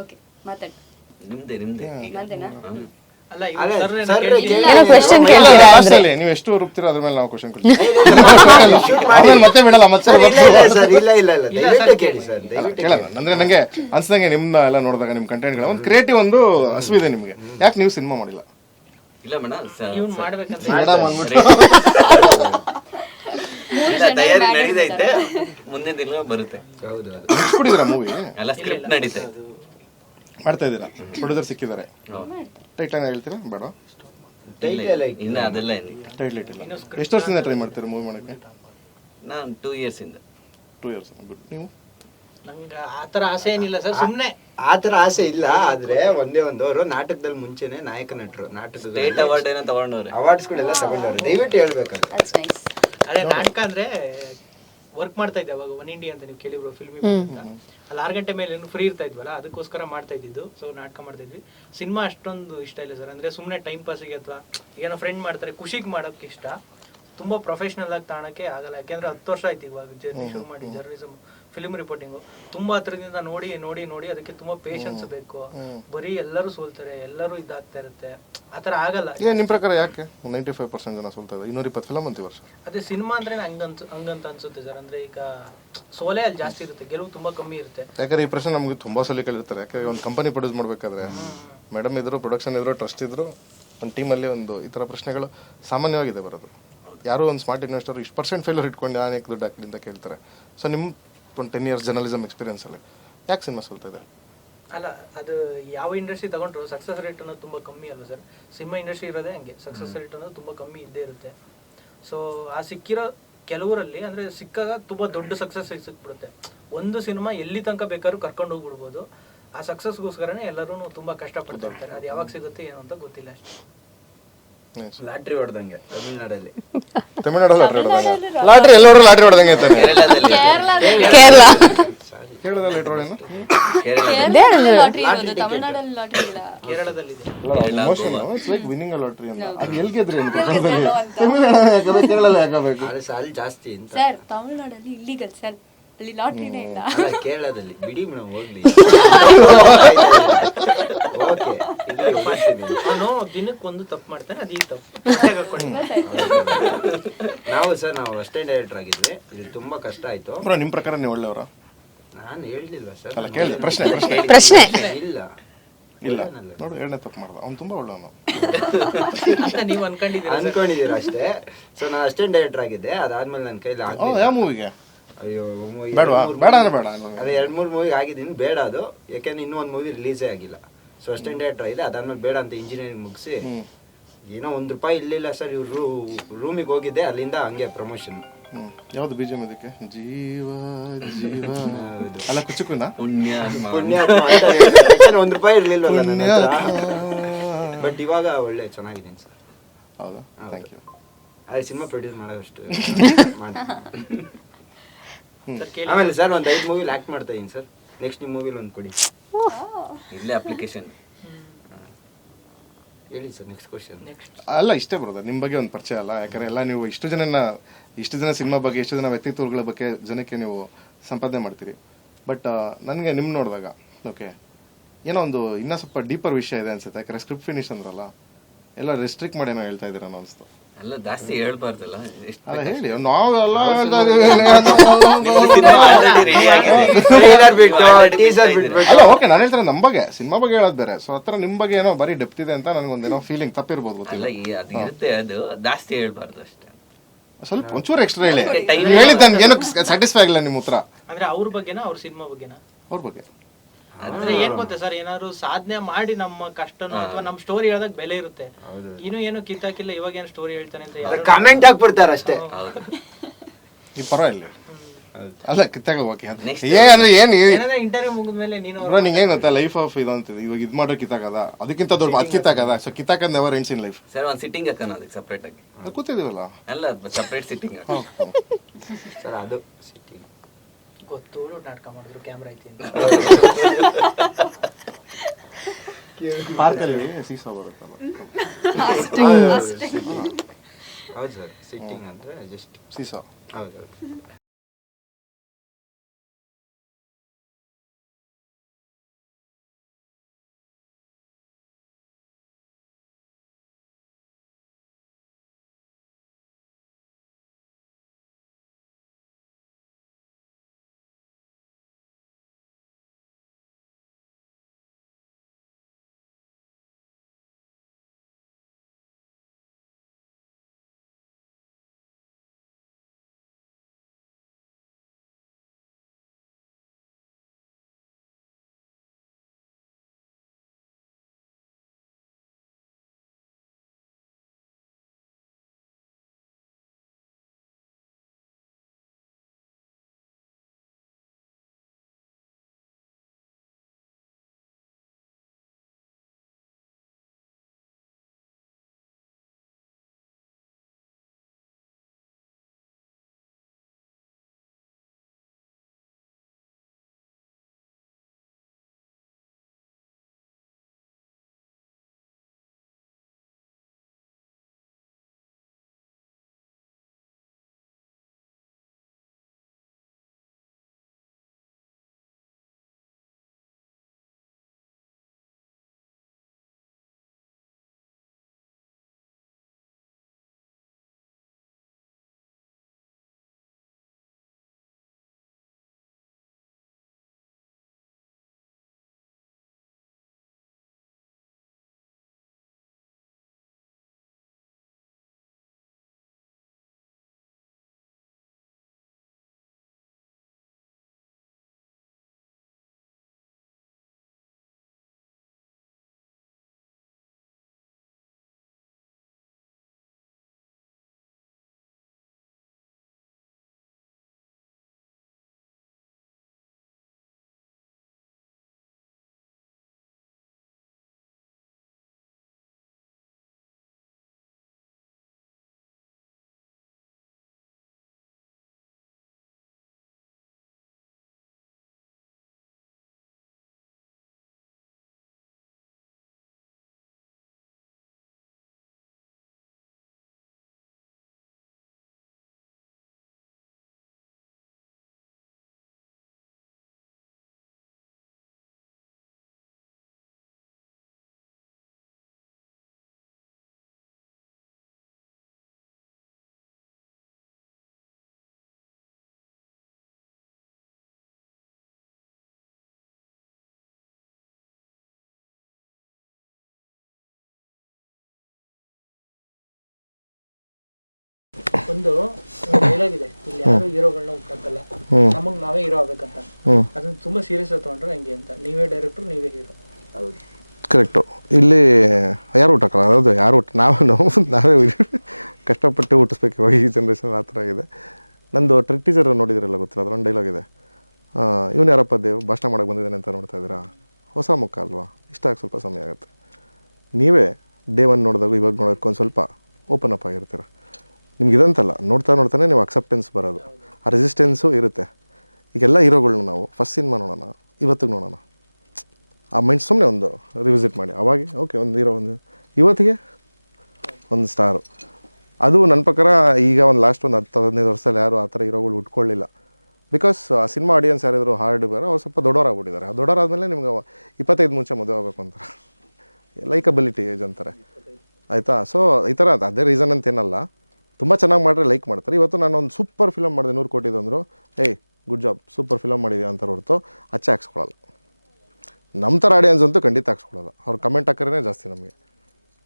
Okay ಮಾತಾಡಿ. ನಿಮ್ದೆ ಈಗ. ನಂದೇನಾ? ಅಲ್ಲ ಅದೇ, ಇವ್ರು sir sir ಕೇಳ್ತೀನಿ. ಏನೋ question ಕೇಳ್ತೀರಾ ಅಂದ್ರೆ ಲಾಸ್ಟಲ್ಲಿ ನೀವು ಎಷ್ಟು ರೂಪ್ತೀರೋ ಅದ್ರ ಮೇಲೆ ನಾವು ಕ್ವಶನ್ ಆಮೇಲೆ ಮತ್ತೆ ಬಿಡಲ್ಲ ಮತ್ತೆ ಸರ್ ಇಲ್ಲ ಇಲ್ಲ ಇಲ್ಲ ದಯವಿಟ್ಟು ಕೇಳಿ ಸರ್ ದಯವಿಟ್ಟು ಕೇಳಲ್ಲ ಅಂದ್ರೆ ನಂಗೆ ಅನ್ಸ್ದಂಗೆ ನಿಮ್ನ ಎಲ್ಲ ನೋಡಿದಾಗ ನಿಮ್ ಕಂಟೆಂಟ್ಗಳ ಒಂದು ಕ್ರಿಯೇಟಿವ್ ಒಂದು ಹಸಿವಿದೆ ನಿಮ್ಗೆ. ಯಾಕೆ ನೀವು ಸಿನಿಮಾ ಮಾಡಿಲ್ಲ? ಇಲ್ಲ ಮೇಡಮ್ ಇವ್ನು ಮಾಡ್ಬೇಕಂತ ಮೇಡಮ್ ಅಂದ್ಬಿಟ್ಟು ತಯಾರಿ ನಡೀತೈತೆ, ಮುಂದಿನ ದಿನ ಬರುತ್ತೆ. ಹೌದು ಮುಗಿಸ್ಬಿಟ್ಟಿದ್ದೀರಾ ಮೂವಿ? ಎಲ್ಲ ಸ್ಕ್ರಿಪ್ಟ್ ನಡೀತೆ. ಮಾಡ್ತಾ ಇದ್ದೀರಾ? ಪ್ರೊಡ್ಯೂಸರ್ ಸಿಕ್ಕಿದ್ದಾರೆ. ಟೈಟ್ಲೈನ್ ಹೇಳ್ತೀರಾ ಬೇಡ? ಟೈಟಲ್ ಇನ್ನ ಅದೆಲ್ಲ ಏನಿಲ್ಲ. ಟೈಟ್ಲ್ ಇಟ್ಟಿಲ್ಲ. ಎಷ್ಟು ವರ್ಷದಿಂದ ಟ್ರೈ ಮಾಡ್ತೀರಾ ಮೂವಿ ಮಾಡೋಕ್ಕೆ? ನಾನು 2 years ಇಂದ. 2 years. ಗುಡ್. ನೀವು? ನಂಗೆ ಆತರ ಆಸೆ ಏನಿಲ್ಲ ಸರ್, ಸುಮ್ನೆ ಆತರ ಆಸೆ ಇಲ್ಲ. ಆದ್ರೆ ಒಂದೇ ಒಂದು ಅವರು ನಾಟಕದಲ್ಲಿ ಮುಂಚೆನೆ ನಾಯಕ ನಟರು ನಾಟಕದ ಸ್ಟೇಟ್ ಅವಾರ್ಡ್ ಏನೋ ತಗೊಂಡವ್ರೆ. ಅವಾರ್ಡ್ಸ್ಗಳೆಲ್ಲ ತಗೊಂಡವ್ರು. ದಯವಿಟ್ಟು ಹೇಳ್ಬೇಕಂದ್ರೆ That's nice. ಅದೇ ನಾಟಕ ಅಂದ್ರೆ ವರ್ಕ್ ಮಾಡ್ತಾ ಇದ್ದೆ ಅವಾಗ ಒನ್ ಇಂಡಿಯಾ ಅಂತ ನೀವು ಕೇಳಿಬ್ರು ಫಿಲ್ಮ್ ಅಂತ. ಅಲ್ಲಿ 6 ಗಂಟೆ ಮೇಲೆ ಫ್ರೀ ಇರ್ತಾ ಇದ್ವಲ್ಲ, ಅದಕ್ಕೋಸ್ಕರ ಮಾಡ್ತಾ ಇದ್ದಿದ್ದು. ಸೊ ನಾಟಕ ಮಾಡ್ತಾ ಇದ್ವಿ. ಸಿನಿಮಾ ಅಷ್ಟೊಂದು ಇಷ್ಟ ಇಲ್ಲ ಸರ್, ಅಂದ್ರೆ ಸುಮ್ಮನೆ ಟೈಮ್ ಪಾಸಿಗೆ ಅಥವಾ ಏನೋ ಫ್ರೆಂಡ್ ಮಾಡ್ತಾರೆ ಖುಷಿಗೆ ಮಾಡೋಕ್ಕೆ ಇಷ್ಟ. ತುಂಬಾ ಪ್ರೊಫೆಷನಲ್ ಆಗಿ ತಾಣಕ್ಕೆ ಆಗಲ್ಲ, ಯಾಕೆಂದ್ರೆ 10 ವರ್ಷ ಆಯ್ತು ಇವಾಗ ಜರ್ನಿ ಶುರು ಮಾಡಿ. ಜರ್ನಲಿಸಮ್, ಫಿಲ್ಮ್ ರಿಪೋರ್ಟಿಂಗು ತುಂಬಾ ಹತ್ರದಿಂದ ನೋಡಿ ನೋಡಿ ನೋಡಿ ಅದಕ್ಕೆ ತುಂಬಾ ಪೇಷನ್ಸ್ ಬೇಕು. ಬರೀ ಎಲ್ಲರೂ ಸೋಲ್ತಾರೆ, ಎಲ್ಲರೂ ಇದಾಗ್ತಾ ಇರುತ್ತೆ, ಆತರ ಆಗಲ್ಲ. ಏನ್ ನಿಮ್ ಪ್ರಕಾರ ಯಾಕೆ 95% ಜನ ಸೋಲ್ತಾ ಇದೆ? 220 ಫಿಲಮ್ ಅಂತೀವಿ ವರ್ಷ. ಅದೇ ಸಿನಿಮಾ ಅಂದ್ರೆ ಹಂಗಂತ ಅನ್ಸುತ್ತೆ ಸರ್. ಅಂದ್ರೆ ಈಗ ಸೋಲೆ ಅಲ್ಲಿ ಜಾಸ್ತಿ ಇರುತ್ತೆ, ಗೆಲುವು ತುಂಬಾ ಕಮ್ಮಿ ಇರುತ್ತೆ. ಯಾಕಂದ್ರೆ ಈ ಪ್ರಶ್ನೆ ನಮ್ಗೆ ತುಂಬಾ ಸಲ ಕೇಳಿರ್ತಾರೆ. ಯಾಕಂದ್ರೆ ಒಂದು ಕಂಪನಿ ಪ್ರೊಡ್ಯೂಸ್ ಮಾಡ್ಬೇಕಾದ್ರೆ ಮೇಡಮ್ ಇದ್ರು, ಪ್ರೊಡಕ್ಷನ್ ಇದ್ರು, ಟ್ರಸ್ಟ್ ಇದ್ರು, ಒಂದು ಟೀಮಲ್ಲಿ ಒಂದು ಈ ತರ ಪ್ರಶ್ನೆಗಳು ಸಾಮಾನ್ಯವಾಗಿದೆ ಬರೋದು. ಯಾರೋ ಒಂದು ಸ್ಮಾರ್ಟ್ ಇನ್ವೆಸ್ಟರ್ ಇಷ್ಟು % ಫೇಲ್ಯೂರ್ ಇಟ್ಕೊಂಡು ನಾನು ಯಾಕೆ ದುಡ್ಡು ಹಾಕಲಿ ಅಂತ ಕೇಳ್ತಾರೆ. ಸೊ ನಿಮ್ಮ ಒಂದು 10 years ಜರ್ನಲಿಸಮ್ ಎಕ್ಸ್ಪೀರಿಯನ್ಸ್ ಅಲ್ಲಿ ಯಾಕೆ ಸಿನಿಮಾ ಸೋಲ್ತಾ ಇದೆ? ಅಲ್ಲ, ಅದು ಯಾವ ಇಂಡಸ್ಟ್ರಿ ತಗೊಂಡ್ರು ಸಕ್ಸಸ್ ರೇಟ್ ಅನ್ನೋದು ತುಂಬಾ ಕಮ್ಮಿ ಅಲ್ವಾ ಸರ್? ಸಿನಿಮಾ ಇಂಡಸ್ಟ್ರಿ ಇರೋದೇ ಹಂಗೆ, ಸಕ್ಸಸ್ ರೇಟ್ ಅನ್ನೋದು ತುಂಬಾ ಕಮ್ಮಿ ಇದ್ದೇ ಇರುತ್ತೆ. ಸೊ ಆ ಸಿಕ್ಕಿರೋ ಕೆಲವರಲ್ಲಿ ಅಂದ್ರೆ ಸಿಕ್ಕಾಗ ತುಂಬಾ ದೊಡ್ಡ ಸಕ್ಸಸ್ ಸಿಕ್ಬಿಡುತ್ತೆ. ಒಂದು ಸಿನಿಮಾ ಎಲ್ಲಿ ತನಕ ಬೇಕಾದ್ರೂ ಕರ್ಕೊಂಡು ಹೋಗ್ಬಿಡ್ಬೋದು. ಆ ಸಕ್ಸಸ್ಗೋಸ್ಕರನೇ ಎಲ್ಲರೂ ತುಂಬಾ ಕಷ್ಟಪಡ್ತಾ ಇರ್ತಾರೆ. ಅದು ಯಾವಾಗ ಸಿಗುತ್ತೆ ಏನು ಅಂತ ಗೊತ್ತಿಲ್ಲ ಅಷ್ಟೇ. ಲಾಟ್ರಿ ಹೊಡೆದಂಗೆ ತಮಿಳ್ನಾಡಲ್ಲಿ. ತಮಿಳ್ನಾಡಲ್ಲಿ ಲಾಟ್ರಿ ಎಲ್ಲರೂ ಲಾಟ್ರಿ ಹೊಡೆದಂಗೆ ಐತೆ. ಕೇರಳ ಕೇರಳದಲ್ಲಿ ಲಾಟ್ರಿ ಹೊಡೆಯೋಣ? ಲಾಟ್ರಿ ಇರೋದು ತಮಿಳ್ನಾಡಲ್ಲಿ ಲಾಟ್ರಿ ಇಲ್ಲ. ಕೇರಳದಲ್ಲಿದೆ. Emotion it's like winning a lottery ಅಂತ. ಅದು ಎಲ್ಲಿ ಗೆದ್ರಿ ಅಂತ ತಮಿಳ್ನಾಡಲ್ಲಿ ಯಾಕಬೇಕು, ಕೇರಳದಲ್ಲಿ ಯಾಕಬೇಕು? ಅದು ಸಾಲ್ ಜಾಸ್ತಿ ಅಂತ. ಸರ್ ತಮಿಳ್ನಾಡಲ್ಲಿ ಇಲ್ಲಿಗಲ್ ಸರ್, ಅಲ್ಲಿ ಲಾಟ್ರಿನೇ ಇಲ್ಲ. ಅಲ್ಲ, ಕೇರಳದಲ್ಲಿ ಬಿಡಿ ಮೇಡಮ್ ಹೋಗ್ಲಿ. ಓಕೆ ಅವನು ದಿನಕ್ಕೆ ಒಂದು ತಪ್ಪು ಮಾಡ್ತಾನೆ, ಅದು ಈ ತಪ್ಪು. ನಾವು ಅಷ್ಟೇ ಡೈರೆಕ್ಟರ್ ಆಗಿದ್ವಿ. ಇದು ತುಂಬಾ ಕಷ್ಟ ಆಯ್ತು. ಬ್ರೋ ನಿಮ್ಮ ಪ್ರಕಾರ ನೀವು ಒಳ್ಳೆಯವರ? ನಾನು ಹೇಳ್ಲಿಲ್ಲ ಸರ್. ಅಲ್ಲ ಕೇಳಿ ಪ್ರಶ್ನೆ ಇಲ್ಲ ಇಲ್ಲ ನೋಡು, ಎರಡನೇ ತಪ್ಪು ಮಾಡ್ದ ಅವ್ನು. ತುಂಬಾ ಒಳ್ಳೆಯವನು ಅಂತ ನೀವು ಅನ್ಕೊಂಡಿದ್ದೀರಾ ಅಷ್ಟೇ. ಸೊ ನಾನು ಅಷ್ಟೇ ಡೈರೆಕ್ಟರ್ ಆಗಿದ್ದೆ. ಅದಾದ್ಮೇಲೆ ನನ್ನ ಕೈಲಿ ಯಾವ ಮೂವಿಗೆ? ಅಯ್ಯೋ, ಬೇಡವಾ? ಬೇಡ ಅಂದ್ರೆ ಬೇಡ. ಅದೇ 2-3 ಮೂವಿ ಆಗಿದ್ದೀನಿ. ಬೇಡ ಅದು, ಯಾಕೆಂದ್ರೆ ಇನ್ನೂ ಒಂದು ಮೂವಿ ರಿಲೀಸೇ ಆಗಿಲ್ಲ. ಸೊ ಅಷ್ಟೇ ಡೈರೆಕ್ಟರ್ ಆಗಿದೆ. ಅದಾದ್ಮೇಲೆ ಬೇಡ ಅಂತ ಇಂಜಿನಿಯರಿಂಗ್ ಮುಗಿಸಿ ಏನೋ ₹1 ಇರ್ಲಿಲ್ಲ ಸರ್. ಇವ್ರು ರೂಮಿಗೆ ಹೋಗಿದ್ದೆ, ಅಲ್ಲಿಂದ ಹಂಗೆ ಪ್ರಮೋಷನ್. ಯಾವ್ದು BGM ಇದಕ್ಕೆ? ಜೀವ ಜೀವ ಅಲ್ಲ ಕುಚುಕುನಾ? ಪುಣ್ಯ ₹1 ಇರ್ಲಿಲ್ವಲ್ಲ ನನ್ನ ಹತ್ರ. ಬಟ್ ಇವಾಗ ಒಳ್ಳೆ ಚೆನ್ನಾಗಿದ್ದೀನಿ ಸರ್. ಹೌದಾ? Thank you. ಅದೇ ಸಿನಿಮಾ ಪ್ರೊಡ್ಯೂಸ್ ಮಾಡೋಷ್ಟು ಆಮೇಲೆ ಸರ್ ಒಂದು 5 ಮೂವಿಲಿ ಆಕ್ಟ್ ಮಾಡ್ತಾ ಇದೀನಿ ಸರ್. ನೆಕ್ಸ್ಟ್ ನಿಮ್ಮ ಮೂವಿಲಿ ಒಂದು ಕೊಡಿ. ಇಲ್ಲೇ ಅಪ್ಲಿಕೇಶನ್ ಹೇಳಿ ಸರ್. Next question. ಅಲ್ಲ ಇಷ್ಟೇ ಬರೋದು ನಿಮ್ಮ ಬಗ್ಗೆ ಒಂದು ಪರಿಚಯ ಅಲ್ಲ. ಯಾಕಂದ್ರೆ ಎಲ್ಲ ನೀವು ಇಷ್ಟು ಜನ ಸಿನಿಮಾ ಬಗ್ಗೆ, ಇಷ್ಟು ಜನ ವ್ಯಕ್ತಿತ್ವಗಳ ಬಗ್ಗೆ ಜನಕ್ಕೆ ನೀವು ಸಂಪಾದನೆ ಮಾಡ್ತೀರಿ. ಬಟ್ ನನಗೆ ನಿಮ್ಮ ನೋಡಿದಾಗ ಓಕೆ ಏನೋ ಒಂದು ಇನ್ನೂ ಸ್ವಲ್ಪ ಡೀಪರ್ ವಿಷಯ ಇದೆ ಅನ್ಸುತ್ತೆ. ಯಾಕಂದ್ರೆ ಸ್ಕ್ರಿಪ್ಟ್ ಫಿನಿಶ್ ಅಂದ್ರಲ್ಲ, ಎಲ್ಲ ರೆಸ್ಟ್ರಿಕ್ಟ್ ಮಾಡಿ ಏನೋ ಹೇಳ್ತಾ ಇದ್ದೀರ ಅನಿಸ್ತು. ಅಲ್ಲ ಜಾಸ್ತಿ ಹೇಳ್ಬಾರ್ದಲ್ಲ. ಅಲ್ಲ ಹೇಳಿ, ನಾವೆಲ್ಲ ಅಲ್ಲ ಓಕೆ, ನಾನು ಹೇಳ್ತಾರೆ ನಮ್ಮ ಬಗ್ಗೆ ಸಿನಿಮಾ ಬಗ್ಗೆ ಹೇಳೋದು ಬೇರೆ. ಸೊ ಹತ್ರ ನಿಮ್ಮ ಬಗ್ಗೆ ಏನೋ ಬರೀ ಡೆಪ್ತ್ ಇದೆ ಅಂತ ನನಗೊಂದೇನೋ ಫೀಲಿಂಗ್ ತಪ್ಪಿರ್ಬೋದು, ಗೊತ್ತಿಲ್ಲ. ಅದು ಇರುತ್ತೆ, ಅದು ಜಾಸ್ತಿ ಹೇಳ್ಬಾರ್ದು ಅಷ್ಟೇ. ಸ್ವಲ್ಪ ಒಂಚೂರು ಎಕ್ಸ್ಟ್ರಾ ಹೇಳಿ. ನೀವು ಹೇಳಿದ್ದು ನನ್ಗೆ ಏನೋ ಸ್ಯಾಟಿಸ್ಫೈ ಆಗಿಲ್ಲ ನಿಮ್ಮ ಉತ್ತರ. ಅಂದ್ರೆ ಅವ್ರ ಬಗ್ಗೆನಾ, ಅವ್ರ ಸಿನಿಮಾ ಬಗ್ಗೆನಾ? ಅವ್ರ ಬಗ್ಗೆ. ಅಂದ್ರೆ ಏನ್ ಗೊತ್ತಾ ಸರ್, ಏನಾದ್ರು ಸಾಧನೆ ಮಾಡಿ ನಮ್ಮ ಕಷ್ಟನೋ ಅಥವಾ ನಮ್ಮ ಸ್ಟೋರಿ ಹೇಳೋದಕ್ ಬೆಲೆ ಇರುತ್ತೆ. ಏನು ಕಿತ್ತಾಕಿಲ್ಲ, ಇವಾಗ ಏನು ಸ್ಟೋರಿ ಹೇಳ್ತಾನೆ ಅಂತ ಕಾಮೆಂಟ್ ಹಾಕ್ಬಿಡ್ತಾರ ಅಷ್ಟೇ. ಈ ಪರವಾಗಿಲ್ಲ. ಅಲ್ಲ ಕಿತ್ತಾಗ ಓಕೆ ಅಂದ್ರೆ ಏನು ಇಂಟರ್ವ್ಯೂ ಮುಗಿದ್ಮೇಲೆ ನೀನು ನಿಂಗೆ ಏನ್ ಗೊತ್ತಾ, ಲೈಫ್ ಆಫ್ ಇದು ಅಂತಿದೆ. ಇವಾಗ ಇದು ಮಾಡೋ ಕಿತ್ತಾಕದ, ಅದಕ್ಕಿಂತ ದೊಡ್ಡ ಅದ್ ಕಿತ್ತಾಕದ. ಸೊ ಕಿತ್ತಾಕದ್ never ends in life. Sir ಒಂದು ಸಿಟ್ಟಿಂಗ್ ಹಾಕೋಣ ಅದಕ್ಕೆ ಸಪ್ರೇಟ್ ಆಗಿ. ಕೂತಿದೀವಲ್ಲ, ಅಲ್ಲ ಸಪ್ರೇಟ್ ಸಿಟ್ಟಿಂಗ್ ಸರ್. ಅದು ಸಿಟ್ಟಿಂಗ್ ಗೊತ್ತು, ನಾಟಕ ಮಾಡಿದ್ರು ಕ್ಯಾಮ್ರಾ ಐತಿ ಅಂತ. ಪಾರ್ಕಲ್ಲಿ ಸೀಸಾ ಬರುತ್ತಲ್ಲ. ಹೌದು ಸರ್, ಸಿಟ್ಟಿಂಗ್ ಅಂದ್ರೆ ಜಸ್ಟ್ ಸೀಸಾ. ಹೌದು. ಒಂದು ಡೈಲಾಗ್ ಇದೆ, ಇಲ್ಲಿ ಯಾರು ಹೀರೋಗಳನ್ನ ಹುಟ್ಟಾಕಲ್ಲ, ನಮಗ್ ನಾವೇ ಹೀರೋ ಆಗ್ಬೇಕಂತ. ಅದನ್ನ ತುಂಬಾ ಸೀರಿಯಸ್ ಆಗಿ ತಗೊಂಡ್ರೆ ಹೆಂಗೆ ಅಂತ, ನೀವೇ ಡೈರೆಕ್ಟರ್ ನೀವೇ ಹೀರೋ. ಹೌದು ಕರೆಕ್ಟು. ಇಲ್ಲಿ ಯಾರು ಊಟಕ್ಕಲ್ಲ, ಹೌದು ಯಾರು ಊಟ ನಾವೇ ಕಷ್ಟಪಟ್ಟು ಹುಟ್ಟಿಸ್ಬೇಕು ಇವಾಗ ಈ ಜನ್ರೇಷನ್ ಆ ಥರ ಇದೆ. ನಂದು ಟ್ರಿಕ್ ಟೀಚರ್ ನೋಡಿದಿರಲ್ಲ ಗೊತ್ತಿಲ್ಲ, ಅದರೊಂದು ಡೈಲಾಗ್ ಇದೆ, ಇವನು ಯಾರಪ್ಪ ದೇವ್ ಭಾಷಣ ಮಾಡೋಕ್ಕೆ ಬಂದಿದ್ದಾನೆ ಅಂತ ನೋಡ್ತಾ ಇದ್ದೀರಾ, ಹೊಸ ಮುಖ ಅಲ್ವಾ, ಇಷ್ಟ ಆಗಿ ಸ್ವಲ್ಪ ಸಮಯ ಆಗುತ್ತೆ. ನೀವೇ ಡೇ 1 ನೋಡಿದಾಗ ಇವಾಗ ನೋಡೋಕ್ಕೆ ಒಂದು ಸ್ವಲ್ಪ ಓಪನ್ ಅಪ್ ಆಗಿರ್ತೀರ. ನಿಮ್ಗೆ ಇದಂತಲ್ಲ, ನೋಡ್ತಾನೆ ನೀವು ಅಕ್ಸೆಪ್ಟೆನ್ಸ್ ಬರೋದು, ಆ ರೆಸಿಸ್ಟೆನ್ಸು ಇರುತ್ತೆ. ಈಗೆಲ್ಲ ಹೀರೋಗಳ್ನು ನಾವು ಫಸ್ಟ್ ಸಿನಿಮಾ ನೋಡೋಣ, ಇವತ್ತಿಗೆ ನೋಡೋಣ, ಆ ಮೈಂಡ್ ಸುಮ್ಮನೆ ಒಂದು ರಿವಿಸಿಟ್ ಮಾಡಿ, ಅವಾಗೆ ಓಕೆ ಒಂದು ಹೀರೋ, ಒಂದು ಇವತ್ತಿಗೆ ಒಂದು ಸ್ಟಾರು. ಅದು ನನ್ನ ಪ್ರಕಾರ ಈಗ ಒಂದು ಲಾಸ್ಟ್ ಒಂದು 10-15 ವರ್ಷದಲ್ಲಿ ಯಾರು ಆ ಥರ ಹೀರೋಗಳು ಉಟ್ಕೊಳ್ಳಿಲ್ಲ. ಬಿಕಾಸ್ ಆ ಸಿನಿಮಾ ಆಡಿಯನ್ಸ್ ಯಾರಿದ್ರು ಹಾರ್ಡ್ ಬೇರೆ, ಅವ್ರು ಸ್ವಲ್ಪ ದೊಡ್ಡವರಾಗ್ಬಿಟ್ಟಿದ್ದಾರೆ. ಆ ದೊಡ್ಡವರಾದ್ಮೇಲೆ ನಿಮ್ಗೆ 25 ಮುಂಚೆ ಮದುವೆ ಆಗಬೇಕು ಅಂತಾರೆ, ಲೈಕಬಿಲಿಟಿ ಏಜ್ ಅಂತಾರೆ, ಆಯಿತಾ. ಸೊ ಈ ಥರ ಅದೇ ರೀಸನ್ ಅಂತೇನಲ್ಲ, ತುಂಬ ಚೆನ್ನಾಗಿ ಮಾಡಿದ್ರೆ ಲೈಕ್ ಮಾಡ್ತಾರೆ. ಇವತ್ತು ನಾನು ಒಂದು ಸೂಪರ್ ಫಿಲಮ್ ಮಾಡಿದೆ 100 ಕೋಟಿದು ಅಂದರು, ಏಯ್ ಗುಡ್ ಜಾಬ್ ಸೂಪರ್ ಫಿಲಮ್ ಮಾಡಿದೆ ಅಂತ ಹೊರತು ಅಚ್ಚೆ ಹಾಕ್ಸ್ಕೊಳ್ಳಲ್ಲ. ನಮ್ಮ ಥರ ಆಡಿಯನ್ಸ್ ಅಂತೂ ಖಂಡಿತ ಹಾಕ್ಸ್ಕೊಳ್ಳಲ್ಲ, ಅವ್ರು ಕಮೆಂಟ್ ಹಾಕೋರೇ ಜಾಸ್ತಿ ನಮಗೆ.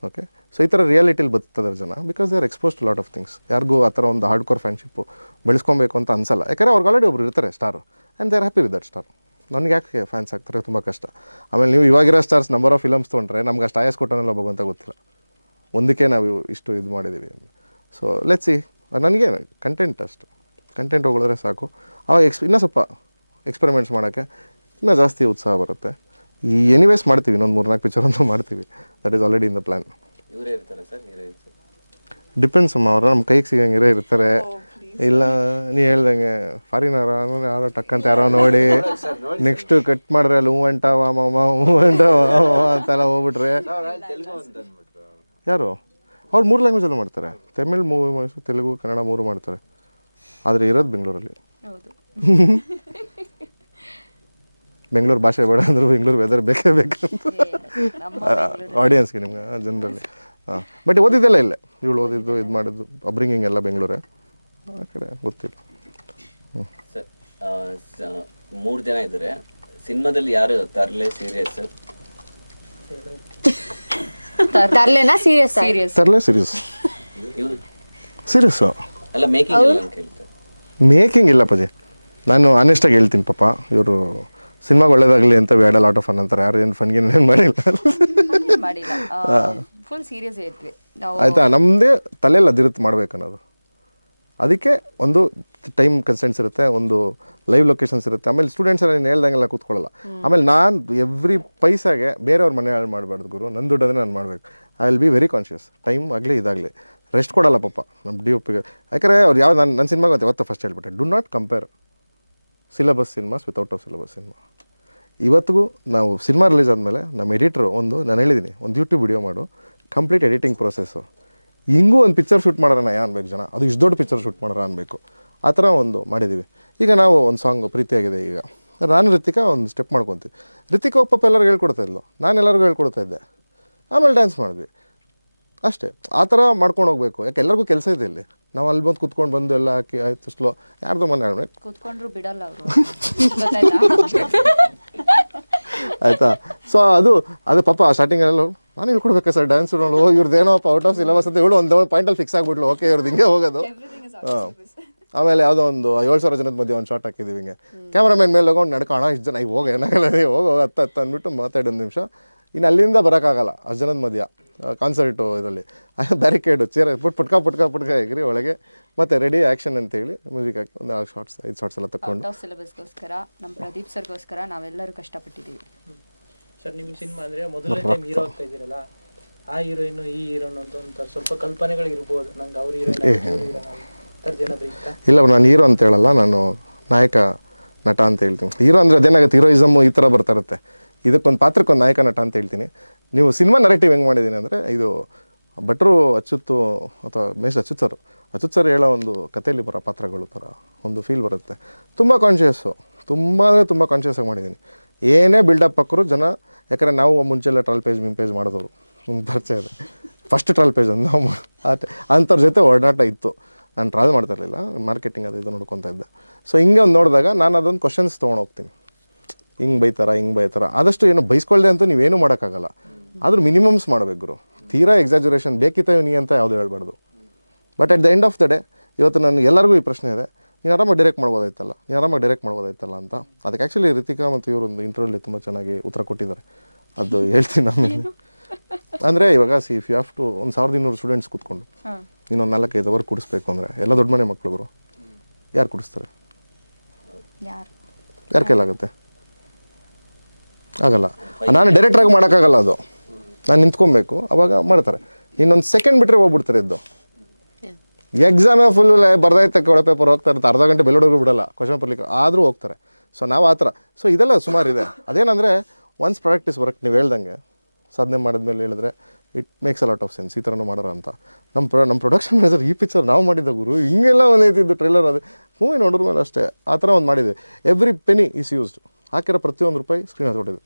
ಓಕೆ, ಸೊ ಈ ಥರ ರಿಯಾಲಿಟಿಲಿ ಬದುಕ್ತಿದ್ದಾರೆ ಜನ, because they are expose to lot of things. ಯಾರಿಗೂ ಆ ಥರ ಒಂದು ಹಾರ್ಡ್ ಕೋರ್ ಫ್ರೆಂಡ್ಶಿಪ್ಪು ಬೆಳೆಸ್ಕೊಬೇಕು ಅಂತ ಅನ್ಸಲ್ಲ, ಯಾಕಂದರೆ ಅವ್ರಿಗೆ ಆಲ್ರೆಡಿ ಒಬ್ರು ಇರ್ತಾರೆ star, and they are happy with that star. ನನಗೆ ಯಾಕೆ ಫ್ಯಾನ್ಸ್ ಆಗ್ತಾರೆ ತುಂಬ ಕಷ್ಟ. ಆಮೇಲೆ ನೀವು ಇವಾಗಿರೋ ಸ್ಟಾರ್ಸ್ ನಂಬರ್ ಆಫ್ ಫಿಲಮ್ಸ್ ತೊಗೊಂಡ್ರೆ ನಮ್ಗೆ ಅಷ್ಟು ಆಯಸ್ ಕೊಟ್ಟನಲ್ಲ ಭಗವಂತ ಗೊತ್ತಿಲ್ಲ, ಒಂದಕ್ಕೆ ನಾವು ಇಷ್ಟು ಇದು ಮಾಡಿದ್ದೀವಿ. ಸೊ ಲೆಟ್ಸ್ ಸಿ, ನನಗೆ ಕಂಟೆಂಟ್ ಅಷ್ಟು ಕಂಟೆಂಟ್ ಹೋಗಿದ್ರೆ ಸಾಕು. ಅವಾಗ ಇನ್ನೂ ಸ್ವಲ್ಪ ಎಕ್ಸ್ಪೆರಿಮೆಂಟ್ಸ್ ಮಾಡೋಕ್ಕೆ ಇನ್ನೂ ಜಾಸ್ತಿ ಉತ್ಸಾಹ ಬರುತ್ತೆ. ಈ ಎನಿವೇಸ್ ಮಾಡ್ತೀವಿ, ಇನ್ನೊಂದು 3-4 ಪಿಕ್ಚರ್ ಅಂತೂ ಮಾಡ್ತೀವಿ, that is already in the plan. ಇವರೇ ಇರ್ತಾರೆ ಸರ್ ಹೀರೋಯಿನ್ಸ್? ಡಿಪೆಂಡ್ಸ್ ಅಮ್ಮ, ಅವರು ನಮ್ಮ ಕೈಗೆ ಸಿಗಂಗಿರೇ ಇರ್ತಾರೆ, ಇಲ್ಲ ನೀ ಹೇಳ್ದಂಗೆ ಫಾರಿನರ ಅಂದರೆ ಯಾರೋ ಟಕ್ಕಂತ ಯಾರೋ ನೋಡಿ ನೆಕ್ಸ್ಟು ಕಟ್ ಮಾಡಿದ್ರೆ ಅಲ್ಲಿ ಹೂವಂಟವ ಮಾಮ ಹೂವಂಟವ ಅಂತೆಲ್ಲ ಹೋಗ್ಬಿಟ್ರೆ. ಯಾರು ಅವ್ರು 3 ಲ್ಯಾಂಗ್ವೇಜಲ್ಲೂ ಮಾಡ್ತಾರೆ, ತಮಿಳ್ ಮೂವಿ, ತೆಲುಗು, ಕನ್ನಡ 3 ಮಾಡ್ತಾರೆ. ಆದರೆ ಇರೋದು ಬೆಂಗಳೂರಲ್ಲಿ. ಬೆಂಗಳೂರು ಭಾಷೆ ಬೇಡ ಅಂದರು, ಬೆಂಗಳೂರು ವೆದರ್ ಬೇಕೇ ಬೇಕಂತ ಆಡಿಯನ್ಸ್ಗೆ, ನಿಮ್ಗೆ ಜನರಲ್ಲಿ. ಹಾಂ, ಬಟ್ ಓದಿದ್ದೆಲ್ಲ ಇಲ್ಲೇ, ಇವಳು ಓದಿದ್ದು ಇದು ಮಾಡಿದ್ದು ಅಬ್ರಿಂಗಿಂಗ್ ಎಲ್ಲ ಬೆಂಗಳೂರೇ, ಆ ಕಡೆ ಗೊತ್ತಿಲ್ಲ. ಸರ್ 3 ಜನ ಇದ್ದಾರೆ ಸಿನಿಮಾದಲ್ಲಿ, ಯಾರು ತರ್ಲೆ ಸೀರಿಯಸ್? ತರ್ಲೆನಾ ಸೀರಿಯಸ್? ತರಲೇ ಸೀರಿಯಸ್, ಸೀರಿಯಸ್ಸು ಅಲ್ಲ, ಮೇಕಿಂಗ್ ಎಲ್ಲ ಕೇಳ್ತಾರೆ. ಮೇಕಿಂಗ್ ಇಲ್ಲ ಪಜಿ, ನಾನು ಆನೆಸ್ಟಾಗಿ ಹೇಳ್ತೀನಿ ಪಾಪ, ಇವರು ಸಿನಿಮಾಗೆ ಒಳ್ಳೇದಾಗಲಿ ಅಂತ ಬೇಡ ಲಾಟ್ ಆಫ್ ಫನ್ ಅಂತಾರೆ, ಯಾರು ಏನು ಫನ್ಗಿನ್ ಏನು ಮಾಡಿಲ್ಲ. ಫುಲ್ ಸೀರಿಯಸ್ ಇದ್ವಿ ನಾವು, ಆಯಿತಾ. ನಮ್ಮದೇ ತಲೆಯಲ್ಲಿ ಅದಿರುತ್ತೆ ಮಾಡ್ಬೇಕನ್ನೋದು, ಅದಕ್ಕೆ ಒಂದು ಟೈಮ್ ಕನ್ಸ್ಟೆಂಟ್ಸ್ ಇರುತ್ತೆ, ಒಂದು ಲೈವ್ ಲೊಕೇಶನ್ಸ್ ಇರುತ್ತೆ. ಆಮೇಲೆ ಸ್ಟೂಡೆಂಟ್ಸ್ ಎಲ್ಲ ನೀನು ಹೇಳ್ದಂಗೆಲ್ಲ ಕೂತ್ಕೊಳ್ಳಲ್ಲ. ಆಮೇಲೆ ನಾನು ಎವ್ರಿ ಪೈಸಾಗೆ ಬೇರೆಯವ್ರ ಮನೆ ಹಾಳು ಮಾಡಬಾರ್ದು ಗುರು, ನನ್ನ ದುಡ್ಡೋದನ್ನೇ ನಾನು ಮಾಡಬೇಕು. I will be very conscious, time ಆಗಲಿ ಇದಾಗಲಿ ರೆಸ್ಟ್ ಕೊಡಲ್ಲ ಪಾಪ ನಮ್ಮ DOPಗೆ. ಯಾಕಂದರೆ ಅವ್ರು ಯಾವ ನನ್ನ ಸಿನಿಮಾಗೆ ಅಂತ ಯಾವತ್ತೂ ಫಸ್ಟ್ ಹೇಳ್ಬಿಟ್ಟೆ, do not compare syllabus cinemas without of syllabus cinema. ಇವತ್ತಿಗೂ ನಾವು ಸಿನಿಮಾ ರಿಲೀಸ್ ಆದಮೇಲೆ ನಮ್ಮ ಎಡಿಟ್ರು ನಾನು ಹೇಳಿದ್ದೀನಿ, ಒಂದು ಯೂಟ್ಯೂಬ್ ವಿಡಿಯೋ ಮಾಡು, ಕಂಪ್ಲೀಟ್ ಎಡಿಟಿಂಗ್ ಪ್ರೊಸೆಸ್ಸು, ಹಿಂಗೂ ಒಂದು ಪಿಕ್ಚರ್ ಶೂಟ್ ಮಾಡೋಣ ಅನ್ಬೇಕು ಜನ, ಅದು ಇಷ್ಟು ದೊಡ್ಡ ಪಿಕ್ಚರ್ ಶೂಟ್ ಮಾಡೋಣ ಅನ್ಬೇಕು. ಆ ಥರ ಒಂದು ಮಾಡಿದ್ದೀವಿ. ಈಗ ನಾವು ಒಂದು ಸಾಂಗು ಪ್ರೀತಿಯಾಗಿದೆ, ಈಗ ನಾನು ರಿತಿಕಾ ಒಂದು ಸ್ಟೆಪ್ ಮಾಡ್ಕೊತೀವಿ, ರಿತಿಕಾ ಪಾಪ ಎಲ್ಲರಿಗೂ ಹೇಳ್ಕೊಡ್ತಾ ಇದ್ಲು, ನಾನು ಎಲ್ಲರಿಗೂ ಹೇಳ್ಕೊಡ್ತಾ ಇದ್ದೆ, ಆಮೇಲೆ ಡ್ಯಾನ್ಸ್ ಮಾಡಿದ್ವಿ ಅಷ್ಟೇ. ಆ ಥರ ಮಾಡ್ಕೊಂಡು ಹೋಗ್ಬೇಕು, ಯಾಕೆ ಎಲ್ಲರಿಗೂ ಕೆಲಸ ಇದೆ ಇಲ್ಲಿ. ನಾವು ಅಲ್ಲಿ ಬಂದು ಕುತ್ಕೊಂಡು ಬಂದು ಎಲ್ಲ ಹಾಕಿ ಆಯಿತು ಸ್ಲೋ, ಯಾರ್ದು ಮನೆ ಹೇಳ್ಬೇಕು, ಕೂತ್ಕೊಂಡ್ರು ಬಿಡಲ್ಲ ಅವರು, ಆಯಿತಾ. ಸೊ ಅದು ಪಾಪ ಸ್ಟಾರ್ಟಿಂಗಲ್ಲಿ ನಾನು ಹೇಳ್ಕೊಡ್ಬೇಕಾ ಸರ್ ಡ್ಯಾನ್ಸ್ ನೋಡು, ಇವ್ರದ್ದೇನೋಪ್ಪ ಔಟ್ ಆಫ್ ಸಿಲೆಬಸ್ ಅಂತ ಹೇಳು, ಒಂದು ಪಾಯಿಂಟಲ್ಲಿ ಫಿಕ್ಸ್ ಆಗಿಬಿಟ್ಲು, ಓಕೆ ಇವ್ರದ್ದು ಹಿಂಗೆ ಹೋಗೋದು. ಹಾಂ, ಆಮೇಲೆ ಯಾವುದೋ ಒಂದು 7,000 ಜನದ ಮಧ್ಯೆ ಒಂದು ಶಾರ್ಟ್ ಹಾಕಿದ್ದೀವಿ, ಹಿಂಗೆ ಕ್ಯಾಮ್ರಾಮನ್ ಮೇಲೆ ಹೋಗೋಣ ನಡ್ಕೋಣ, ಇಷ್ಟು ಜನ ಈಗ ಹೋಗಿ ಏನಾಗಲ್ಲ, ಹೋಗೋ 10 ಅಂದ್ಬಿಟ್ಟು ಮಾತಾಡಿ 1 ನಿಮಿಷ, ಇನ್ನು ಅಲ್ಲಿಂದ ಬರೋಕ್ಕಾಗಲ್ಲ ಅಷ್ಟು ಜನದ ಮಧ್ಯ. ಕಾನ್ಸರ್ಟು ಇದರಲ್ಲಿ ಬ್ಯಾರಿಕೇಡು ಚೇರ್ ಪುಟ್ಕ ಎಗ್ರಿ ಒಳಗೆ, ಮತ್ತೆ ರೆಡಿ ಆ್ಯಕ್ಷನ್ ಅಂತೇಳಿ ಮ್ಯೂಸಿಕ್ ಹಾಕಿ ಒಂದು 5 ಶಾರ್ಟ್ಸ್ ಎಲ್ಲ ತಗೊಂಡು ಸಿಲೆಬಸ್ಗೋಸ್ಕರ ನಮ್ಮ ಪ್ರದೀಪ್ ಸರ್ಗೋಸ್ಕರ ನಾವೆಲ್ಲರೂ ಕಷ್ಟಪಟ್ಟಿದ್ದೀವಿ. ಸರ್ ನಿಮ್ಮ ಸಿನಿಮಾ ಅಂದರೆ ಮೊದಲನೇ ಟೈಮ್ ಹೀರೋ ಆಗ್ತಾ ಇದ್ದೀರಲ್ಲ, ಆ ಹೀರೋಯಿನ್ ಈ ಹೀರೋನ್ ಅಂತ ಒಂದು ಸ್ವಲ್ಪ ಕಲ್ಪನೆಗಳು ಇರ್ಬೋದು, ನಂಗೆ ಅವ್ರ ಹೀರೋಯಿನ್ ಥರದ್ದೇನಾದ್ರು ಇತ್ತಾ? ಇಲ್ಲ, ನಾನು ಹೀರೋ ಅಂತ ಹೇಳಲ್ಲ, ನಾನು ನಾಯಕ ನಟ ಅಂತ ಹೇಳ್ತೀನಿ. ಹೀರೋ ಅಂದರೆ ಅದೇನಾಗುತ್ತೆ, ಹೀರೋಯಿಸಮ್ಮು ಈ ಥರ ಬರ್ತಾ ಇರುತ್ತೆ. ಇದಕ್ಕೊಂದು ಪಾತ್ರಕ್ಕೊಂದು ನಾಯಕ ನಟ ಅಂತ ಹೇಳ್ತೀನಿ. ನೀವು ಸಿನಿಮಾ ನರೇಟಿವ್ ಹೆಂಗೆ ಮಾಡಿದ್ದೀನಿ ಅಂದರೆ, ಇದು ಭಟ್ರು ಅಚ್ಯುತ್ತು ಅಥವಾ ಅಚ್ಯುತ್ ಸರ್ ಹೇಳೋ ಒಂದು ಕಥೆಯಲ್ಲಿ ಬರೋ ಪಾತ್ರಗಳು ಥರ ಒಂದು ಫೀಲ್ ಬರುತ್ತೆ. ತುಂಬ ಕಾನ್ಷಿಯಸ್ಸು, ತುಂಬ ಅಂದರೆ ತುಂಬ ಕಾನ್ಷಿಯಸ್ಸಾಗಿ ಮಾಡಿದ್ದೀನಿ. ಏನೇ ಬಿಲ್ಡಪ್ ಹಾಕೋರು ಜನ, ಯಾಕಂದರೆ ನಾವು ಮುಂಚೆಲ್ಲ ಟ್ರಾಲ್ ಪೇಜ್ ಮಿಮ್ ಪೇಜ್ ಮಾಡಿದವರು, ಪರಿಚಯ ಇದೆ. ಫಸ್ಟ್ ಟ್ರಾಲ್ ಪೇಜ್ ಅಂತ ನಾವು ಅಂಥವ್ರ ಜೊತೆ ಒಡನಾಟ ಇತ್ತು. ನಾನು ಟ್ರಾವೆಲ್ ಮಾಡ್ತಾ ಇರಲಿಲ್ಲ, ಮಾರ್ಕೆಟಿಂಗ್ ಅದು ಇದು ನೋಡ್ಕೊತಾ ಇದ್ದೆ. ಸೊ ಹಿಂಗೆ ಒಂದು ನೋಡಿದಾಗ ನಾನು ಅದೊಂದು ಕ್ವಶನ್ಸ್ ತೊಗೊಂಡೋಗ್ತೀನಿ, ಹಿಂಗೆ ಬೈತಾರ. ಆದಷ್ಟು ಏನು ಬೈಸ್ಕೊಳ್ಳದೆ ಅಂತೂ ನೀವೇನು ಮಾಡೋಕ್ಕಾಗಲ್ಲ, ಆದರೂ ಮಿನಿಮಮ್ಸ್ ಮಾಡಬೇಕು ಗುರು. ತೀರಾ ಎಕ್ಸಾಜುರೇಷನ್ ಬೇಕಿತ್ತ ಇವನಿಗೆ ಅಂತ ಯಾವುದು ಹೇಳ್ಬಾರ್ದು. But at the end of the day ಇವತ್ತು ನನಗೆ ಎಲ್ಲರಿಗೂ ಈ ಪ್ರಶ್ನೆ ಇದೆ, ನೀನು ಆರಾಮಾಗಿ ಡೈರೆಕ್ಟ್ ಮಾಡ್ಬೋದಾಯ್ತಲ್ಲ ಅಂತ. ಅದಕ್ಕೆ ಆ್ಯಕ್ಚುಲಿ ರಿತಿಕಾ ಮತ್ತು ಇವರು ಒಂದು ಇಂಟರ್ವ್ಯೂಲಿ ತುಂಬ ಚೆನ್ನಾಗಿ ಉತ್ತರ ಕೊಟ್ಟಿದ್ದಾರೆ. ಅದು ಹೇಳ್ತೀನಿ ಆಮೇಲೆ. ಅಂದರೆ ಇವಾಗ ಇಫ್ ಯು ಹ್ಯಾವ್ ಟು ಒಂದು 1200 ಸ್ಟೂಡೆಂಟ್ಸ್ ಕೂತ್ಕೊಂಡು ಇನ್ನೊಂದು 4-5 ಅವರ್ ಕೂಡಿಸ್ಬೇಕು ಅಂದರೆ ಎಲ್ಲ ದೊಡ್ಡ ಮನೆ ಮಕ್ಕಳು ಯಾರು ಕೂಡಿಸ್ತಾರೆ? ಯಾರ ಕೈಲಾಗುತ್ತೆ? ಆಗಲ್ಲ. ನಾನು ಡೈರೆಕ್ಟ್ರಾಗಿ ಮಾಡೋಕ್ಕಾಗಲ್ಲ, ಅದು ನಾನು ನಿಂತ್ಕೊಬೇಕು, ಅವಾಗ ಮಾಡ್ತಾರೆ. ಇನ್ನೊಂದು ಸೆಕೆಂಡ್ ಬಿಟ್ಟರೆ ಹೋಗ್ಬಿಡ್ತಾರೆ ಇದ್ದು. ಎಕ್ಸಾಮೇ ಫುಲ್ ಬರ್ದಾಯ್ತಕ್ಕೆ ಒಳ ಪೇಪರ್ ಹೋಗ್ತಾರೆ, ಅರ್ಧ ಗಂಟೆ ಬೆಲ್ಲೋಡೋರು ಬಿಡಲ್ಲ ಕ್ವಶನ್ ಬರ್ಲಿಕ್ಕೆ, ಆದರೂ ಹೋಗ್ತಾರೆ. ಸೊ ನಾವು ಆ ಥರ. ಸೊ ಇದೆಲ್ಲ ಸುಮಾರಿದೆ. ಅದೇನಂದರೆ ಒನ್ಸ್ ಪ್ರಾಕ್ಟೀಸ್ ವರ್ಕ್, ನೀವು ಹೇಳ್ದಂಗೆ ಸಾಧನೆ ಮಾಡಿದ್ಮೇಲೆ ಹೇಳಿದ್ರೆ it makes a lot of sense. ಈ ಥರನೂ ಮಾಡೋರು ಅಂತ. ನಮ್ಮ ಪ್ರೊಡಕ್ಷನ್ ಮ್ಯಾನೇಜರ್ ಈ ಪಿಕ್ಚರ್ ನಾವು ಮಾಡಿದ್ದ ಗುರು ಹಿಂಗೆಲ್ಲ ಒಂದೈತಿದ್ದು ಟ್ರೈಲರ್, ಅದು ಮೂವಿ ನೋಡಿದ್ರ ಮೇಲೆ ಅಷ್ಟೇ ಆ ಥರ ಒಂದು ಮಾಡಿದ್ವಿ. Every ಪೆನಿ is used. ಹಾಕಿರೋ ಪ್ರತಿಯೊಂದು ರೂಪಾಯಿ ಸ್ಕ್ರೀನ್ ಹತ್ಕೊಟ್ಟಿದ್ದು,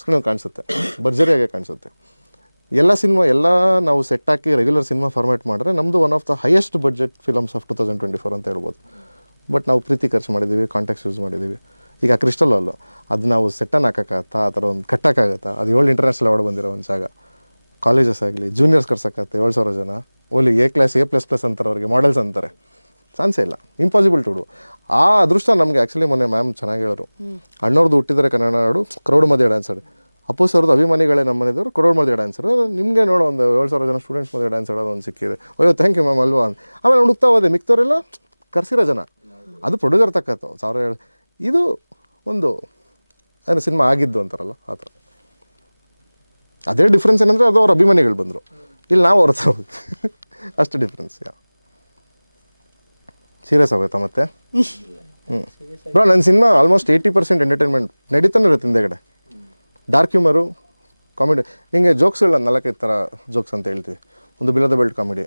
ಸ್ಕ್ರೀನಲ್ಲಿ ಕಾಣಿಸುತ್ತೆ, ಭರ್ಜರಿಯಾಗೆ ಕಾಣಿಸುತ್ತೆ. ಎಲ್ಲ ಸಿನಿಮಾ ಎಲ್ಲ ನಾವು ಸೆಟ್ ಹಾಕಿ ರೆಗ್ಯುಲರ್ ಸಿನಿಮಾ ಫಾರ್ಮ್ಯಾಟ್ ಮಾಡಿದ್ರೆ ನಮ್ಮದು one of the highest budget films of 2024 ಅಂತ ಹೇಳ್ಬೋದು. ಬಟ್ ನಾವು ಪ್ರೀತಿ ಖರ್ಚು ಮಾಡಿದ್ದೀವಿ, ಕಾಂಟ್ಯಾಕ್ಟ್ಸ್ ಯೂಸ್ ಮಾಡಿದ್ದೀವಿ. ಈಗ ಕ್ರಿಸ್ಟಲ್ ಅಲ್ಲೋ ಅದು ನಾವು ಸೆಟ್ಟನ್ನು ಹಾಕೋಕ್ಕಾಗತ್ತಾ? ಆ ಥರ ಒಂದು ಕಟ್ಟೋಕ್ಕಾಗತ್ತಾ? ಅದು 7 ಇಂಟರ್ನ್ಯಾಷನಲ್ ಅವಾರ್ಡ್ ಬಂದಿರೋ ಒಂದು ಜಾಗ. ಕಾಲೇಜಸ್ ಆಗಲಿ ಜೂನಿಯರ್ಸ್ ಕರ್ಸೋಕ್ಕತ್ತೆ 7,000 ಜನ, ಓಲಿ ಎ ಕ್ಲಾಸ್ A++ ಅಂತಾರೆ, ಅವ್ರಿಗೆ ಮಾಡೆಲ್ಸ್ ಅಂತಾರೆ. ಚಾನ್ಸೇ ಇಲ್ಲ, ಇಂಪಾಸಿಬಲ್ ಟು ಡು. ಆ ಅದೃಷ್ಟ ನಮಗೆ ಆ್ಯಕ್ಚುಲಿ ಮೊನ್ನೆ ಮ್ಯಾಮ್ ಚೆನ್ನಾಗಿ ಹೇಳೋರು, ಅಣ್ಣವ್ರದ್ದು ಹುಟ್ಟಿದರೆ ಕನ್ನಡ ನಾಡು, ಕ್ರೌಡ್ ಮಧ್ಯೆ ಡ್ಯಾನ್ಸ್ ಆಡಿ. ಅಪ್ಪು ಸರ್ದು ಅಭಿಮಾನಿಗಳೇ ನಮ್ಮ ಮನೆಯವರು ಕ್ರೌಡ್ ಮಧ್ಯೆ ಡ್ಯಾನ್ಸರು. ನಿಮಗೆ ನೋಡೋ ಒಂದು 7,000 ಜನ ಸ್ಟೂಡೆಂಟ್ಸ್ ಮಧ್ಯೆ ಡ್ಯಾನ್ಸ್ ಆಡೋದು ಒಂದು ಸಿಕ್ಕಿದೆ. ಅಯ್ಯೋ ಥ್ಯಾಂಕ್ ಯು ಮ್ಯಾಮ್ ಅಲ್ವಾ. ಆಮೇಲೆ ಹುಡುಕ್ತಾ ಹೋದೆ, ಮಿಕ್ತವರೆಲ್ಲ ಕರ್ಸಿರೋ ಜನ, ಅದು ಪ್ರೊಡ್ಯೂಸರ್ ತಕ್ಕತ್ತು 1,000. ಇದು ಒಂದು ಏನು ಸಿನಿಮಾ ಆಗಿದ್ದು ಅಂತಾರಲ್ಲ ಆ ಥರ. ಅದೇ ಡಿಫ್ರೆನ್ಸ್ ಏನಂದರೆ ಅದು ಅವ್ರ ಅಭಿಮಾನಿಗಳು ಬಂದರು, ಇಲ್ಲಿ ನಾವು ಅವ್ರ ಹತ್ರ ಅಷ್ಟು ಡಿಫ್ರೆನ್ಸ್. ಸೀರಿಯಸ್ ಆಗೋಯ್ತಾ ಮತ್ತೆ? ಬ್ರೋ ನನ್ನ ಸಿನಿಮಾ ಆಲ್ಮೋಸ್ಟ್ 80% ಎಂಟರ್ಟೈನ್ಮೆಂಟ್ ನಡೀತಾನೆ ಇರುತ್ತೆ. ಹಿಂದೆಗಡೆ ಡಾರ್ಕ್ ಹ್ಯೂಮರು, ಕಾಮಿಡಿ. ನಿಮಗೆ ಜೋಕ್ಸ್ಗಳನ್ನ 4-5 ಥರ ಜೋಕ್ಸ್ ಅಂತ ಹೇಳ್ತೀವಿ. ಒಂದು ಬಿಲೋ ದ ಬೆಲ್ಟ್ ಕಾಮಿಡಿ,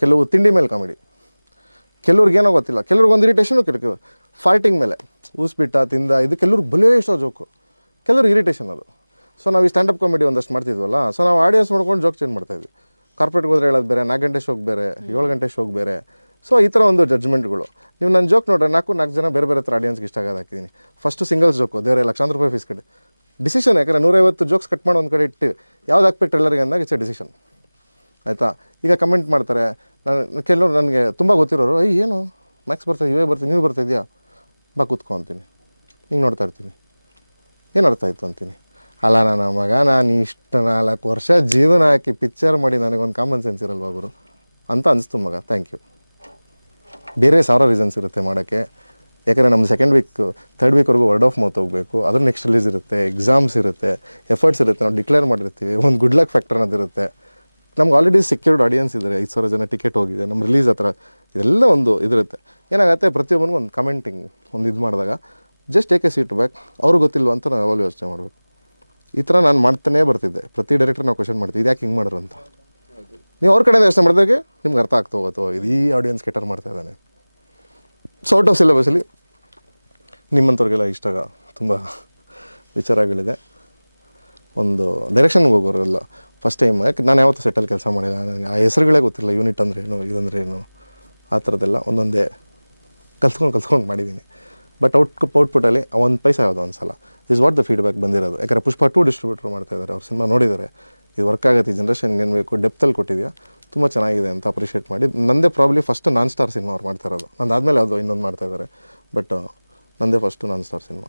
ಕೆಲವು ತಿಂಡಿ ಮೇಲೆ ಕಾಮಿಡಿ, ಕೆಲವ್ರಿಗೆ ಏನೋ ಗೊತ್ತಿಲ್ಲ, ಕೆಲವ್ರಿಗೆ ಒಂದು ಇರಿಟೇಷನು, ಕೆಲವು ಫಾರ್ಟಿಂಗ್ ಮೇಲೆ ಊಸ್ಬಿಟ್ಟ ತಿಂದ, ಇದು ಕೆಲವ್ರಿಗೆ ಬಲೇ ಇಷ್ಟ ಜೋಕು, ಕೆಲವ್ರಿಗೆ ಇರಿಟೇಷನ್ ಅದು. ಸೊ ನಾವು ಈ ಸ್ಟ್ಯಾಂಡಪ್ ಕಾಮಿಡಿ ಒಂದಷ್ಟು ಮಾಡ್ತಿದ್ವಲ್ಲ, ಸೊ ನಾವು ಆಡಿಯನ್ಸ್ ನೋಡ್ಕೊಂಡು ಜೋಕ್ ಚೇಂಜ್ ಮಾಡ್ತಾಯಿದ್ವಿ. ಕಾರ್ಪೊರೇಟ್ಗೆ ಹೋದ್ರೆ ಹೇಳೋದು ಬೇರೆ, 4 ಗಂಟೆ ಶೋಗೆ ಬೇರೆ, 7 ಗಂಟೆ ಶೋಗೆ ಬೇರೆ. ಸೊ ಈ ಥರ ಒಂದು ಜಡ್ಜ್ಮೆಂಟ್ಗಳು. ನೀವು ನನ್ನ ಜೋಕ್ ನೋಡ್ರೆ 4 ಜನ ಬೇರೆ ಬೇರೆ ಥರ ಆಡಿಯನ್ಸ್ಗೆ ಇಷ್ಟ ಆಗೋದು ಹಾಕಿದ್ದೀನಿ. ಫಸ್ಟು ಸಿಂಗಲ್ಸ್ ಜೋಕು, ದೇವರೇ ಲಕ್ಷಾಂತರ ರೂಪಾಯಿ ಫೀಸ್ ಕಡೆ ಡಿಸಿಷನ್. ಯಾಕಂದರೆ 150 ಜೋಕ್ಸ್ ಕಟ್ ಮಾಡಿ ಒಂದು ಕಡೆ ಇಟ್ಟು ಯಾವ್ದು ಹಾಕ್ಬೇಕು ಟ್ರೈಲರ್ಗೆ ಅಂದಾಗ ಇಟ್ಸ್ ಎ ಡಿಸಿಷನ್. ಆಯಿತಾ? ಈಗ ಕಮೆಂಟ್ ಮಾಡ್ತಾರೆ ಕೆಲವರು, ನನಗೆ ತುಂಬ ಗೊತ್ತಿರೋರು, ಏನು ಮ್ಯಾಕ್ಸ್ ಬರ್ತಾಯಿದೆ, ಇವೇ ಬರ್ತೀನಿ, ನೀವು ಬರ್ತಾಯಿದ್ಯಾ, ಬಾ ಕೂತ್ಕೊ ಅಂತೀನಿ. ಹಿಂಗೆ ನೋಡ್ತಾ ಇರ್ತೀನಿ, ಏನು ಅರ್ಥ ಆಯಿತು ಅಂತೀನಿ. ಅಲ್ಲ ನನ್ನ ಮಗ, ನಾನು ಇಷ್ಟು 4 ವರ್ಷ ಜೀವನ ಹಾಕಿ ಪಿಕ್ಚರ್ ಮಾಡಿ ನನಗೊಂದು ಕಾಮನ್ ಸೆನ್ಸ್ ಇರಲ್ವಾ ಗುರು ಅಂತ ಅನಿಸ್ತು ಮಗ. Thank you. ಬೇರೆ 1000 ರೀಸನ್ಸ್ ಇರುತ್ತೆ ಮಾಡೋಕ್ಕೆ. ಯಾಕಂದರೆ ನಮ್ಮದು 2nd ವೀಕ್ 3rd ವೀಕ್ವರೆಗೂ ವರ್ಡ್ ಆಫ್ ಮೌತ್ ಹೋಗಬೇಕು, ಅದ್ರ ನೆಕ್ಸ್ಟ್ ರಿಲೀಸ್ ಇರುತ್ತೆ, ಎಕ್ಸಾಮ್ಸ್ ಇರುತ್ತೆ, ಎಫರ್ಟ್ಸ್ ಇರುತ್ತೆ, ನಾವು ಡಿಕ್ಲೇರ್ ಮಾಡಿರ್ತೀವಿ, ಒಂದು ಗುಡ್ ಲಕ್ ಫ್ಯಾಕ್ಟರ್ ಅನ್ನೋದಿರುತ್ತೆ. ನಮ್ಗೆ ಆಲ್ರೆಡಿ ಸೆಕ್ಯೂರ್ಡ್ ಆಡಿಯನ್ಸ್ ಇದ್ದಾರೆ, 5,000 ಜನ ಟಿಕೆಟ್ ಹೋಗಿದೆ, ನಮ್ಮ ರಿಲೀಸ್ ಹತ್ರ ಇದೆಲ್ಲ ಒಂದು ಇದಿರುತ್ತೆ. ಏನಾಗುತ್ತೆ, ಪ್ರತಿಯೊಬ್ಬನಿಗೂ ಒಂದು ಕಮೆಂಟಿಂಗ್ ಒಂದು ಇದು ಮಾಡಿದಾಗ just take A seat back, ಅವ್ರಿಗೆ ಗೊತ್ತಿಲ್ವ ಅಂತ ನಾವು ಯಾವಾಗಲೂ ಯೋಚನೆ ಮಾಡಬೇಕು. ಈ ಥರ ನಾನು ಮಾಡ್ತಾನೇ ಬರ್ತಿದ್ದೆ. ಪ್ರತಿ ಡೈರೆಕ್ಟರ್ ನಾವು ಕ್ವಶನ್ ಮಾಡ್ತೀವಿ, ಇದು ಯಾಕೆ ಹಿಂಗೆ ಮಾಡೋರು ಅಂತ. ನೀವು ಅವ್ರ ಕಡೆಯಿಂದ ಯೋಚನೆ ಮಾಡಿದಾಗೆ ನಿಮ್ಗೆ ಅರ್ಥ ಆಗ್ತಾ ಹೋಗುತ್ತೋ, ಇದು ಈ ಆಡಿಯನ್ಸ್ ಕೆಟರ್ ಮಾಡ್ತಾ ಇದ್ದಾನೆ. ಸೊ ಔಟ್ ಆಫ್ ಸಿಲೆಬಸಲ್ಲಿ ನಿಮ್ಮಂಥವ್ರಿಗೆಲ್ಲ ಇಷ್ಟ ತುಂಬ ವಿಚಾರಗಳಿದೆ. ಒಂದು ಡೈರೆಕ್ಷನ್ಗೆ ಹೋಗೋರೆಲ್ಲ ಫಸ್ಟ್ ಟೈಮ್, ಯಾಕೆ ನಾನು ಯಾವತ್ತೂ ಸೆಟ್ಟಲ್ಲಿ ಕೆಲಸ ಮಾಡಿಲ್ಲ, ನನಗೆ ಆ ಹೆಸರುಗಳೇ ಗೊತ್ತಿಲ್ಲ, ಯೂನಿಟ್ ಅಂದರೆ ಏನು, ಇದಂದ್ರೆ ಏನು, ಆ ಥರದ್ದೆಲ್ಲ ಒಂದೊಂದೇ ಕಲ್ತ್ಕೊಂಡು ಮಾಡಿದ್ದೀನಿ. ಬಟ್ ಔಟ್ಪುಟ್ಟಲ್ಲಿ ಒಂದು ಪೈಸೆ ಯಾವುದೋ ಒಂದು ಸಲ ಇಸ್ ವಾಟ್ ದ ಫೀಡ್ಬ್ಯಾಕ್ ಬಂದಿರೋದು. ಯಾಕಂದರೆ ಪುಷ್ಪ 2 ಡಿಸ್ಟ್ರಿಬ್ಯೂಟರ್ ಮಾಡ್ತಾಯಿದ್ದಾರೆ, ಅವ್ರ ಸಿನಿಮಾ ನೋಡಿದ್ದಾರೆ, ಇದು ವರ್ಕ್ ಆಗುತ್ತೆ, ಈ ಜನ್ರೇಷನ್ಗೆ ಏನು ಬೇಕು, ಡೆಪ್ತಲ್ಲಿ ಕೊಟ್ಟಿದೆಯಾ, ತುಂಬ ಚೆನ್ನಾಗಿದೆ ಅಂತ ಅಪ್ರಿಷಿಯೇಟ್ ಮಾಡಿ. ನಂದೇ ಪ್ರಾಬ್ಲಿ ಫಸ್ಟ್ ನಾನ್ ಸ್ಟಾರ್ ಸಿನಿಮಾ ಅವ್ರು ಮಾಡ್ತಾ ಇರೋದು, ನಂದಾದ್ಮೇಲೆ ಯಾವುದೋ ಇನ್ನೊಂದು ಮಾಡ್ತಾಯಿದ್ದಾರೆ. ಬಟ್ ನಂದೇ ಫಸ್ಟು ನಾನ್ ಸ್ಟಾರ್ ಸಿನಿಮಾ.